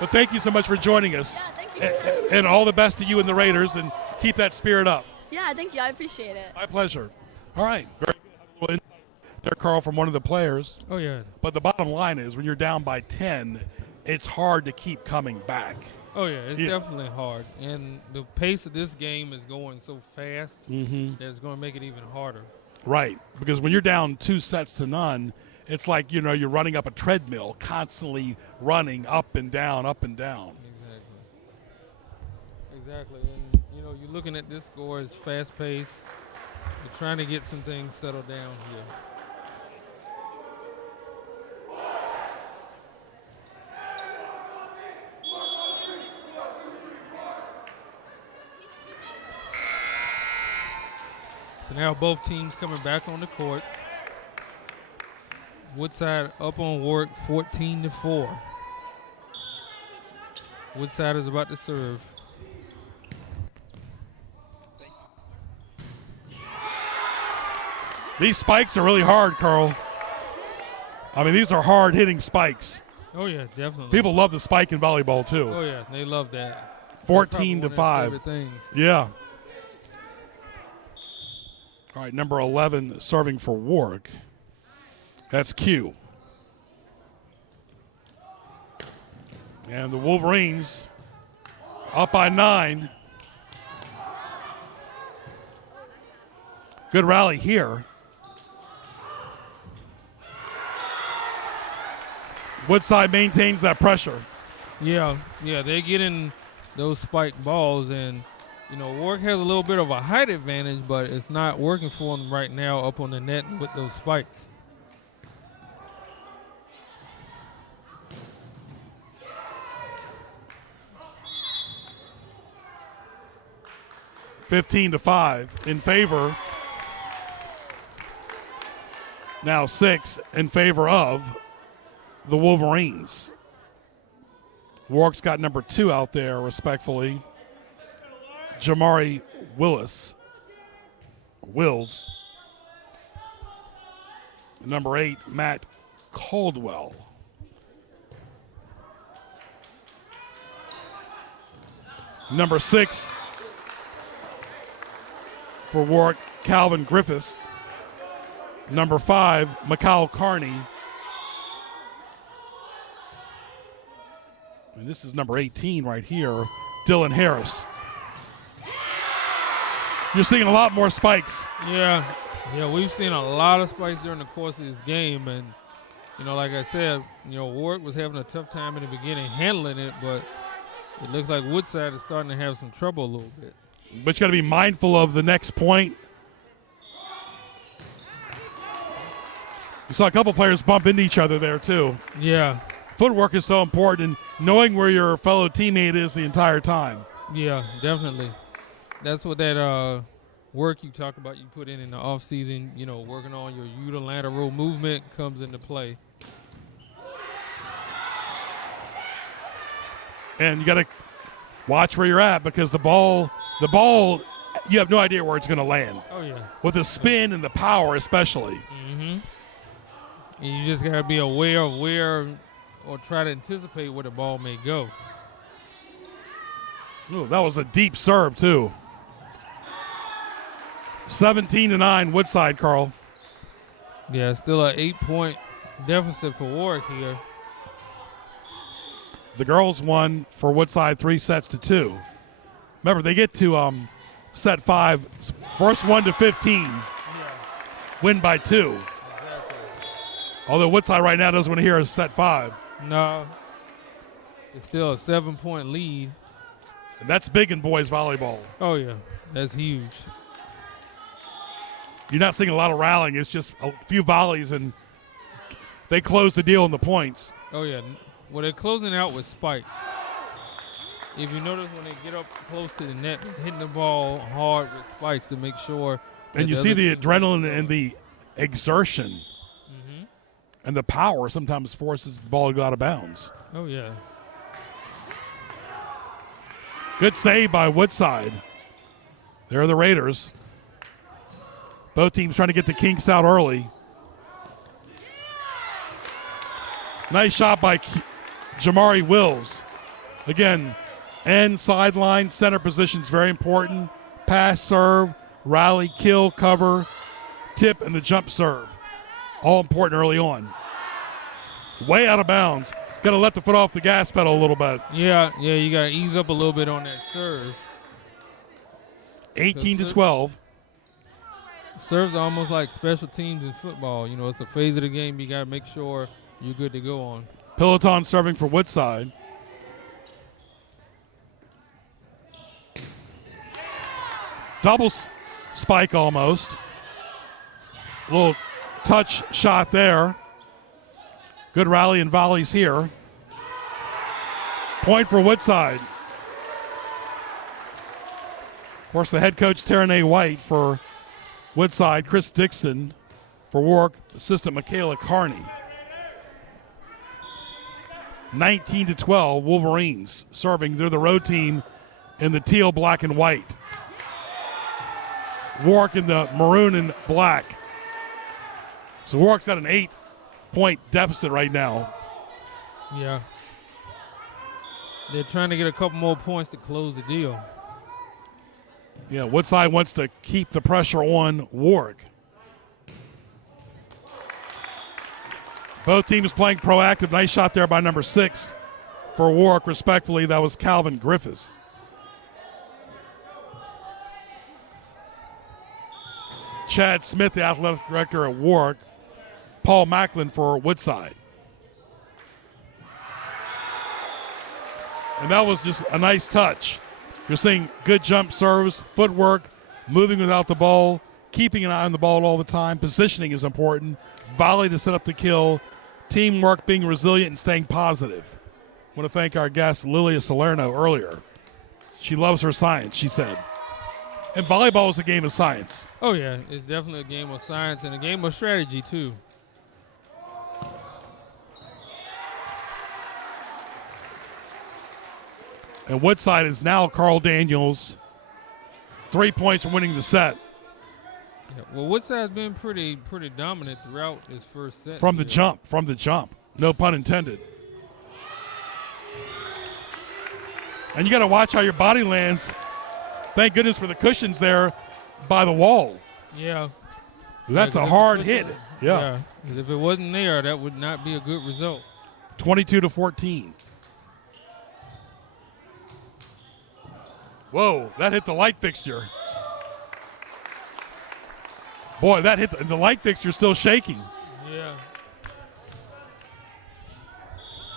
But thank you so much for joining us. Yeah, thank you. And all the best to you and the Raiders, and keep that spirit up. Yeah, thank you. I appreciate it. My pleasure. All right. Very good. Have a little insight there, Carl, from one of the players. Oh, yeah. But the bottom line is when you're down by 10, it's hard to keep coming back. Oh, yeah, it's definitely hard. And the pace of this game is going so fast that it's going to make it even harder. Right, because when you're down 2-0, it's like, you're running up a treadmill, constantly running up and down, up and down. Exactly. And, you're looking at this score as fast-paced. You're trying to get some things settled down here. So now both teams coming back on the court. Woodside up on Warwick 14-4. Woodside is about to serve. These spikes are really hard, Carl. I mean, these are hard-hitting spikes. Oh, yeah, definitely. People love the spike in volleyball, too. Oh, yeah, they love that. 14-5. Yeah. All right, number 11 serving for Warwick. That's Q. And the Wolverines up by 9. Good rally here. Woodside maintains that pressure. Yeah, they get in those spiked balls, and Warwick has a little bit of a height advantage, but it's not working for them right now up on the net with those spikes. (15-5) in favor. Now 6 in favor of the Wolverines. Warwick's got number 2 out there, respectfully. Jamari Wills. Number 8, Matt Caldwell. Number 6 for Warwick, Calvin Griffiths. Number 5, Mikal Carney. And this is number 18 right here, Dylan Harris. You're seeing a lot more spikes. Yeah, we've seen a lot of spikes during the course of this game. And, like I said, Warwick was having a tough time in the beginning handling it, but it looks like Woodside is starting to have some trouble a little bit. But you got to be mindful of the next point. You saw a couple players bump into each other there, too. Yeah. Footwork is so important, and knowing where your fellow teammate is the entire time. Yeah, definitely. That's what that work you talk about, you put in the off season, working on your unilateral movement comes into play. And you got to watch where you're at, because the ball, you have no idea where it's going to land. Oh, yeah. With the spin and the power especially. Mm-hmm. And you just got to be aware of where, or try to anticipate where the ball may go. Ooh, that was a deep serve, too. 17-9 Woodside, Carl. Yeah, still an 8-point deficit for Warwick here. The girls won for Woodside 3-2. Remember, they get to set 5, first 1 to 15, win by 2. Exactly. Although Woodside right now doesn't want to hear a set 5. No, it's still a 7-point lead. And that's big in boys volleyball. Oh, yeah, that's huge. You're not seeing a lot of rallying. It's just a few volleys, and they close the deal in the points. Oh, yeah. Well, they're closing out with spikes. If you notice, when they get up close to the net, they're hitting the ball hard with spikes to make sure. And you see the adrenaline and the exertion and the power sometimes forces the ball to go out of bounds. Oh, yeah. Good save by Woodside. There are the Raiders. Both teams trying to get the kinks out early. Nice shot by Jamari Wills. Again, end, sideline, center positions very important. Pass, serve, rally, kill, cover, tip, and the jump serve. All important early on. Way out of bounds. Got to let the foot off the gas pedal a little bit. Yeah, you got to ease up a little bit on that serve. 18-12. Serves are almost like special teams in football. It's a phase of the game you got to make sure you're good to go on. Peloton serving for Woodside. Double spike almost. Little touch shot there. Good rally and volleys here. Point for Woodside. Of course, the head coach, Taryn A. White, for Woodside, Chris Dixon. For Warwick, assistant Michaela Carney. 19-12, Wolverines serving. They're the road team in the teal, black, and white. Warwick in the maroon and black. So Warwick's got an 8-point deficit right now. Yeah. They're trying to get a couple more points to close the deal. Yeah, Woodside wants to keep the pressure on Warwick. Both teams playing proactive. Nice shot there by number 6 for Warwick, respectfully. That was Calvin Griffiths. Chad Smith, the athletic director at Warwick. Paul Macklin for Woodside. And that was just a nice touch. You're seeing good jump serves, footwork, moving without the ball, keeping an eye on the ball all the time. Positioning is important. Volley to set up the kill. Teamwork, being resilient, and staying positive. I want to thank our guest, Lilia Salerno, earlier. She loves her science, she said. And volleyball is a game of science. Oh, yeah. It's definitely a game of science and a game of strategy, too. And Woodside is now Carl Daniels. 3 points from winning the set. Yeah, well, Woodside's been pretty dominant throughout his first set. From the jump. No pun intended. And you got to watch how your body lands. Thank goodness for the cushions there by the wall. Yeah. That's a hard hit. Yeah. 'Cause if it wasn't there, that would not be a good result. 22-14. Whoa, that hit the light fixture. Boy, that hit the light fixture, still shaking. Yeah.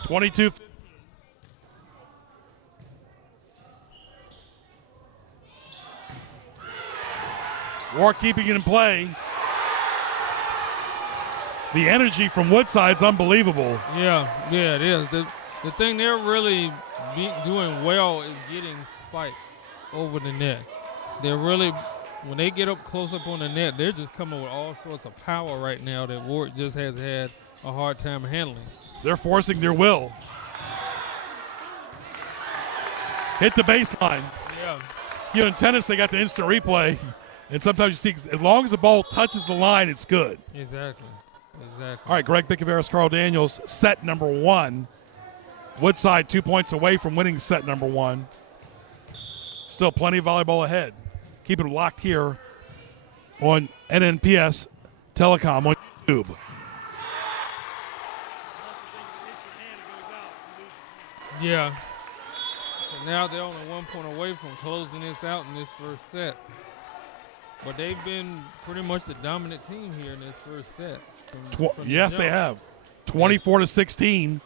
22-15. Warwick keeping it in play. The energy from Woodside's unbelievable. Yeah, it is. The thing they're really doing well is getting spikes over the net. They're really, when they get up close up on the net, they're just coming with all sorts of power right now that Warwick just has had a hard time handling. They're forcing their will. Hit the baseline. Yeah. You know, in tennis, they got the instant replay, and sometimes you see, as long as the ball touches the line, it's good. Exactly. All right, Greg Bicaveras, Carl Daniels, set number 1. Woodside 2 points away from winning set number 1. Still plenty of volleyball ahead. Keep it locked here on NNPS Telecom on YouTube. Yeah. So now they're only 1 point away from closing this out in this first set. But they've been pretty much the dominant team here in this first set. Yes, they have. 24-16.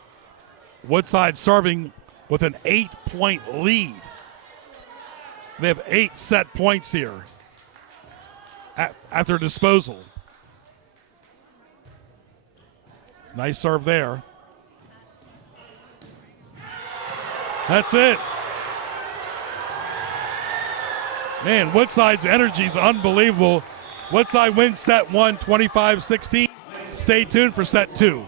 Woodside serving with an 8-point lead. They have 8 set points here at their disposal. Nice serve there. That's it. Man, Woodside's energy is unbelievable. Woodside wins set 1, 25-16. Stay tuned for set 2.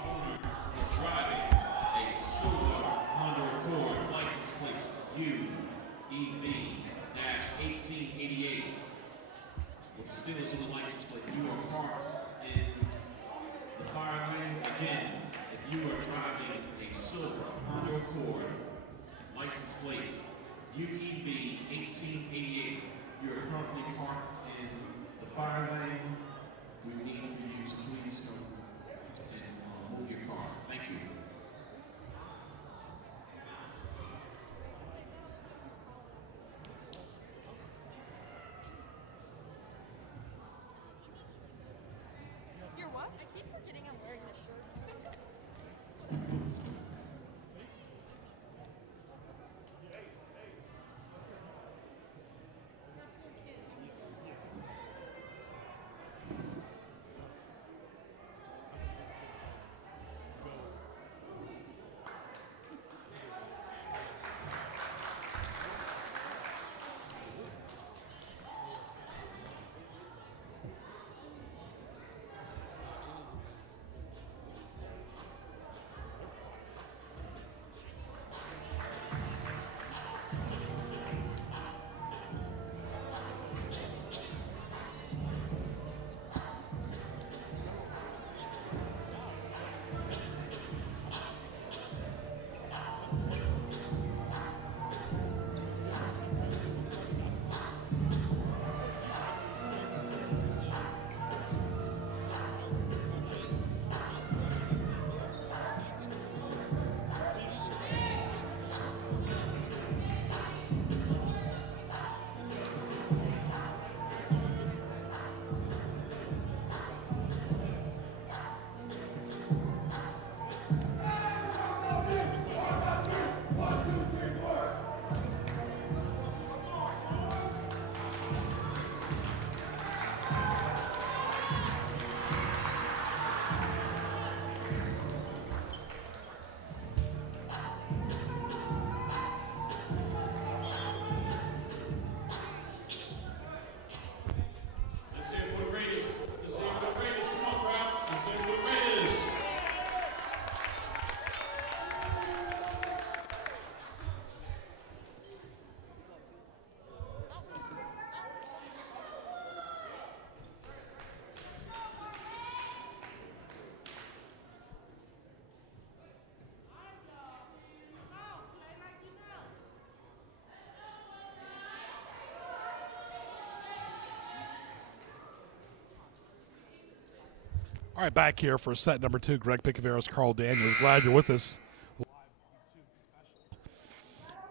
All right, back here for set number 2. Greg Picaveros, Carl Daniels. Glad you're with us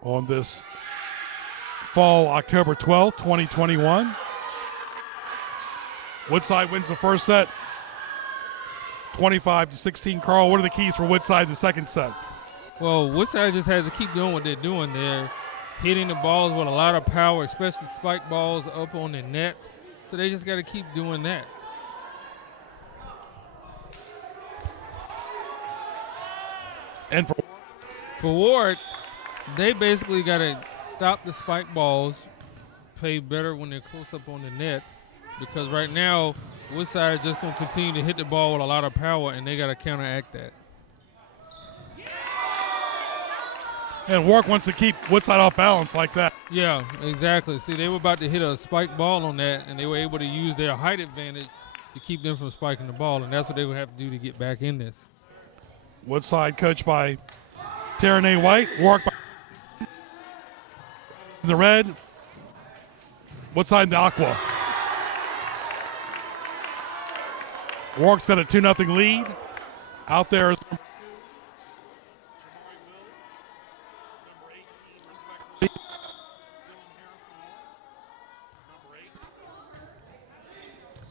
on this fall, October 12th, 2021. Woodside wins the first set, 25-16. Carl, what are the keys for Woodside in the second set? Well, Woodside just has to keep doing what they're doing. They're hitting the balls with a lot of power, especially spike balls up on the net. So they just got to keep doing that. And for Warwick, they basically got to stop the spike balls, play better when they're close up on the net, because right now Woodside is just going to continue to hit the ball with a lot of power, and they got to counteract that. And Warwick wants to keep Woodside off balance like that. Yeah, exactly. See, they were about to hit a spike ball on that, and they were able to use their height advantage to keep them from spiking the ball, and that's what they would have to do to get back in this. Woodside coached by Taranae White. Warwick by the red. Woodside in the aqua. Warwick's got a 2-0 lead. Out there is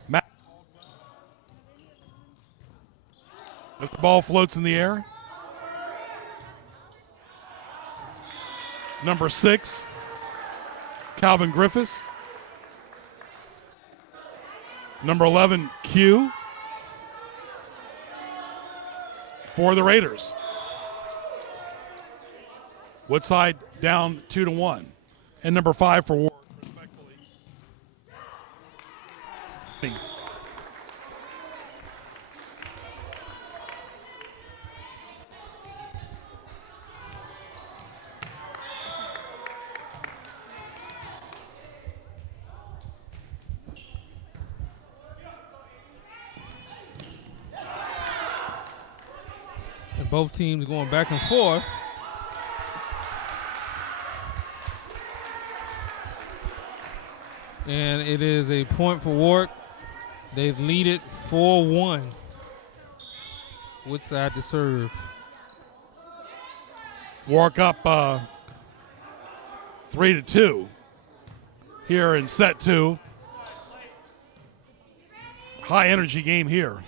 Matt. As the ball floats in the air. Number 6, Calvin Griffiths. Number 11, Q. For the Raiders. Woodside down 2-1. And number 5 for Warwick, respectfully. And both teams going back and forth. And it is a point for Warwick. They've lead it 4-1. Woodside to serve. Warwick up 3-2 here in set 2. High energy game here.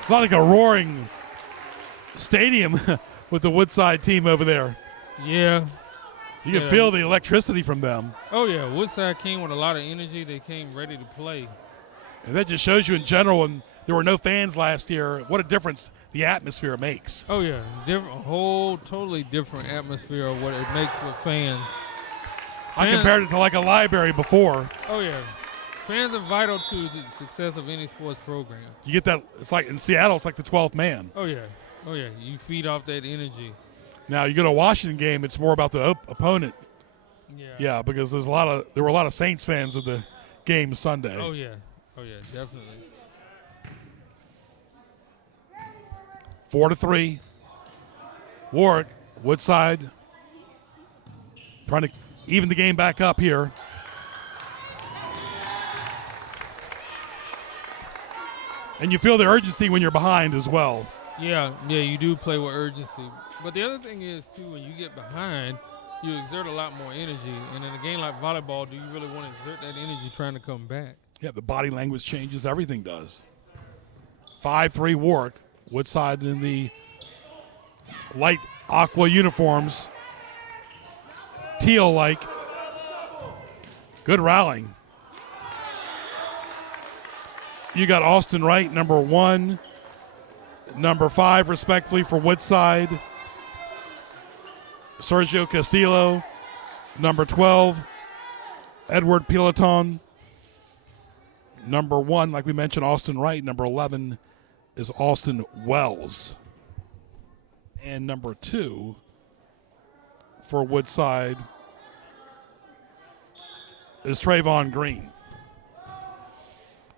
It's not like a roaring stadium with the Woodside team over there. Yeah. You can feel the electricity from them. Oh, yeah. Woodside came with a lot of energy. They came ready to play. And that just shows you in general, when there were no fans last year, what a difference the atmosphere makes. Oh, yeah. A whole totally different atmosphere of what it makes for fans. I compared it to like a library before. Oh, yeah. Fans are vital to the success of any sports program. You get that. It's like in Seattle, it's like the 12th man. Oh, yeah. Oh, yeah. You feed off that energy. Now you go to a Washington game, it's more about the opponent. Yeah, because there were a lot of Saints fans at the game Sunday. Oh yeah, definitely. 4-3. Warwick, Woodside, trying to even the game back up here. And you feel the urgency when you're behind as well. Yeah, you do play with urgency. But the other thing is, too, when you get behind, you exert a lot more energy. And in a game like volleyball, do you really want to exert that energy trying to come back? Yeah, the body language changes. Everything does. 5-3 Warwick. Woodside in the light aqua uniforms. Teal-like. Good rallying. You got Austin Wright, number 1. Number 5, respectfully, for Woodside. Sergio Castillo. Number 12, Edward Piloton. Number 1, like we mentioned, Austin Wright. Number 11 is Austin Wells. And number 2 for Woodside is Trayvon Green.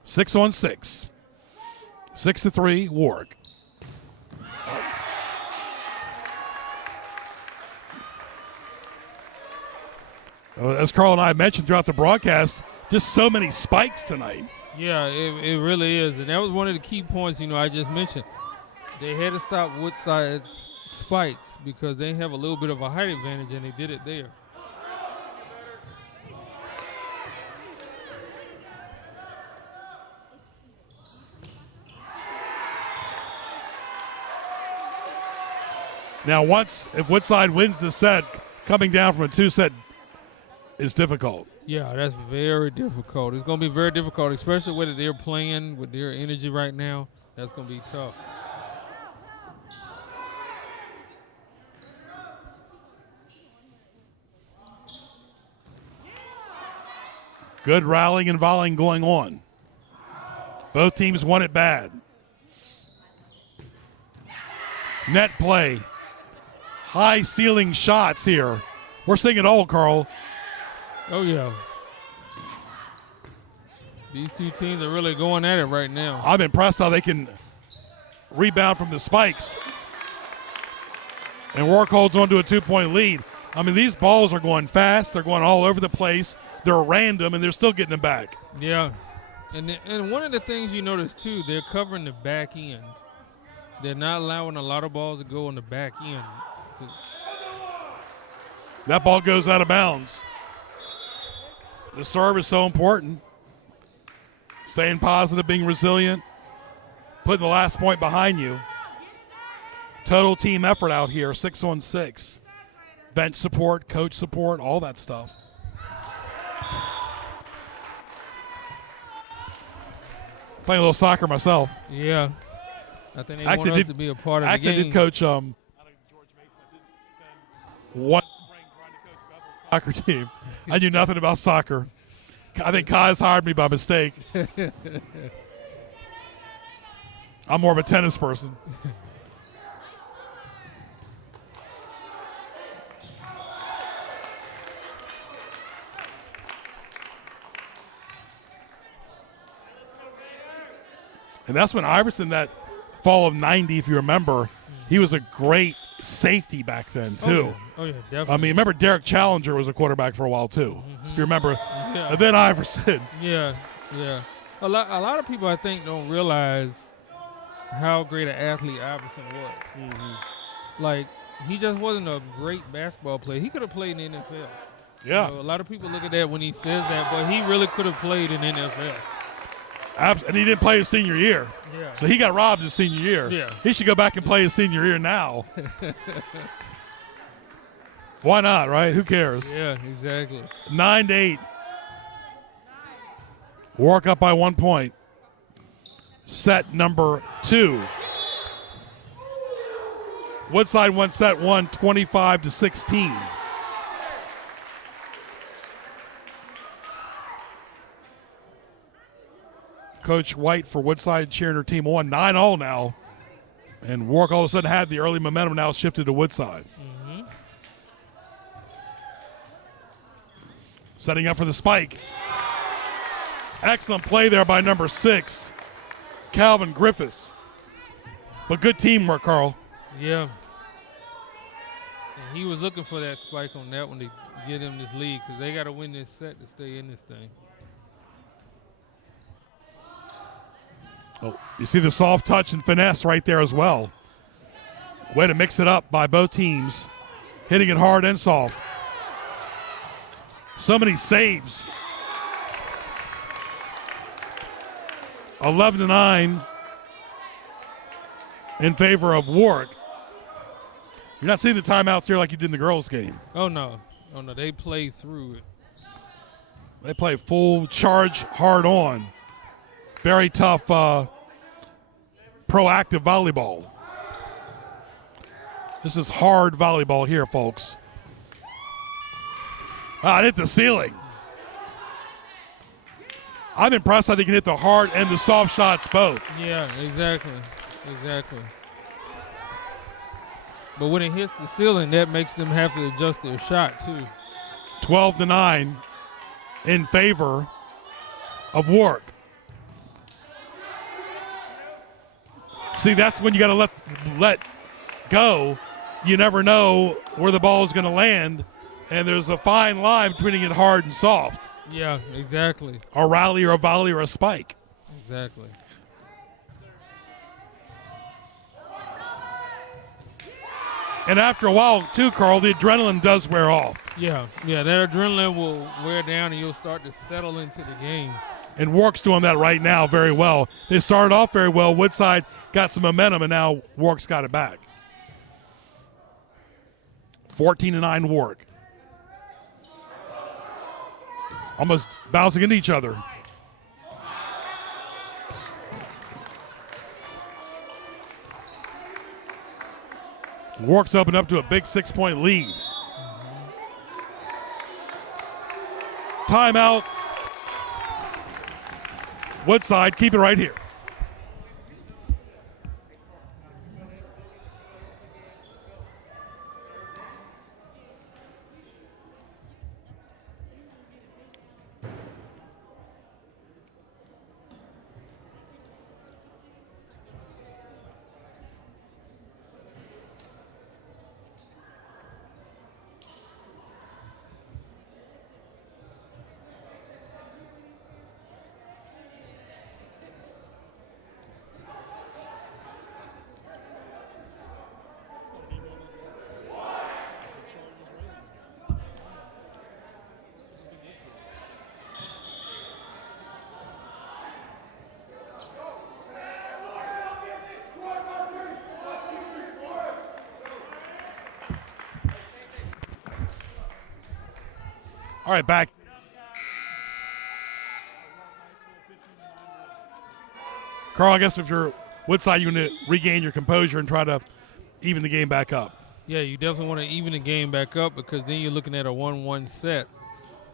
6-on-6. 6-3, Warwick. As Carl and I mentioned throughout the broadcast, just so many spikes tonight. Yeah, it really is. And that was one of the key points, I just mentioned. They had to stop Woodside's spikes because they have a little bit of a height advantage, and they did it there. Now, if Woodside wins the set, coming down from a 2-set is difficult. Yeah, that's very difficult. It's going to be very difficult, especially whether they're playing with their energy right now. That's going to be tough. Good rallying and volleying going on. Both teams want it bad. Net play. High ceiling shots here. We're seeing it all, Carl. Oh, yeah. These two teams are really going at it right now. I'm impressed how they can rebound from the spikes. And Warwick holds on to a 2-point lead. I mean, these balls are going fast. They're going all over the place. They're random, and they're still getting them back. Yeah. And one of the things you notice, too, they're covering the back end. They're not allowing a lot of balls to go on the back end. That ball goes out of bounds. The serve is so important. Staying positive, being resilient, putting the last point behind you. Total team effort out here, 6-on-6. Bench support, coach support, all that stuff. Playing a little soccer myself. Yeah. I think they want us to be a part of the game. I did coach one spring trying to coach Bethel's soccer team. I knew nothing about soccer. I think Kai's hired me by mistake. I'm more of a tennis person. And that's when Iverson, that fall of 90, if you remember, he was a great safety back then, too. Oh, yeah, definitely. I mean, remember Derek Challenger was a quarterback for a while, too, if you remember. Yeah. And then Iverson. Yeah. A lot of people, I think, don't realize how great an athlete Iverson was. Like, he just wasn't a great basketball player. He could have played in the NFL. Yeah. A lot of people look at that when he says that, but he really could have played in the NFL. And he didn't play his senior year. Yeah. So he got robbed his senior year. Yeah. He should go back and play his senior year now. Why not, right? Who cares? Yeah, exactly. 9-8. Warwick up by 1 point. Set number 2. Woodside won set 1, 25-16. Coach White for Woodside cheering her team on. 9-0 now. And Warwick all of a sudden had the early momentum, now shifted to Woodside. Setting up for the spike. Excellent play there by number 6, Calvin Griffiths. But good teamwork, Carl. Yeah. And he was looking for that spike on that one to get him this lead because they got to win this set to stay in this thing. Oh, you see the soft touch and finesse right there as well. Way to mix it up by both teams. Hitting it hard and soft. So many saves. 11-9 in favor of Warwick. You're not seeing the timeouts here like you did in the girls' game. Oh, no. They play through it. They play full charge, hard on. Very tough, proactive volleyball. This is hard volleyball here, folks. It hit the ceiling. I'm impressed how they can hit the hard and the soft shots both. Yeah, exactly. But when it hits the ceiling, that makes them have to adjust their shot, too. 12-9 in favor of Warwick. See, that's when you got to let go. You never know where the ball is going to land, and there's a fine line between it hard and soft. Yeah, exactly. A rally or a volley or a spike. Exactly. And after a while, too, Carl, the adrenaline does wear off. Yeah, that adrenaline will wear down and you'll start to settle into the game. And Warwick's doing that right now very well. They started off very well. Woodside got some momentum, and now Warwick's got it back. 14-9 Warwick. Almost bouncing into each other. Warwick's opened up to a big 6-point lead. Timeout. Woodside, keep it right here. All right, back. Carl, I guess if you're Woodside, you're going to regain your composure and try to even the game back up. Yeah, you definitely want to even the game back up because then you're looking at a 1-1 set.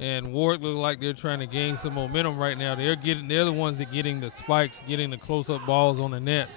And Warwick look like they're trying to gain some momentum right now. They're the ones that getting the spikes, getting the close-up balls on the net.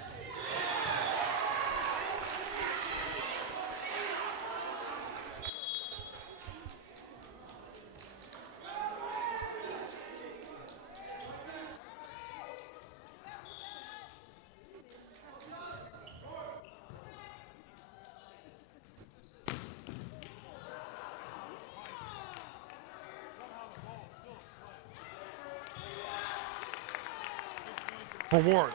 For Warwick.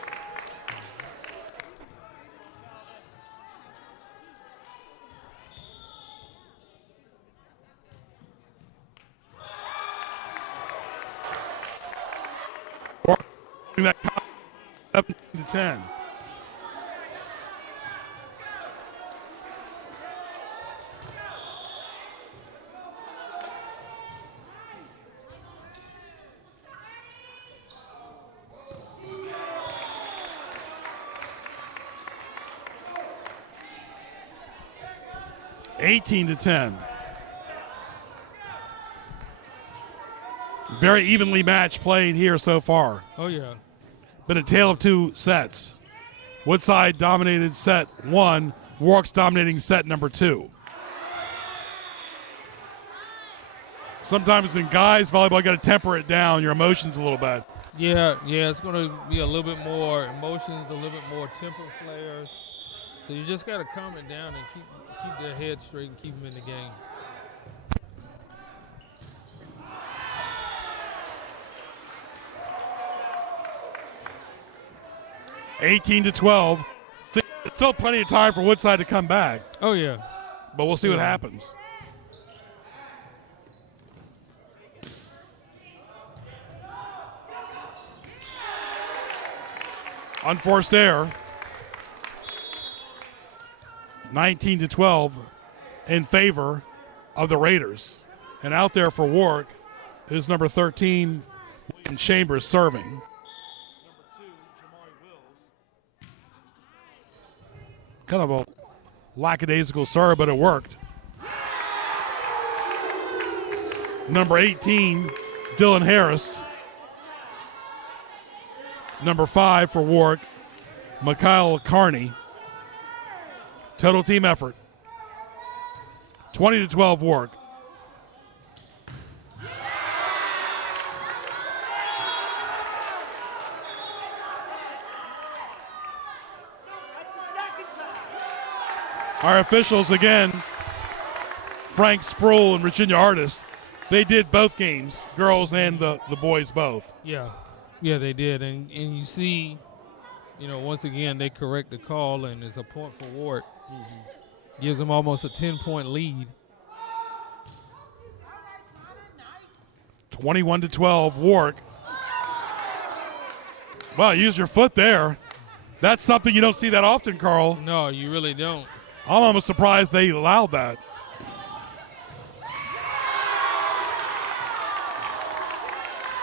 That 17-10. (18-10). Very evenly matched played here so far. Oh, yeah. Been a tale of two sets. Woodside dominated set one. Warwick's dominating set number two. Sometimes in guys volleyball, you got to temper it down, your emotions a little bit. Yeah, it's going to be a little bit more emotions, a little bit more temper flares. So you just got to calm it down and keep their head straight and keep them in the game. (18-12). Still plenty of time for Woodside to come back. Oh, yeah. But we'll see what happens. Unforced error. 19-12 in favor of the Raiders. And out there for Warwick is number 13, William Chambers, serving. Number 2, Jamari Wills. Kind of a lackadaisical serve, but it worked. Number 18, Dylan Harris. Number 5 for Warwick, Mikhail Carney. Total team effort. 20-12 Warwick. Our officials again, Frank Sproul and Virginia Artis, they did both games, girls and the boys both. Yeah, Yeah, they did, and you see, once again they correct the call, and it's a point for Warwick. Gives them almost a 10-point lead. 21-12, Warwick. Well, use your foot there. That's something you don't see that often, Carl. No, you really don't. I'm almost surprised they allowed that.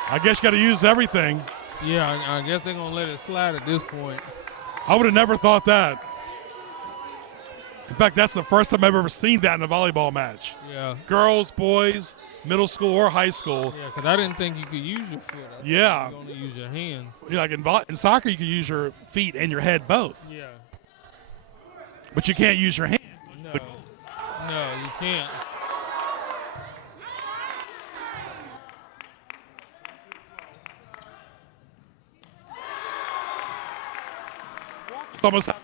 I guess you got to use everything. Yeah, I guess they're going to let it slide at this point. I would have never thought that. In fact, that's the first time I've ever seen that in a volleyball match. Yeah. Girls, boys, middle school or high school. Yeah, because I didn't think you could use your foot. I Yeah. You only use your hands. Yeah, like in soccer, you can use your feet and your head both. Yeah. But you can't use your hands. No, you can't. Almost having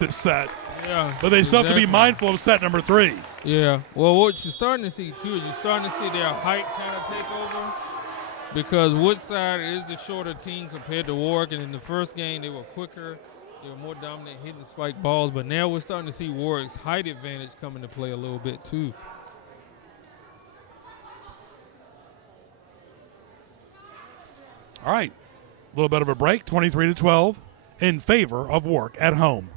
this set. Yeah. But they still have to be exactly. mindful of set number 3. Yeah. Well, what you're starting to see, too, is you're starting to see their height kind of take over because Woodside is the shorter team compared to Warwick, and in the first game they were quicker. They were more dominant hitting the spike balls, but now we're starting to see Warwick's height advantage come into play a little bit, too. All right. A little bit of a break, 23-12 in favor of Warwick at home.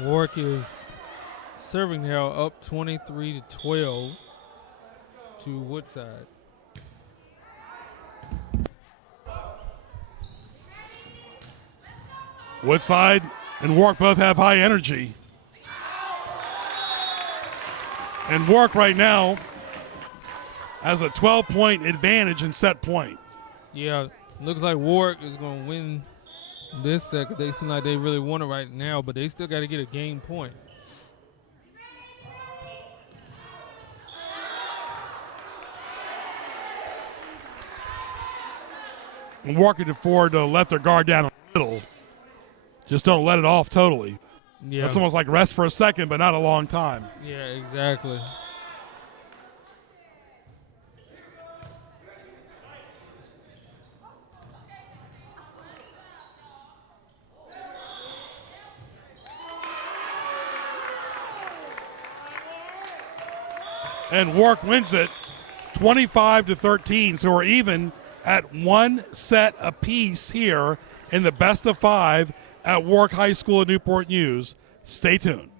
Warwick is serving now up 23-12 to Woodside. Woodside and Warwick both have high energy. And Warwick right now has a 12-point advantage in set point. Yeah, looks like Warwick is going to win this set 'cause they seem like they really want it right now, but they still got to get a game point. And Warwick can afford to let their guard down a little. Just don't let it off totally. Yeah, It's almost like rest for a second, but not a long time. yeah, exactly. And Warwick wins it 25-13. So we're even at one set apiece here in the best of 5 at Warwick High School at Newport News. Stay tuned.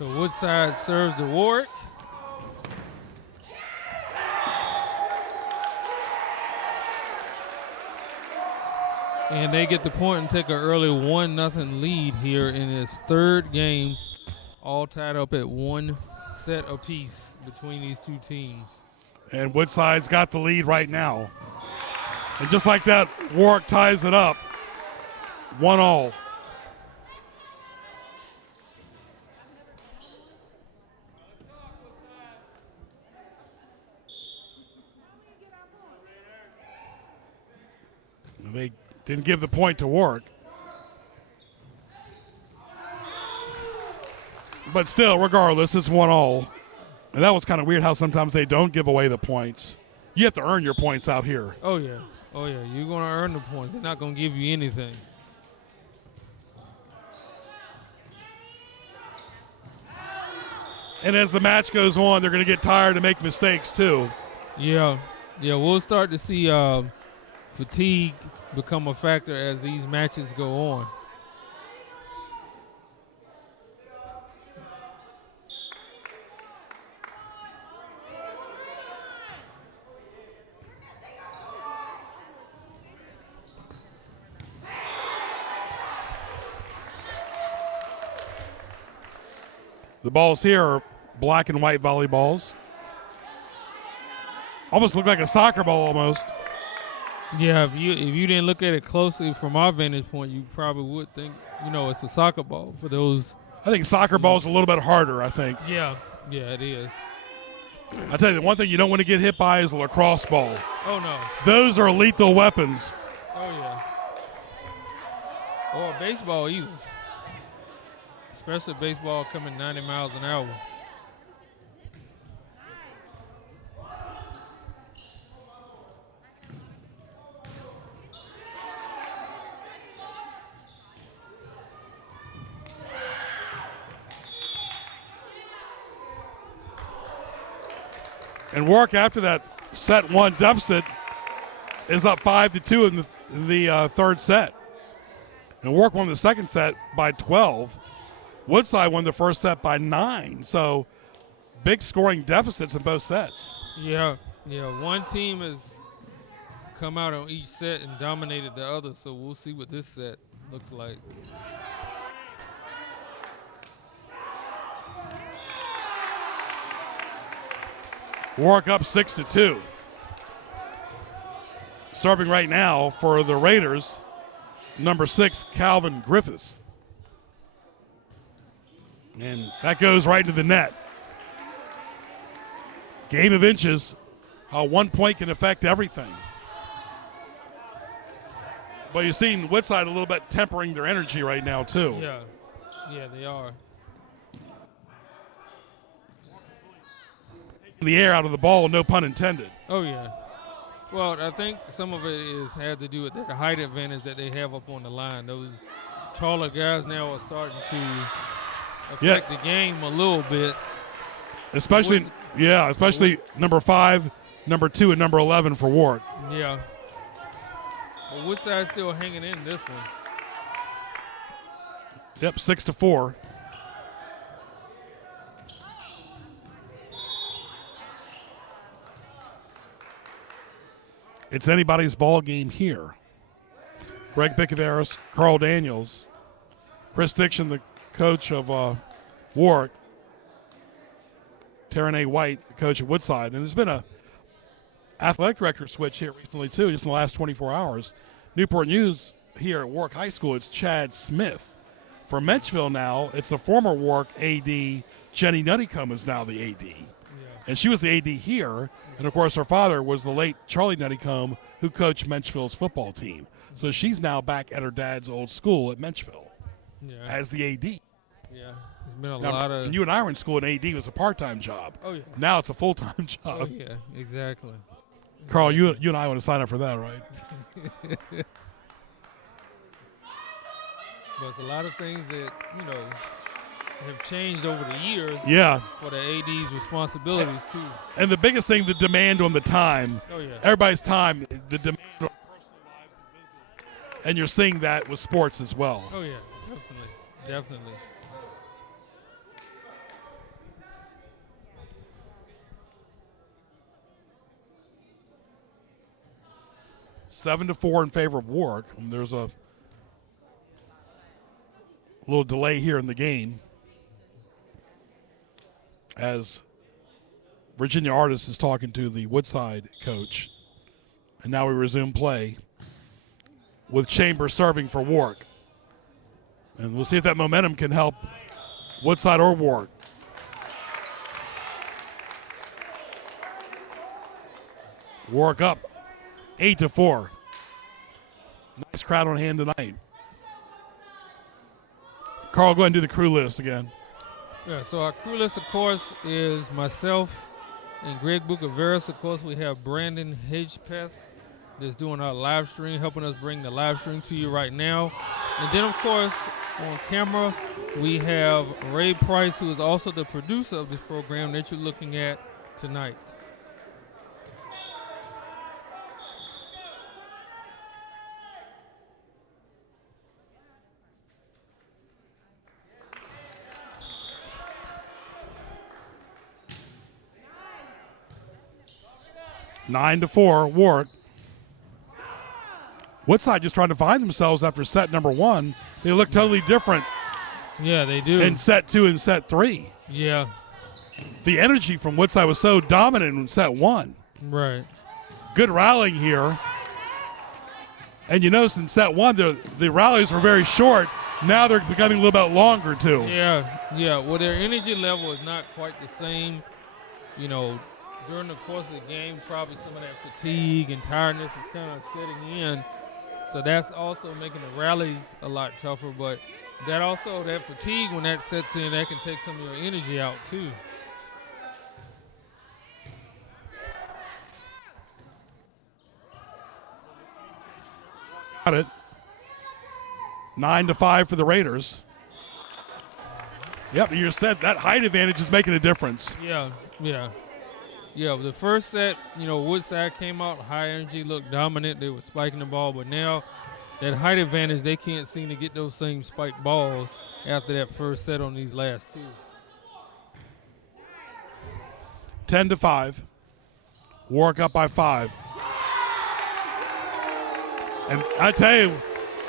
So Woodside serves to Warwick. And they get the point and take an early 1-0 lead here in his third game, all tied up at 1 set apiece between these two teams. And Woodside's got the lead right now. And just like that, Warwick ties it up 1-1. They didn't give the point to Warwick. But still, regardless, it's 1-1. And that was kind of weird how sometimes they don't give away the points. You have to earn your points out here. Oh, yeah. Oh, yeah. You're going to earn the points. They're not going to give you anything. And as the match goes on, they're going to get tired and make mistakes, too. Yeah. Yeah, we'll start to see fatigue become a factor as these matches go on. The balls here are black and white volleyballs. Almost look like a soccer ball almost. Yeah, if you didn't look at it closely from our vantage point, you probably would think, it's a soccer ball for those. I think soccer ball's a little bit harder, I think. Yeah, it is. I tell you, the one thing you don't want to get hit by is a lacrosse ball. Oh, no. Those are lethal weapons. Oh, yeah. Or baseball either. Especially baseball coming 90 miles an hour. And Warwick, after that set one deficit, is up 5-2 in the third set. And Warwick won the second set by 12. Woodside won the first set by 9. So big scoring deficits in both sets. Yeah. One team has come out on each set and dominated the other, so we'll see what this set looks like. Warwick up 6-2. Serving right now for the Raiders, number 6, Calvin Griffiths. And that goes right into the net. Game of inches, how 1 point can affect everything. But you're seeing Woodside a little bit tempering their energy right now, too. Yeah, they are. The air out of the ball, no pun intended. Oh, yeah. Well, I think some of it had to do with the height advantage that they have up on the line. Those taller guys now are starting to affect the game a little bit. Especially number 5, number 2, and number 11 for Warwick. Yeah. But Woodside's still hanging in this one. Yep, 6-4. It's anybody's ball game here. Greg Bicaveras, Carl Daniels, Chris Dixon, the coach of Warwick, Taryn A. White, the coach of Woodside. And there's been a athletic director switch here recently, too, just in the last 24 hours. Newport News here at Warwick High School, it's Chad Smith. For Menchville now, it's the former Warwick AD, Jenny Nuttycombe is now the AD. And she was the AD here. And, of course, her father was the late Charlie Nuttycombe, who coached Menchville's football team. So she's now back at her dad's old school at Menchville as the AD. Yeah, there's been a lot of. And you and I were in school, and AD was a part-time job. Oh, yeah. Now it's a full-time job. Oh, yeah, exactly. Carl, you and I want to sign up for that, right? But it's a lot of things that, have changed over the years. Yeah. For the AD's responsibilities, too. And the biggest thing, the demand on the time. Oh, yeah. Everybody's time, the demand on personal lives and business. And you're seeing that with sports as well. Oh, yeah, definitely. 7-4 in favor of Warwick. And there's a little delay here in the game as Virginia Artis is talking to the Woodside coach. And now we resume play with Chambers serving for Warwick. And we'll see if that momentum can help Woodside or Warwick. Warwick up 8-4. Nice crowd on hand tonight. Carl, go ahead and do the crew list again. Yeah, so our crew list, of course, is myself and Greg Bucaveras. Of course, we have Brandon Hedgepeth that's doing our live stream, helping us bring the live stream to you right now. And then, of course, on camera, we have Ray Price, who is also the producer of this program that you're looking at tonight. Nine to 4, Warwick. Woodside just trying to find themselves after set number 1. They look totally different. Yeah, they do. In set 2 and set 3. Yeah. The energy from Woodside was so dominant in set 1. Right. Good rallying here. And you notice in set 1, the rallies were very short. Now they're becoming a little bit longer, too. Yeah. Well, their energy level is not quite the same. You know, during the course of the game, probably some of that fatigue and tiredness is kind of setting in. So that's also making the rallies a lot tougher. But that fatigue, when that sets in, that can take some of your energy out, too. Got it. 9-5 for the Raiders. Yep, you said that height advantage is making a difference. Yeah. The first set, Woodside came out high energy, looked dominant. They were spiking the ball, but now that height advantage, they can't seem to get those same spiked balls after that first set on these last two. 10-5. Warwick up by 5. And I tell you,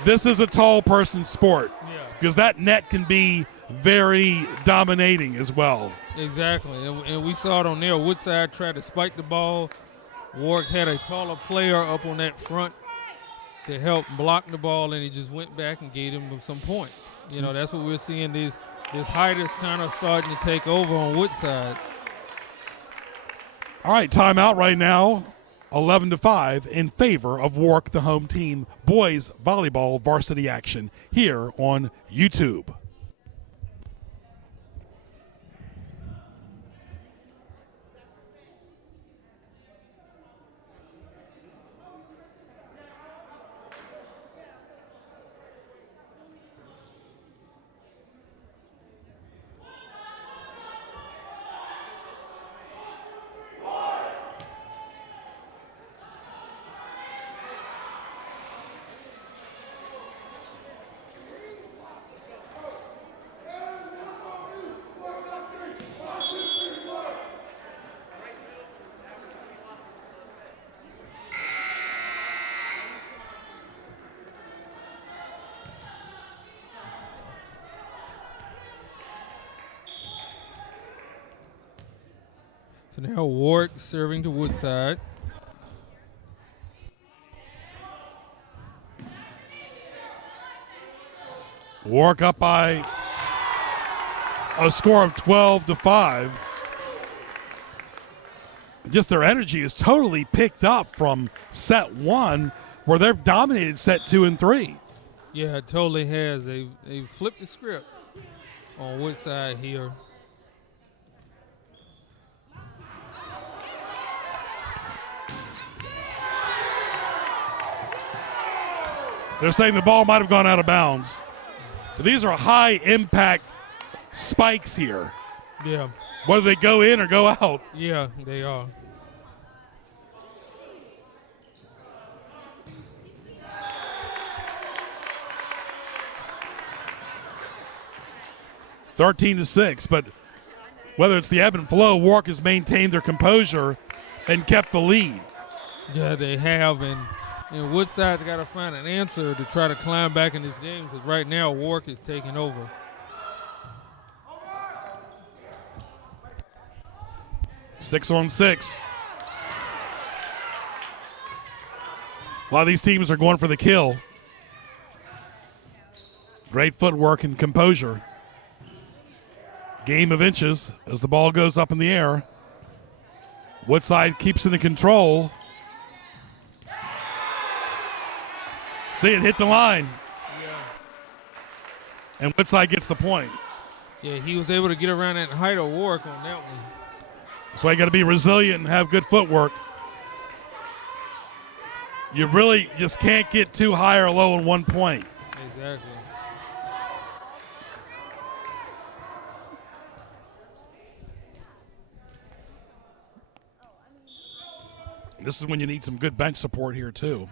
this is a tall person's sport because that net can be very dominating as well. Exactly, and we saw it on there. Woodside tried to spike the ball. Warwick had a taller player up on that front to help block the ball, and he just went back and gave him some points. That's what we're seeing. This height is kind of starting to take over on Woodside. All right, timeout right now. 11-5 in favor of Warwick, the home team. Boys volleyball varsity action here on YouTube. So now Warwick serving to Woodside. Warwick up by a score of 12-5. Just their energy is totally picked up from set 1, where they've dominated set 2 and 3. Yeah, it totally has. They flipped the script on Woodside here. They're saying the ball might have gone out of bounds. But these are high-impact spikes here. Yeah. Whether they go in or go out. Yeah, they are. (13-6), but whether it's the ebb and flow, Warwick has maintained their composure and kept the lead. Yeah, they have, and And Woodside's got to find an answer to try to climb back in this game because right now Warwick is taking over. Six on six. A lot of these teams are going for the kill. Great footwork and composure. Game of inches as the ball goes up in the air. Woodside keeps it in control. See it hit the line. Yeah. And Woodside gets the point. Yeah, he was able to get around that height of Warwick on that one. That's why you got to be resilient and have good footwork. You really just can't get too high or low in 1 point. Exactly. This is when you need some good bench support here, too.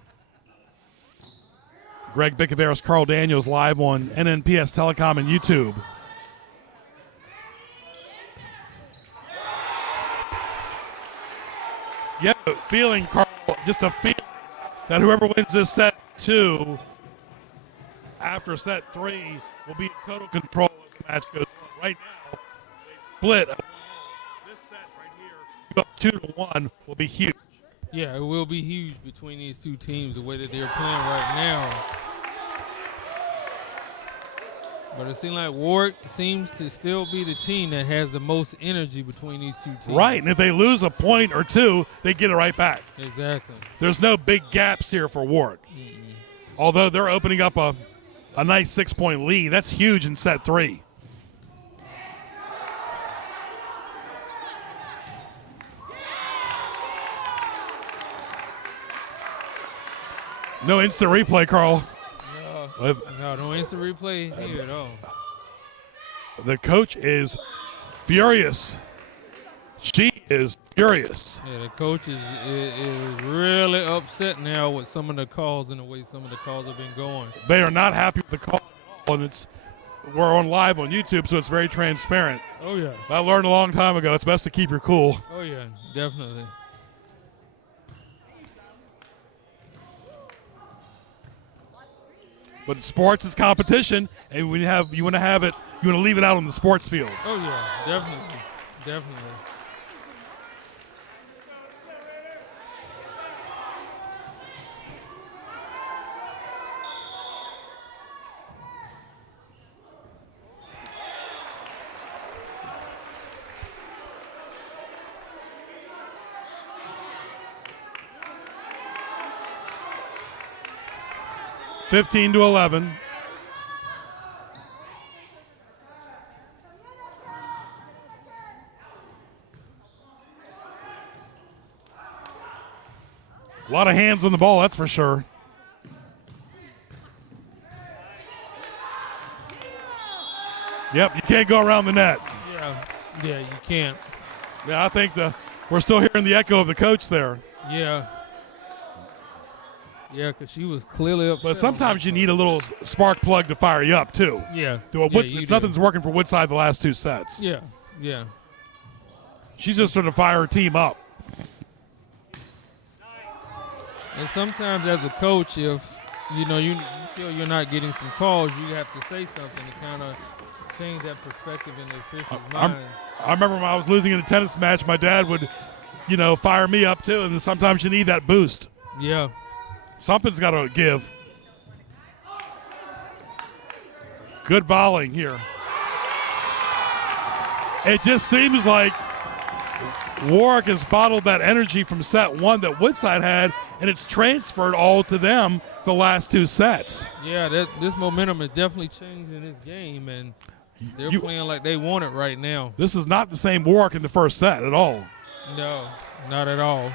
Greg Bickaveras, Carl Daniels live on NNPS Telecom and YouTube. Yeah, feeling, Carl, just a feeling that whoever wins this set 2 after set 3 will be in total control as the match goes on. Right now, they split. This set right here, go up 2-1, will be huge. Yeah, it will be huge between these two teams, the way that they're playing right now. But it seems like Warwick seems to still be the team that has the most energy between these two teams. Right, and if they lose a point or two, they get it right back. Exactly. There's no big gaps here for Warwick. Although they're opening up a nice 6-point lead. That's huge in set 3. No instant replay, Carl. No instant replay here at all. The coach is furious. She is furious. Yeah, the coach is really upset now with some of the calls and the way some of the calls have been going. They are not happy with the call, and we're on live on YouTube, so it's very transparent. Oh, yeah. I learned a long time ago it's best to keep your cool. Oh, yeah, definitely. But sports is competition, and you want to leave it out on the sports field. Oh yeah, definitely, definitely. $15 to 11. A lot of hands on the ball, that's for sure. Yep, you can't go around the net. Yeah, you can't. Yeah, I think we're still hearing the echo of the coach there. Yeah. Yeah, because she was clearly upset. But sometimes you need a little spark plug to fire you up, too. Yeah. Nothing's working for Woodside the last 2 sets. Yeah, yeah. She's just trying to fire her team up. And sometimes as a coach, if you feel you're not getting some calls, you have to say something to kind of change that perspective in the official's mind. I remember when I was losing in a tennis match, my dad would, fire me up, too, and sometimes you need that boost. Yeah. Something's got to give. Good volleying here. It just seems like Warwick has bottled that energy from set 1 that Woodside had, and it's transferred all to them the last 2 sets. Yeah, this momentum is definitely changing this game, and they're playing like they want it right now. This is not the same Warwick in the first set at all. No, not at all.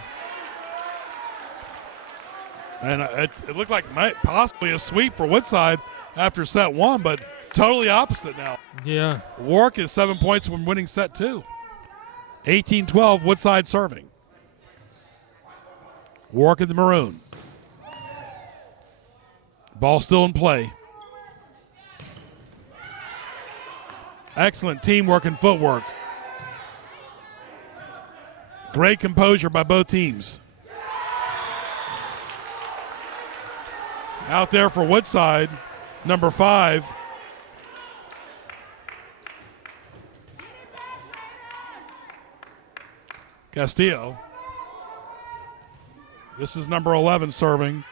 And it looked like possibly a sweep for Woodside after set 1, but totally opposite now. Yeah. Warwick is 7 points from winning set 2. 18-12, Woodside serving. Warwick in the maroon. Ball still in play. Excellent teamwork and footwork. Great composure by both teams. Out there for Woodside, number 5. Castillo. This is number 11 serving.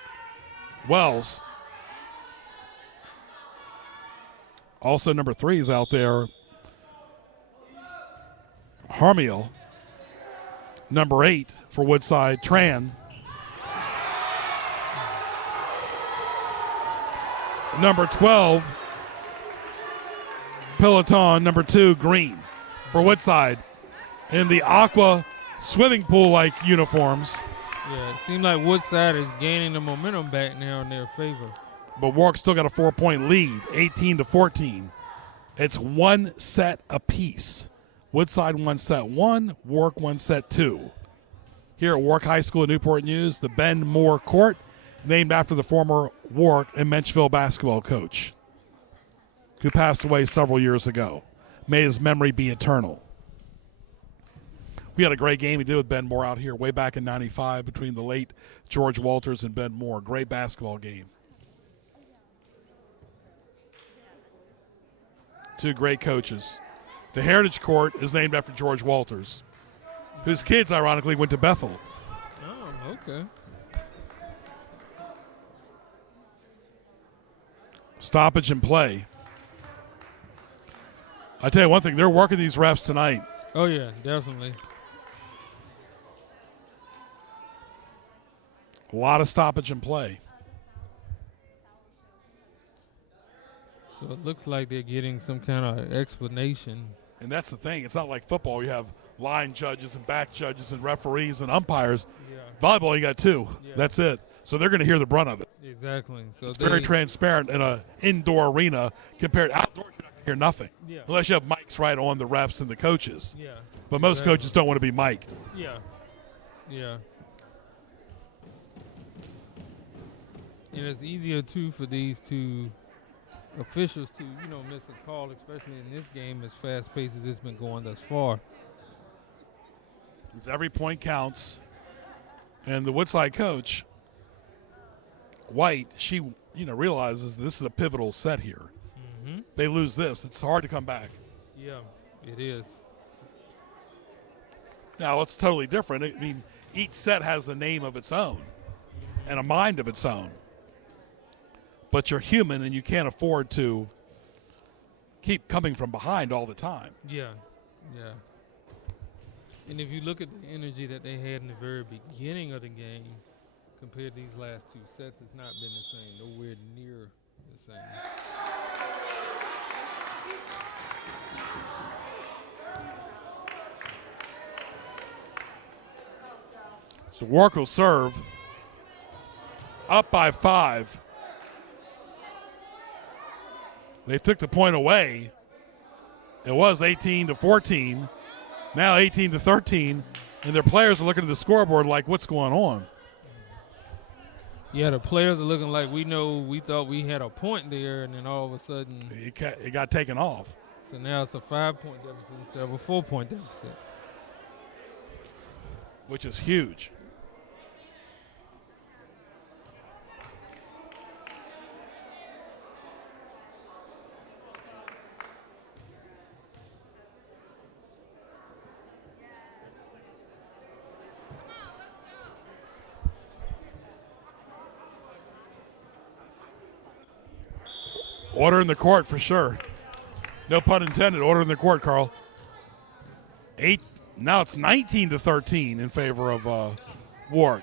Wells. Also number 3 is out there. Harmiel. Number 8 for Woodside, Tran. Number 12, Peloton. Number 2, Green for Woodside in the aqua swimming pool-like uniforms. Yeah, it seems like Woodside is gaining the momentum back now in their favor. But Warwick still got a 4-point lead, 18-14. It's 1 set apiece. Woodside won set 1, Warwick won set 2. Here at Warwick High School in Newport News, the Ben Moore Court, named after the former Warwick and Menchville basketball coach who passed away several years ago. May his memory be eternal. We had a great game we did with Ben Moore out here way back in '95 between the late George Walters and Ben Moore. Great basketball game. 2 great coaches. The Heritage Court is named after George Walters, whose kids, ironically, went to Bethel. Oh, okay. Stoppage and play. I tell you one thing, they're working these refs tonight. Oh, yeah, definitely. A lot of stoppage and play. So it looks like they're getting some kind of explanation. And that's the thing. It's not like football. You have line judges and back judges and referees and umpires. Yeah. Volleyball, you got 2. Yeah. That's it. So they're going to hear the brunt of it. Exactly. So It's very transparent in an indoor arena compared to outdoors. You're not going to hear nothing. Yeah. Unless you have mics right on the refs and the coaches. Yeah. But most coaches don't want to be mic'd. Yeah. Yeah. And it's easier, too, for these 2 officials to, miss a call, especially in this game as fast-paced as it's been going thus far. Because every point counts. And the Woodside coach, White, she, realizes this is a pivotal set here. Mm-hmm. They lose this. It's hard to come back. Yeah, it is. Now, it's totally different. I mean, each set has a name of its own and a mind of its own. But you're human, and you can't afford to keep coming from behind all the time. Yeah, yeah. And if you look at the energy that they had in the very beginning of the game compared to these last 2 sets, it's not been the same, nowhere near the same. So Warwick will serve up by 5. They took the point away. It was 18-14, now 18-13, and their players are looking at the scoreboard like, what's going on? Yeah, the players are looking like we thought we had a point there, and then all of a sudden it got taken off. So now it's a 5-point deficit instead of a 4-point deficit. Which is huge. Order in the court for sure. No pun intended. Order in the court, Carl. 8. Now it's 19-13 in favor of Warwick.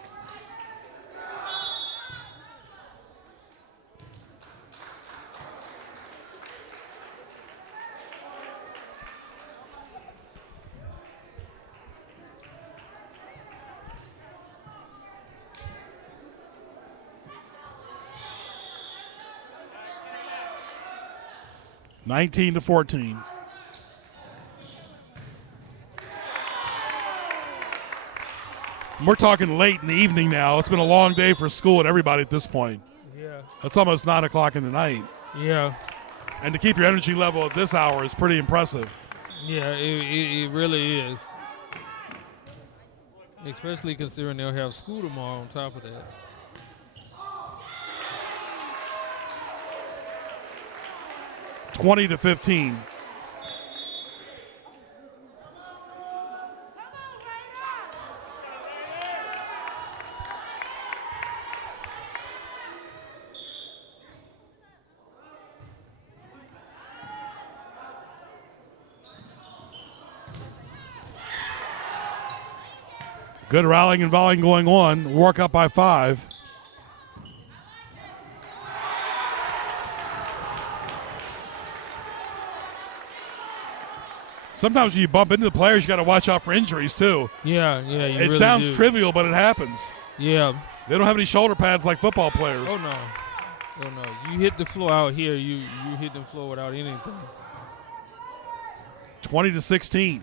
(19-14). We're talking late in the evening now. It's been a long day for school and everybody at this point. Yeah. It's almost 9 o'clock in the night. Yeah. And to keep your energy level at this hour is pretty impressive. Yeah, it really is. Especially considering they'll have school tomorrow on top of that. 20-15. Good rallying and volleying going on. Warwick up by 5. Sometimes when you bump into the players, you got to watch out for injuries too. Yeah. It really sounds do. trivial, but it happens. Yeah. They don't have any shoulder pads like football players. Oh no. You hit the floor out here. You hit the floor without anything. 20-16.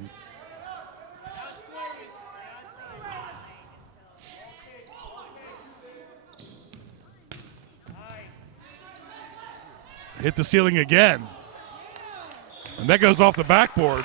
Hit the ceiling again. And that goes off the backboard.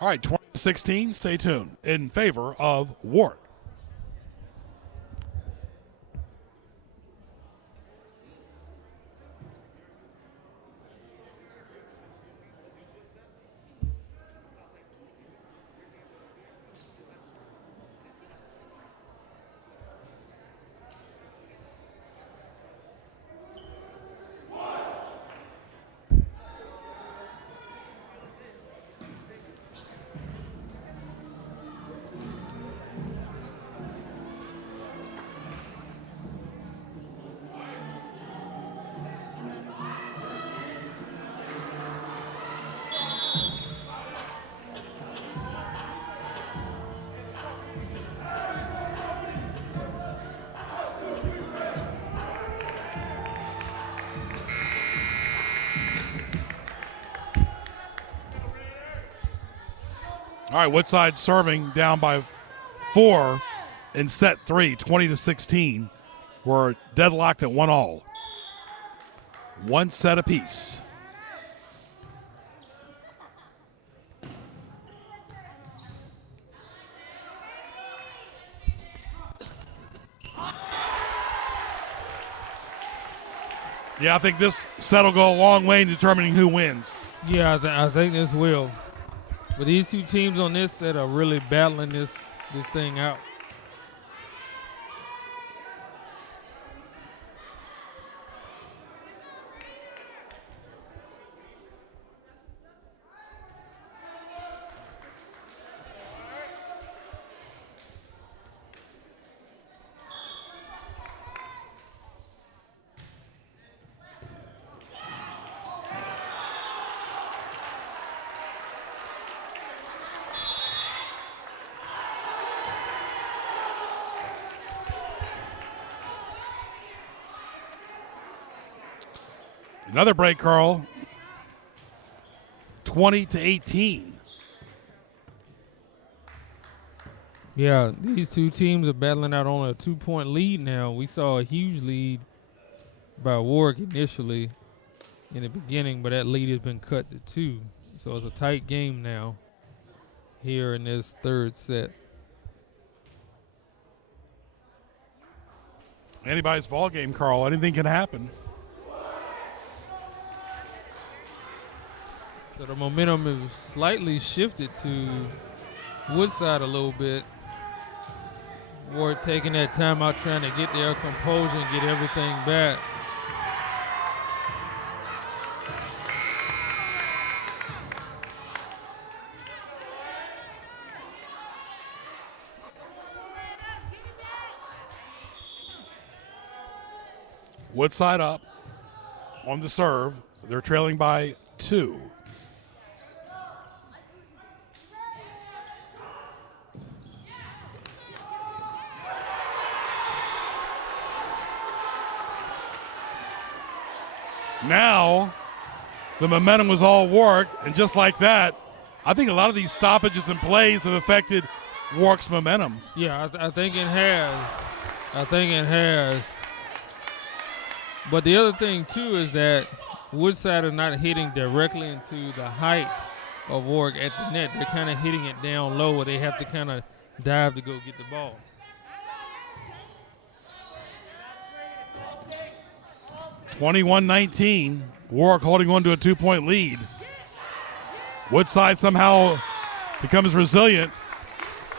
All right, 20-16, stay tuned, in favor of Warwick. All right, Woodside serving down by 4 in set 3, 20-16. We're deadlocked at 1-all. One set apiece. Yeah, I think this set will go a long way in determining who wins. Yeah, I think this will. But these two teams on this set are really battling this thing out. Another break, Carl. 20-18. Yeah, these two teams are battling out on a 2-point lead now. We saw a huge lead by Warwick initially in the beginning, but that lead has been cut to 2. So it's a tight game now here in this third set. Anybody's ball game, Carl. Anything can happen. So the momentum is slightly shifted to Woodside a little bit. Warwick taking that time out trying to get their composure and get everything back. Woodside up on the serve. They're trailing by 2. Now, the momentum was all Warwick, and just like that, I think a lot of these stoppages and plays have affected Warwick's momentum. Yeah, I think it has. I think it has. But the other thing, too, is that Woodside are not hitting directly into the height of Warwick at the net. They're kind of hitting it down low where they have to kind of dive to go get the ball. (21-19). Warwick holding on to a 2-point lead. Woodside somehow becomes resilient.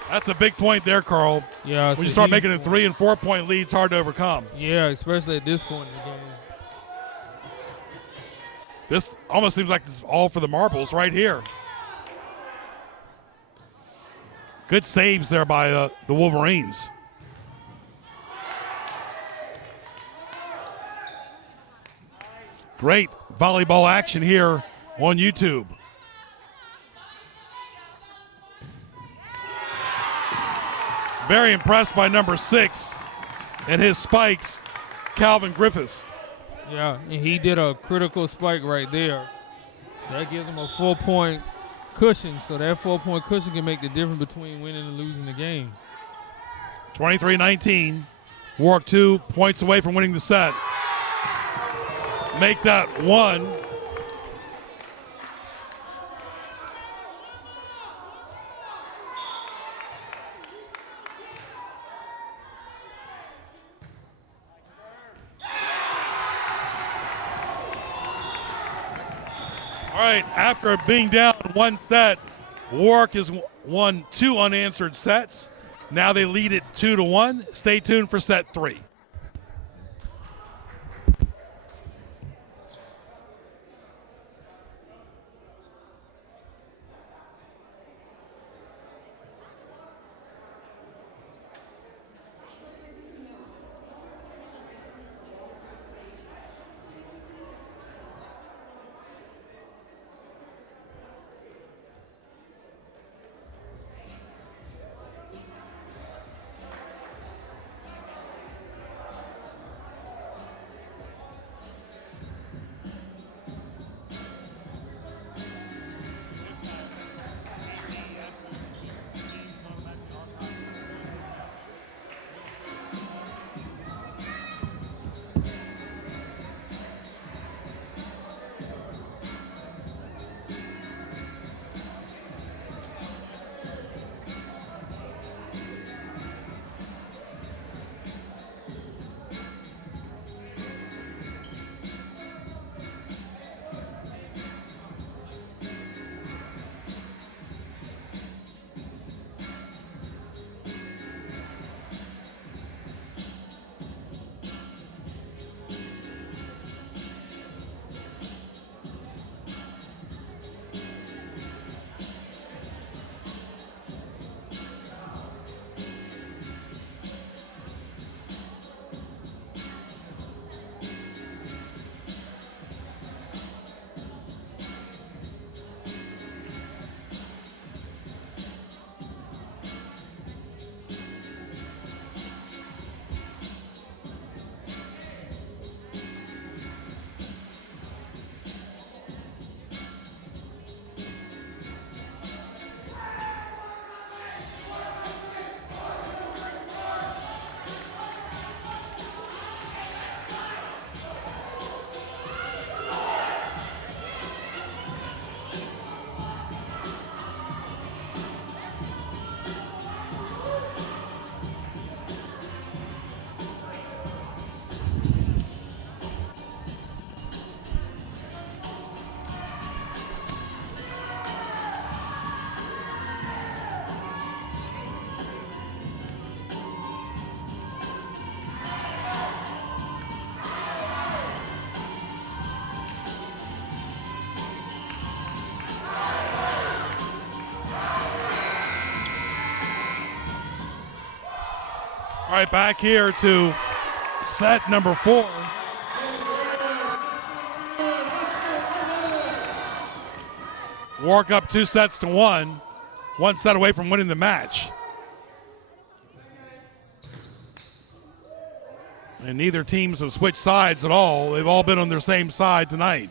That's a big point there, Carl. Yeah, when you start making it 3- and 4-point leads, hard to overcome. Yeah, especially at this point in the game. This almost seems like it's all for the marbles right here. Good saves there by the Wolverines. Great volleyball action here on YouTube. Very impressed by number 6 and his spikes, Calvin Griffiths. Yeah, and he did a critical spike right there. That gives him a 4-point cushion, so that 4-point cushion can make the difference between winning and losing the game. 23-19. Warwick 2 points away from winning the set. Make that 1. All right, after being down 1 set, Warwick has won 2 unanswered sets. Now they lead it 2-1. Stay tuned for set 3. All right, back here to set number 4. Warwick up 2-1. 1 set away from winning the match. And neither teams have switched sides at all. They've all been on their same side tonight.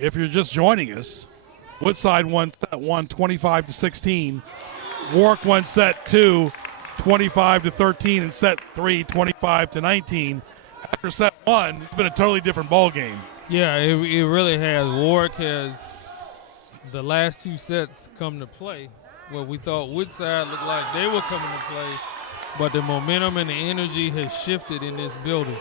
If you're just joining us, Woodside won set 1 25-16. Warwick won set 2 25-13, and set 3 25-19. After set 1, it's been a totally different ball game. Yeah, it really has. Warwick has the last 2 sets come to play. Well, we thought Woodside looked like they were coming to play, but the momentum and the energy has shifted in this building.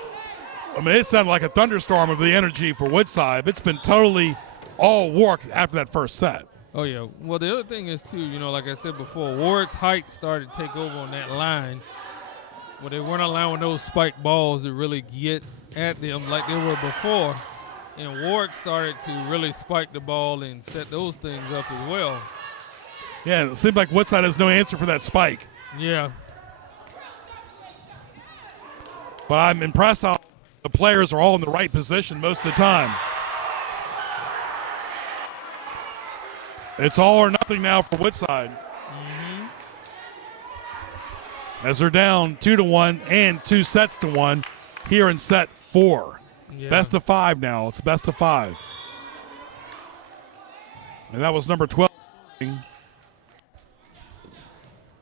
I mean, it sounded like a thunderstorm of the energy for Woodside. It's been totally all Warwick after that first set. Oh, yeah. Well, the other thing is, too, like I said before, Warwick's height started to take over on that line, where they weren't allowing those spiked balls to really get at them like they were before. And Warwick started to really spike the ball and set those things up as well. Yeah, it seemed like Woodside has no answer for that spike. Yeah. But I'm impressed how the players are all in the right position most of the time. It's all or nothing now for Woodside. As they're down 2-1 and 2 sets to 1 here in set 4. Yeah. Best of 5 now. It's best of 5. And that was number 12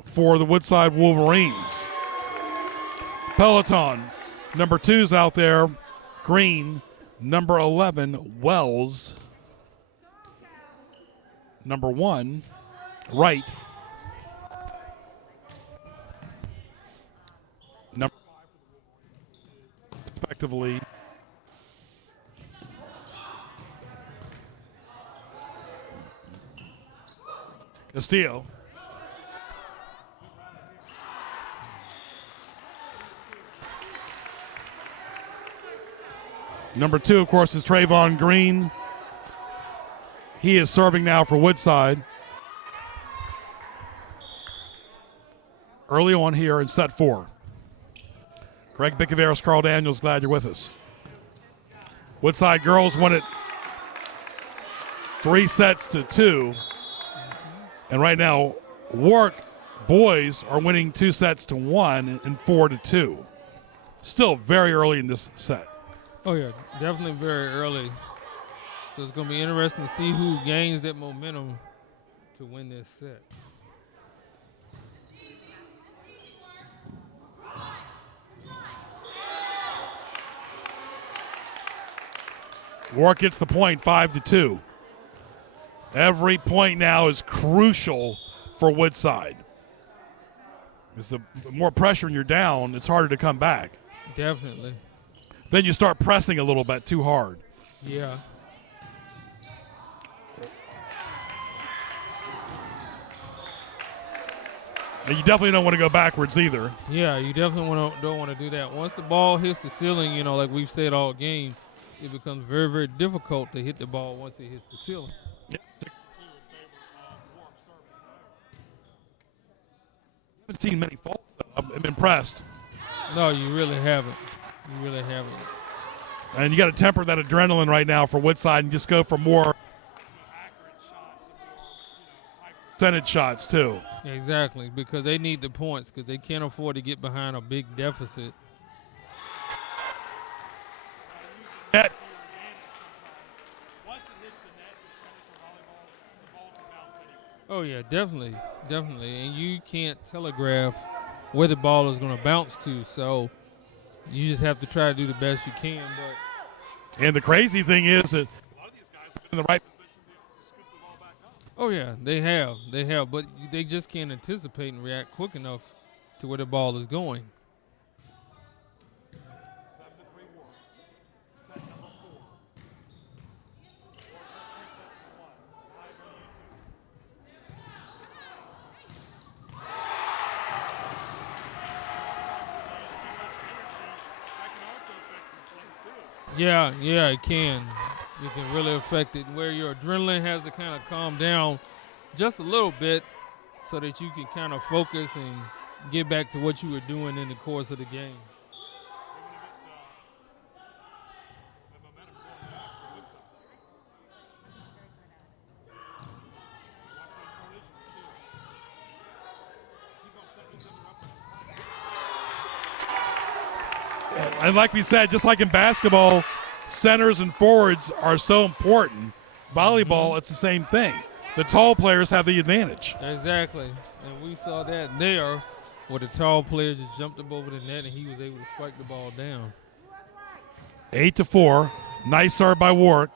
for the Woodside Wolverines. Peloton, number 2's out there. Green, number 11, Wells. Number 1, Wright. Number 5, respectively. Castillo. Number 2, of course, is Trayvon Green. He is serving now for Woodside. Early on here in set 4. Greg Bicaveras, Carl Daniels, glad you're with us. Woodside girls won it 3 sets to 2. And right now, Warwick boys are winning 2 sets to 1 and 4 to 2. Still very early in this set. Oh, yeah, definitely very early. So it's going to be interesting to see who gains that momentum to win this set. Warwick gets the point, 5 to 2. Every point now is crucial for Woodside. As the more pressure you're down, it's harder to come back. Definitely. Then you start pressing a little bit too hard. Yeah. And you definitely don't want to go backwards either. Yeah, you definitely don't want to do that. Once the ball hits the ceiling, like we've said all game, it becomes very, very difficult to hit the ball once it hits the ceiling. Yep. I haven't seen many faults, though. I'm impressed. No, you really haven't. You really haven't. And you got to temper that adrenaline right now for Woodside and just go for more accurate shots and more high percentage shots, too. Exactly, because they need the points because they can't afford to get behind a big deficit. Net. Oh, yeah, definitely. And you can't telegraph where the ball is going to bounce to, so you just have to try to do the best you can. And the crazy thing is that a lot of these guys have been in the right position to scoop the ball back up. Oh, yeah, they have, but they just can't anticipate and react quick enough to where the ball is going. Yeah, it can. It can really affect it where your adrenaline has to kind of calm down just a little bit so that you can kind of focus and get back to what you were doing in the course of the game. And like we said, just like in basketball, centers and forwards are so important. Volleyball, it's the same thing. The tall players have the advantage. Exactly. And we saw that there where the tall player just jumped up over the net and he was able to spike the ball down. 8-4. Nice serve by Warwick.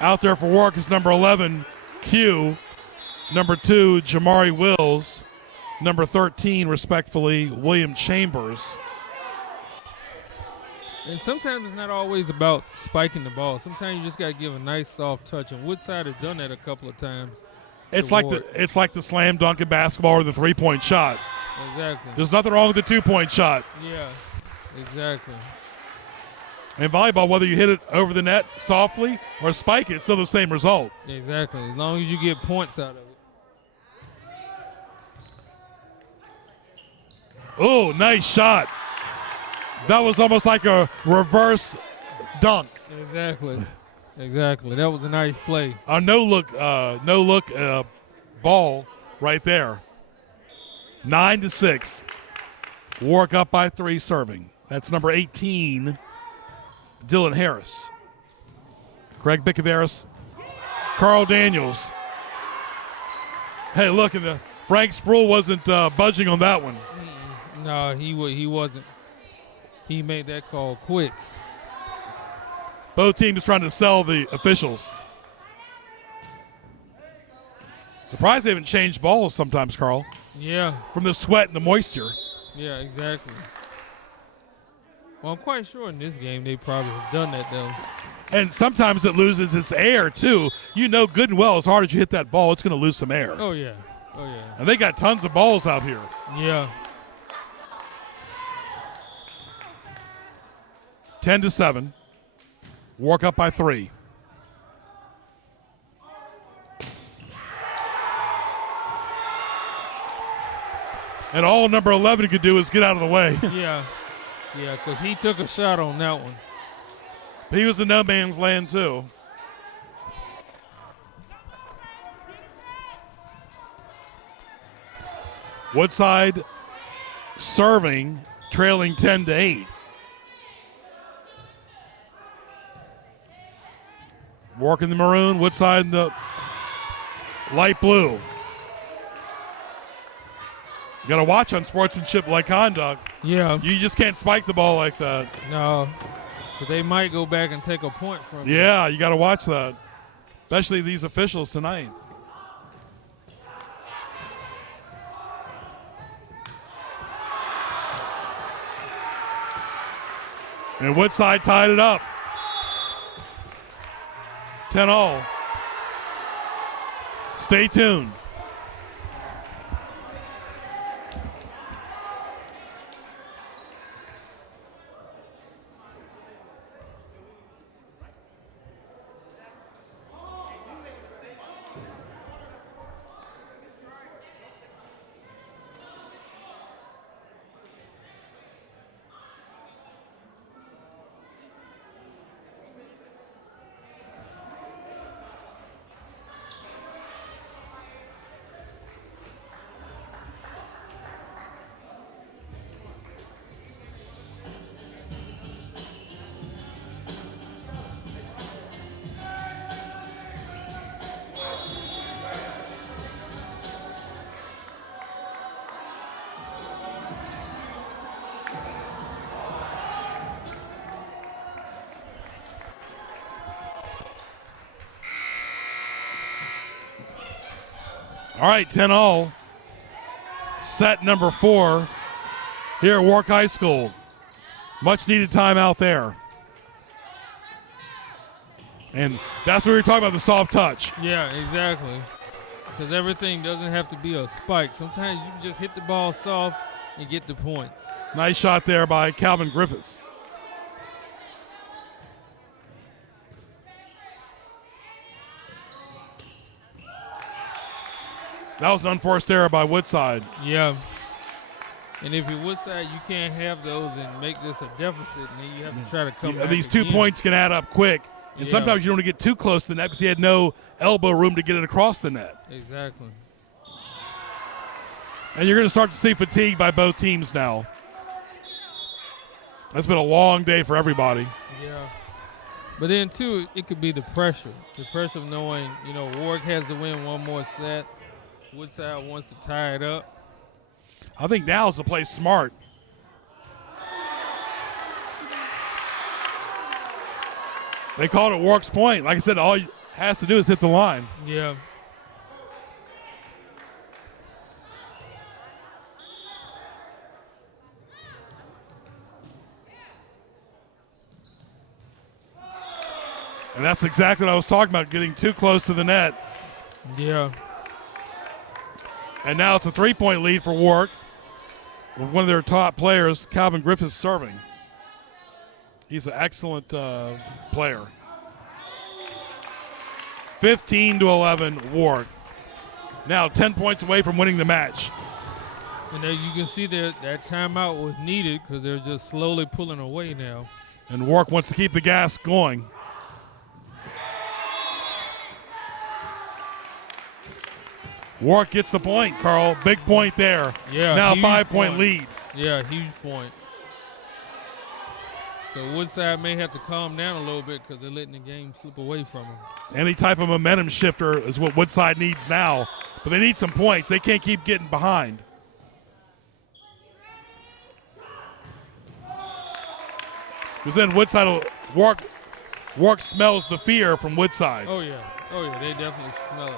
Out there for Warwick is number 11, Q. Number 2, Jamari Wills. Number 13, respectfully, William Chambers. And sometimes it's not always about spiking the ball. Sometimes you just got to give a nice soft touch. And Woodside has done that a couple of times. It's like the slam dunk in basketball or the three-point shot. Exactly. There's nothing wrong with the two-point shot. Yeah, exactly. In volleyball, whether you hit it over the net softly or spike it, it's still the same result. Exactly. As long as you get points out of it. Oh, nice shot. That was almost like a reverse dunk. Exactly. Exactly. That was a nice play. A no-look ball right there. 9-6. Warwick up by 3 serving. That's number 18, Dylan Harris. Greg Bicaveras, Carl Daniels. Hey, look, Frank Sproul wasn't budging on that one. No, he wasn't. He made that call quick. Both teams trying to sell the officials. Surprised they haven't changed balls sometimes, Carl. Yeah. From the sweat and the moisture. Yeah, exactly. Well, I'm quite sure in this game they probably have done that, though. And sometimes it loses its air, too. You know good and well as hard as you hit that ball, it's going to lose some air. Oh, yeah. Oh, yeah. And they got tons of balls out here. Yeah. 10-7. Warwick up by 3. And all number 11 could do is get out of the way. Yeah. Yeah, because he took a shot on that one. He was in no man's land, too. Woodside serving, trailing 10-8. Warwick in the maroon, Woodside in the light blue. You got to watch on sportsmanship like conduct. Yeah. You just can't spike the ball like that. No. But they might go back and take a point from you. Yeah, you got to watch that, especially these officials tonight. And Woodside tied it up. 10-all. Stay tuned. All right, 10-all. Set number 4 here at Warwick High School. Much needed time out there. And that's what we were talking about, the soft touch. Yeah, exactly. Because everything doesn't have to be a spike. Sometimes you can just hit the ball soft and get the points. Nice shot there by Calvin Griffiths. That was an unforced error by Woodside. Yeah. And if you're Woodside, you can't have those and make this a deficit, and then you have to try to come back These 2 again. points can add up quick. And sometimes you don't want to get too close to the net because he had no elbow room to get it across the net. Exactly. And you're going to start to see fatigue by both teams now. That's been a long day for everybody. Yeah. But then, too, it could be the pressure. The pressure of knowing, Warwick has to win one more set. Woodside wants to tie it up. I think now is to play smart. They called it Warwick's point. Like I said, all he has to do is hit the line. Yeah. And that's exactly what I was talking about, getting too close to the net. Yeah. And now it's a 3-point lead for Warwick with one of their top players, Calvin Griffiths, serving. He's an excellent player. 15-11, Warwick. Now 10 points away from winning the match. And there you can see that timeout was needed because they're just slowly pulling away now. And Warwick wants to keep the gas going. Warwick gets the point, Carl. Big point there. Yeah. Now a 5-point lead. Yeah, huge point. So Woodside may have to calm down a little bit because they're letting the game slip away from them. Any type of momentum shifter is what Woodside needs now. But they need some points. They can't keep getting behind. Because then Warwick smells the fear from Woodside. Oh, yeah. They definitely smell it.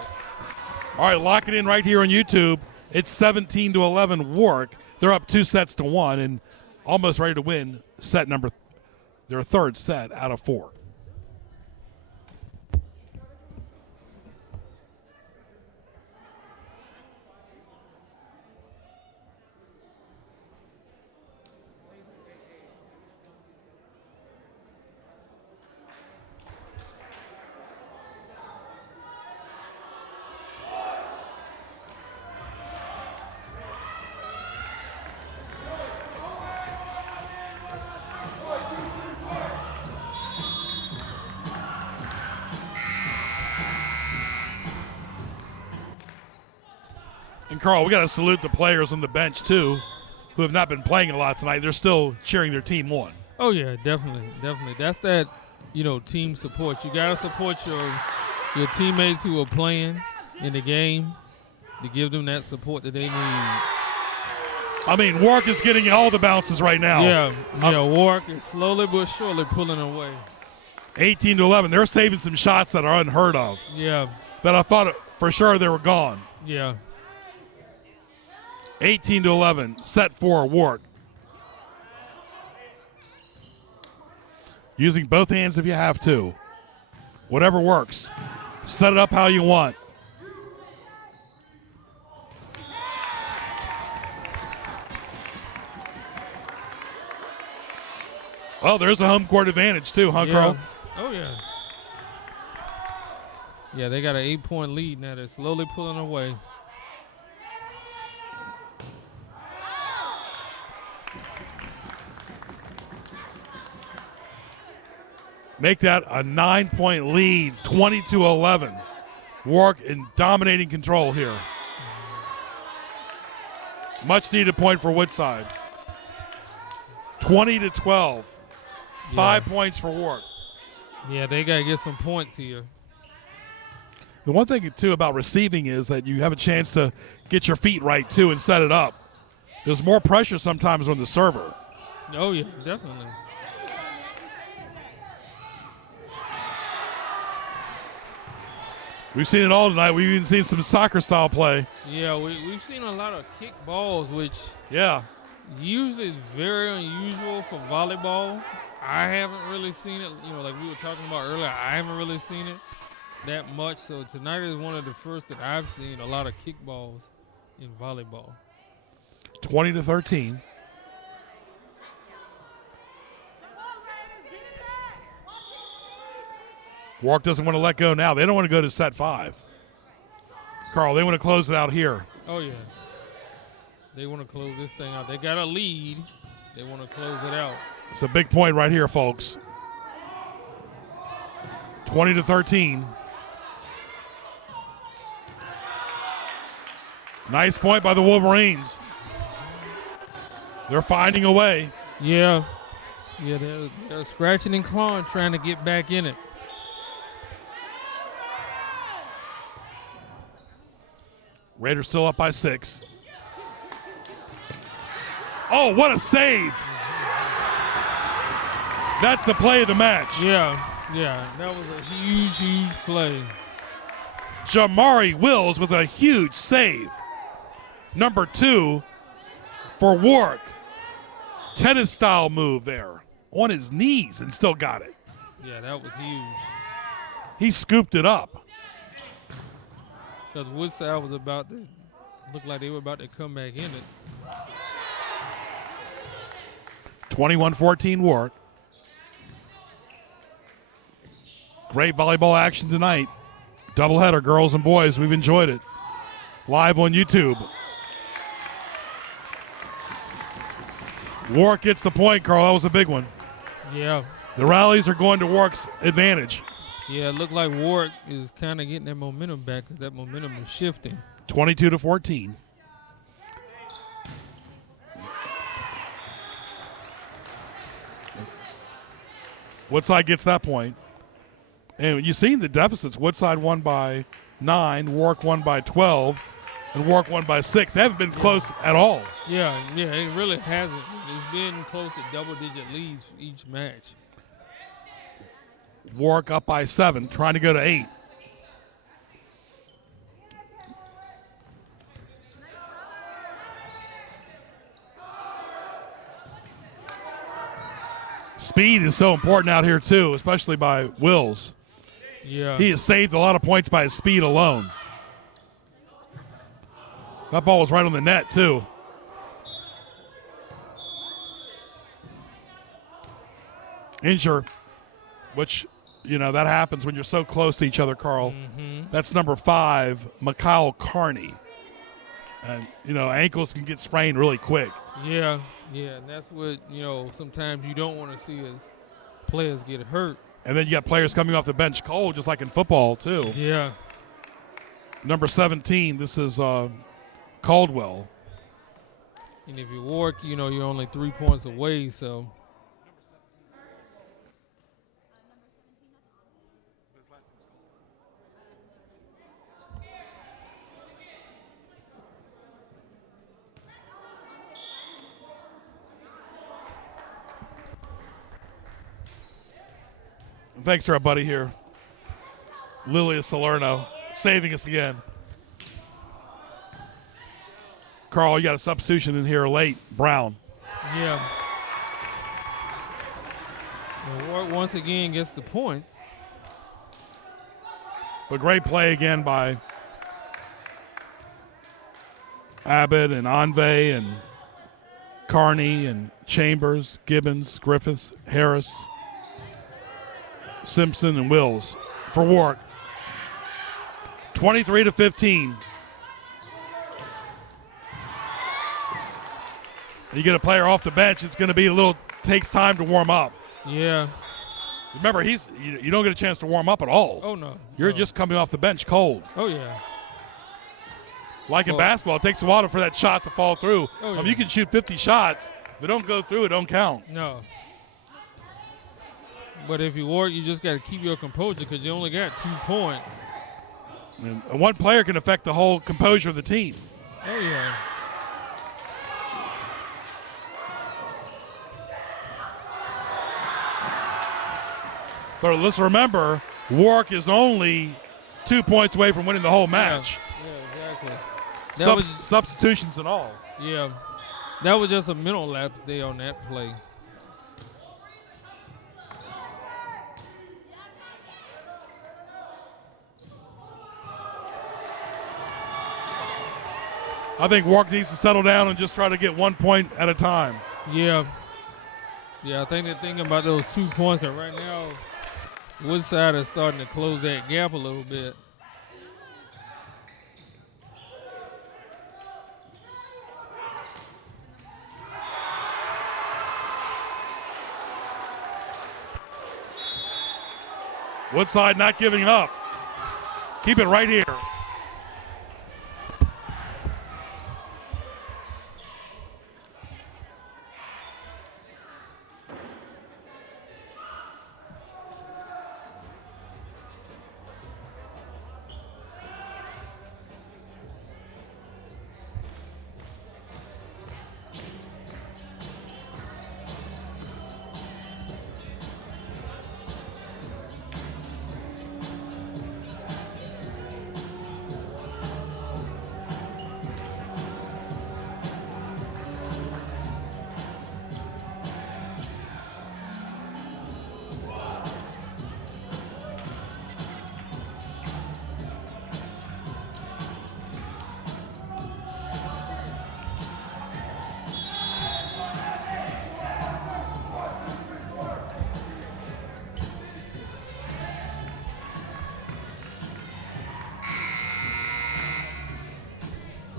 All right, lock it in right here on YouTube. It's 17-11 Warwick. They're up 2-1 and almost ready to win their third set out of 4. And, Carl, we got to salute the players on the bench, too, who have not been playing a lot tonight. They're still cheering their team on. Oh, yeah, definitely. That's that, team support. You got to support your teammates who are playing in the game to give them that support that they need. I mean, Warwick is getting all the bounces right now. Yeah, Warwick is slowly but surely pulling away. 18-11. They're saving some shots that are unheard of. Yeah. That I thought for sure they were gone. Yeah. 18-11, set 4, Warwick. Using both hands if you have to. Whatever works. Set it up how you want. Well, there's a home court advantage too, huh, Carl? Oh, yeah. Yeah, they got an 8-point lead now. They're slowly pulling away. Make that a 9-point lead, 20-11. Warwick in dominating control here. Much needed point for Woodside. 20-12. 5 points for Warwick. Yeah, they got to get some points here. The one thing, too, about receiving is that you have a chance to get your feet right, too, and set it up. There's more pressure sometimes on the server. Oh, yeah, definitely. We've seen it all tonight. We've even seen some soccer-style play. Yeah, we've seen a lot of kick balls, which usually is very unusual for volleyball. I haven't really seen it, like we were talking about earlier. I haven't really seen it that much. So tonight is one of the first that I've seen a lot of kick balls in volleyball. 20-13. Warwick doesn't want to let go now. They don't want to go to set 5. Carl, they want to close it out here. Oh, yeah. They want to close this thing out. They got a lead. They want to close it out. It's a big point right here, folks. 20-13. Nice point by the Wolverines. They're finding a way. Yeah. Yeah, they're scratching and clawing, trying to get back in it. Raiders still up by 6. Oh, what a save! That's the play of the match. Yeah, that was a huge, huge play. Jamari Wills with a huge save. Number 2 for Warwick. Tennis style move there. On his knees and still got it. Yeah, that was huge. He scooped it up. Because Woodside was about to look like they were about to come back in it. 21-14 Warwick. Great volleyball action tonight. Doubleheader, girls and boys. We've enjoyed it. Live on YouTube. Warwick gets the point, Carl. That was a big one. Yeah. The rallies are going to Warwick's advantage. Yeah, it looked like Warwick is kind of getting that momentum back because that momentum is shifting. 22-14. Woodside gets that point. And you've seen the deficits. Woodside won by 9, Warwick won by 12, and Warwick won by 6. They haven't been close at all. Yeah, it really hasn't. It's been close to double-digit leads for each match. Warwick up by 7, trying to go to 8. Speed is so important out here, too, especially by Wills. Yeah. He has saved a lot of points by his speed alone. That ball was right on the net, too. Injure, which, that happens when you're so close to each other, Carl. Mm-hmm. That's number 5, Mikhail Carney. And, ankles can get sprained really quick. Yeah, and that's what, sometimes you don't want to see as players get hurt. And then you got players coming off the bench cold, just like in football, too. Yeah. Number 17, this is Caldwell. And if you Warwick, you're only 3 points away, so. Thanks to our buddy here, Lilia Salerno, saving us again. Carl, you got a substitution in here late, Brown. Yeah. Warwick once again gets the point. But great play again by Abbott and Anve and Carney and Chambers, Gibbons, Griffiths, Harris, Simpson, and Wills for Warwick. 23-15. You get a player off the bench, it's going to be takes time to warm up. Yeah. Remember, you don't get a chance to warm up at all. Oh, no. You're just coming off the bench cold. Oh, yeah. Like in basketball, it takes a while for that shot to fall through. Oh, yeah. You can shoot 50 shots. If they don't go through, it don't count. No. But if you Warwick, you just got to keep your composure because you only got 2 points. And one player can affect the whole composure of the team. Oh, yeah. But let's remember, Warwick is only 2 points away from winning the whole match. Yeah, exactly. Substitutions and all. Yeah. That was just a mental lapse there on that play. I think Warwick needs to settle down and just try to get 1 point at a time. Yeah. Yeah, I think they're thinking about those 2 points. And right now, Woodside is starting to close that gap a little bit. Woodside not giving up. Keep it right here.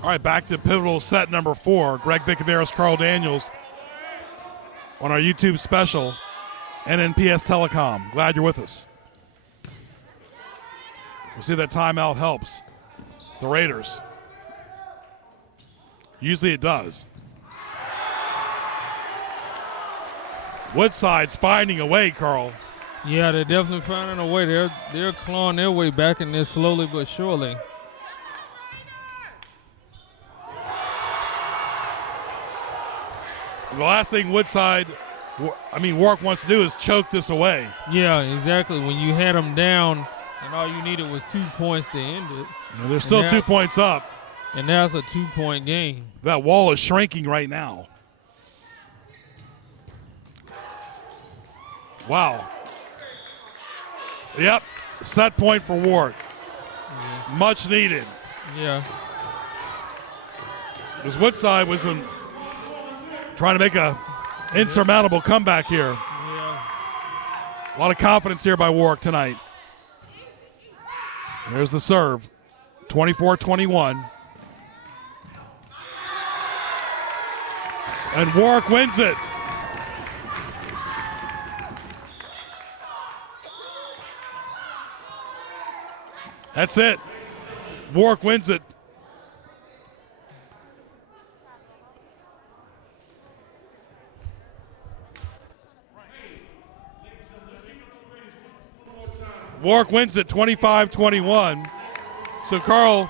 All right, back to pivotal set number 4. Greg Bicaveras, Carl Daniels on our YouTube special, NNPS Telecom. Glad you're with us. We'll see that timeout helps the Raiders. Usually it does. Woodside's finding a way, Carl. Yeah, they're definitely finding a way. They're clawing their way back in there slowly but surely. The last thing Warwick wants to do is choke this away. Yeah, exactly. When you had them down and all you needed was 2 points to end it. They're still 2 points up. And that's a 2-point game. That wall is shrinking right now. Wow. Yep, set point for Warwick. Yeah. Much needed. Yeah. Because Woodside was trying to make a insurmountable comeback here. Yeah. A lot of confidence here by Warwick tonight. There's the serve. 24-21. And Warwick wins it. That's it. Warwick wins it. Warwick wins it 25-21. So, Carl,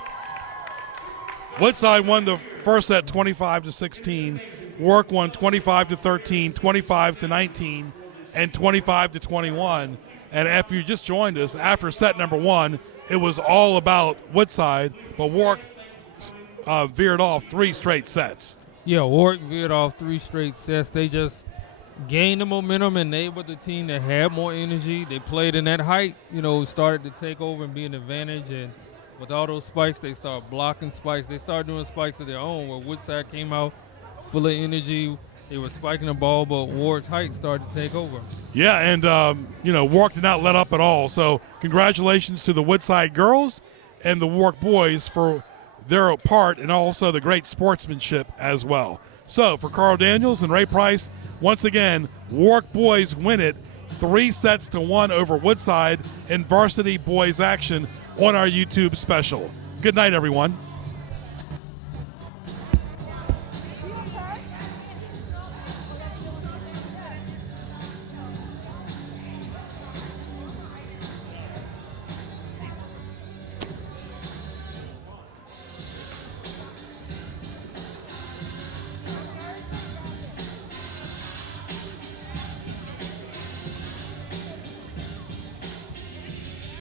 Woodside won the first set 25-16. Warwick won 25-13, 25-19, and 25-21. And if you just joined us, after set number 1, it was all about Woodside, but Warwick veered off 3 straight sets. Yeah, Warwick veered off 3 straight sets. They just gained the momentum, and they were the team that had more energy. They played in that height, started to take over and be an advantage. And with all those spikes, they started blocking spikes. They started doing spikes of their own, where Woodside came out full of energy. They were spiking the ball, but Warwick's height started to take over. Yeah, and, Warwick did not let up at all. So congratulations to the Woodside girls and the Warwick boys for their part and also the great sportsmanship as well. So for Carl Daniels and Ray Price, once again, Warwick boys win it 3-1 over Woodside in varsity boys action on our YouTube special. Good night, everyone.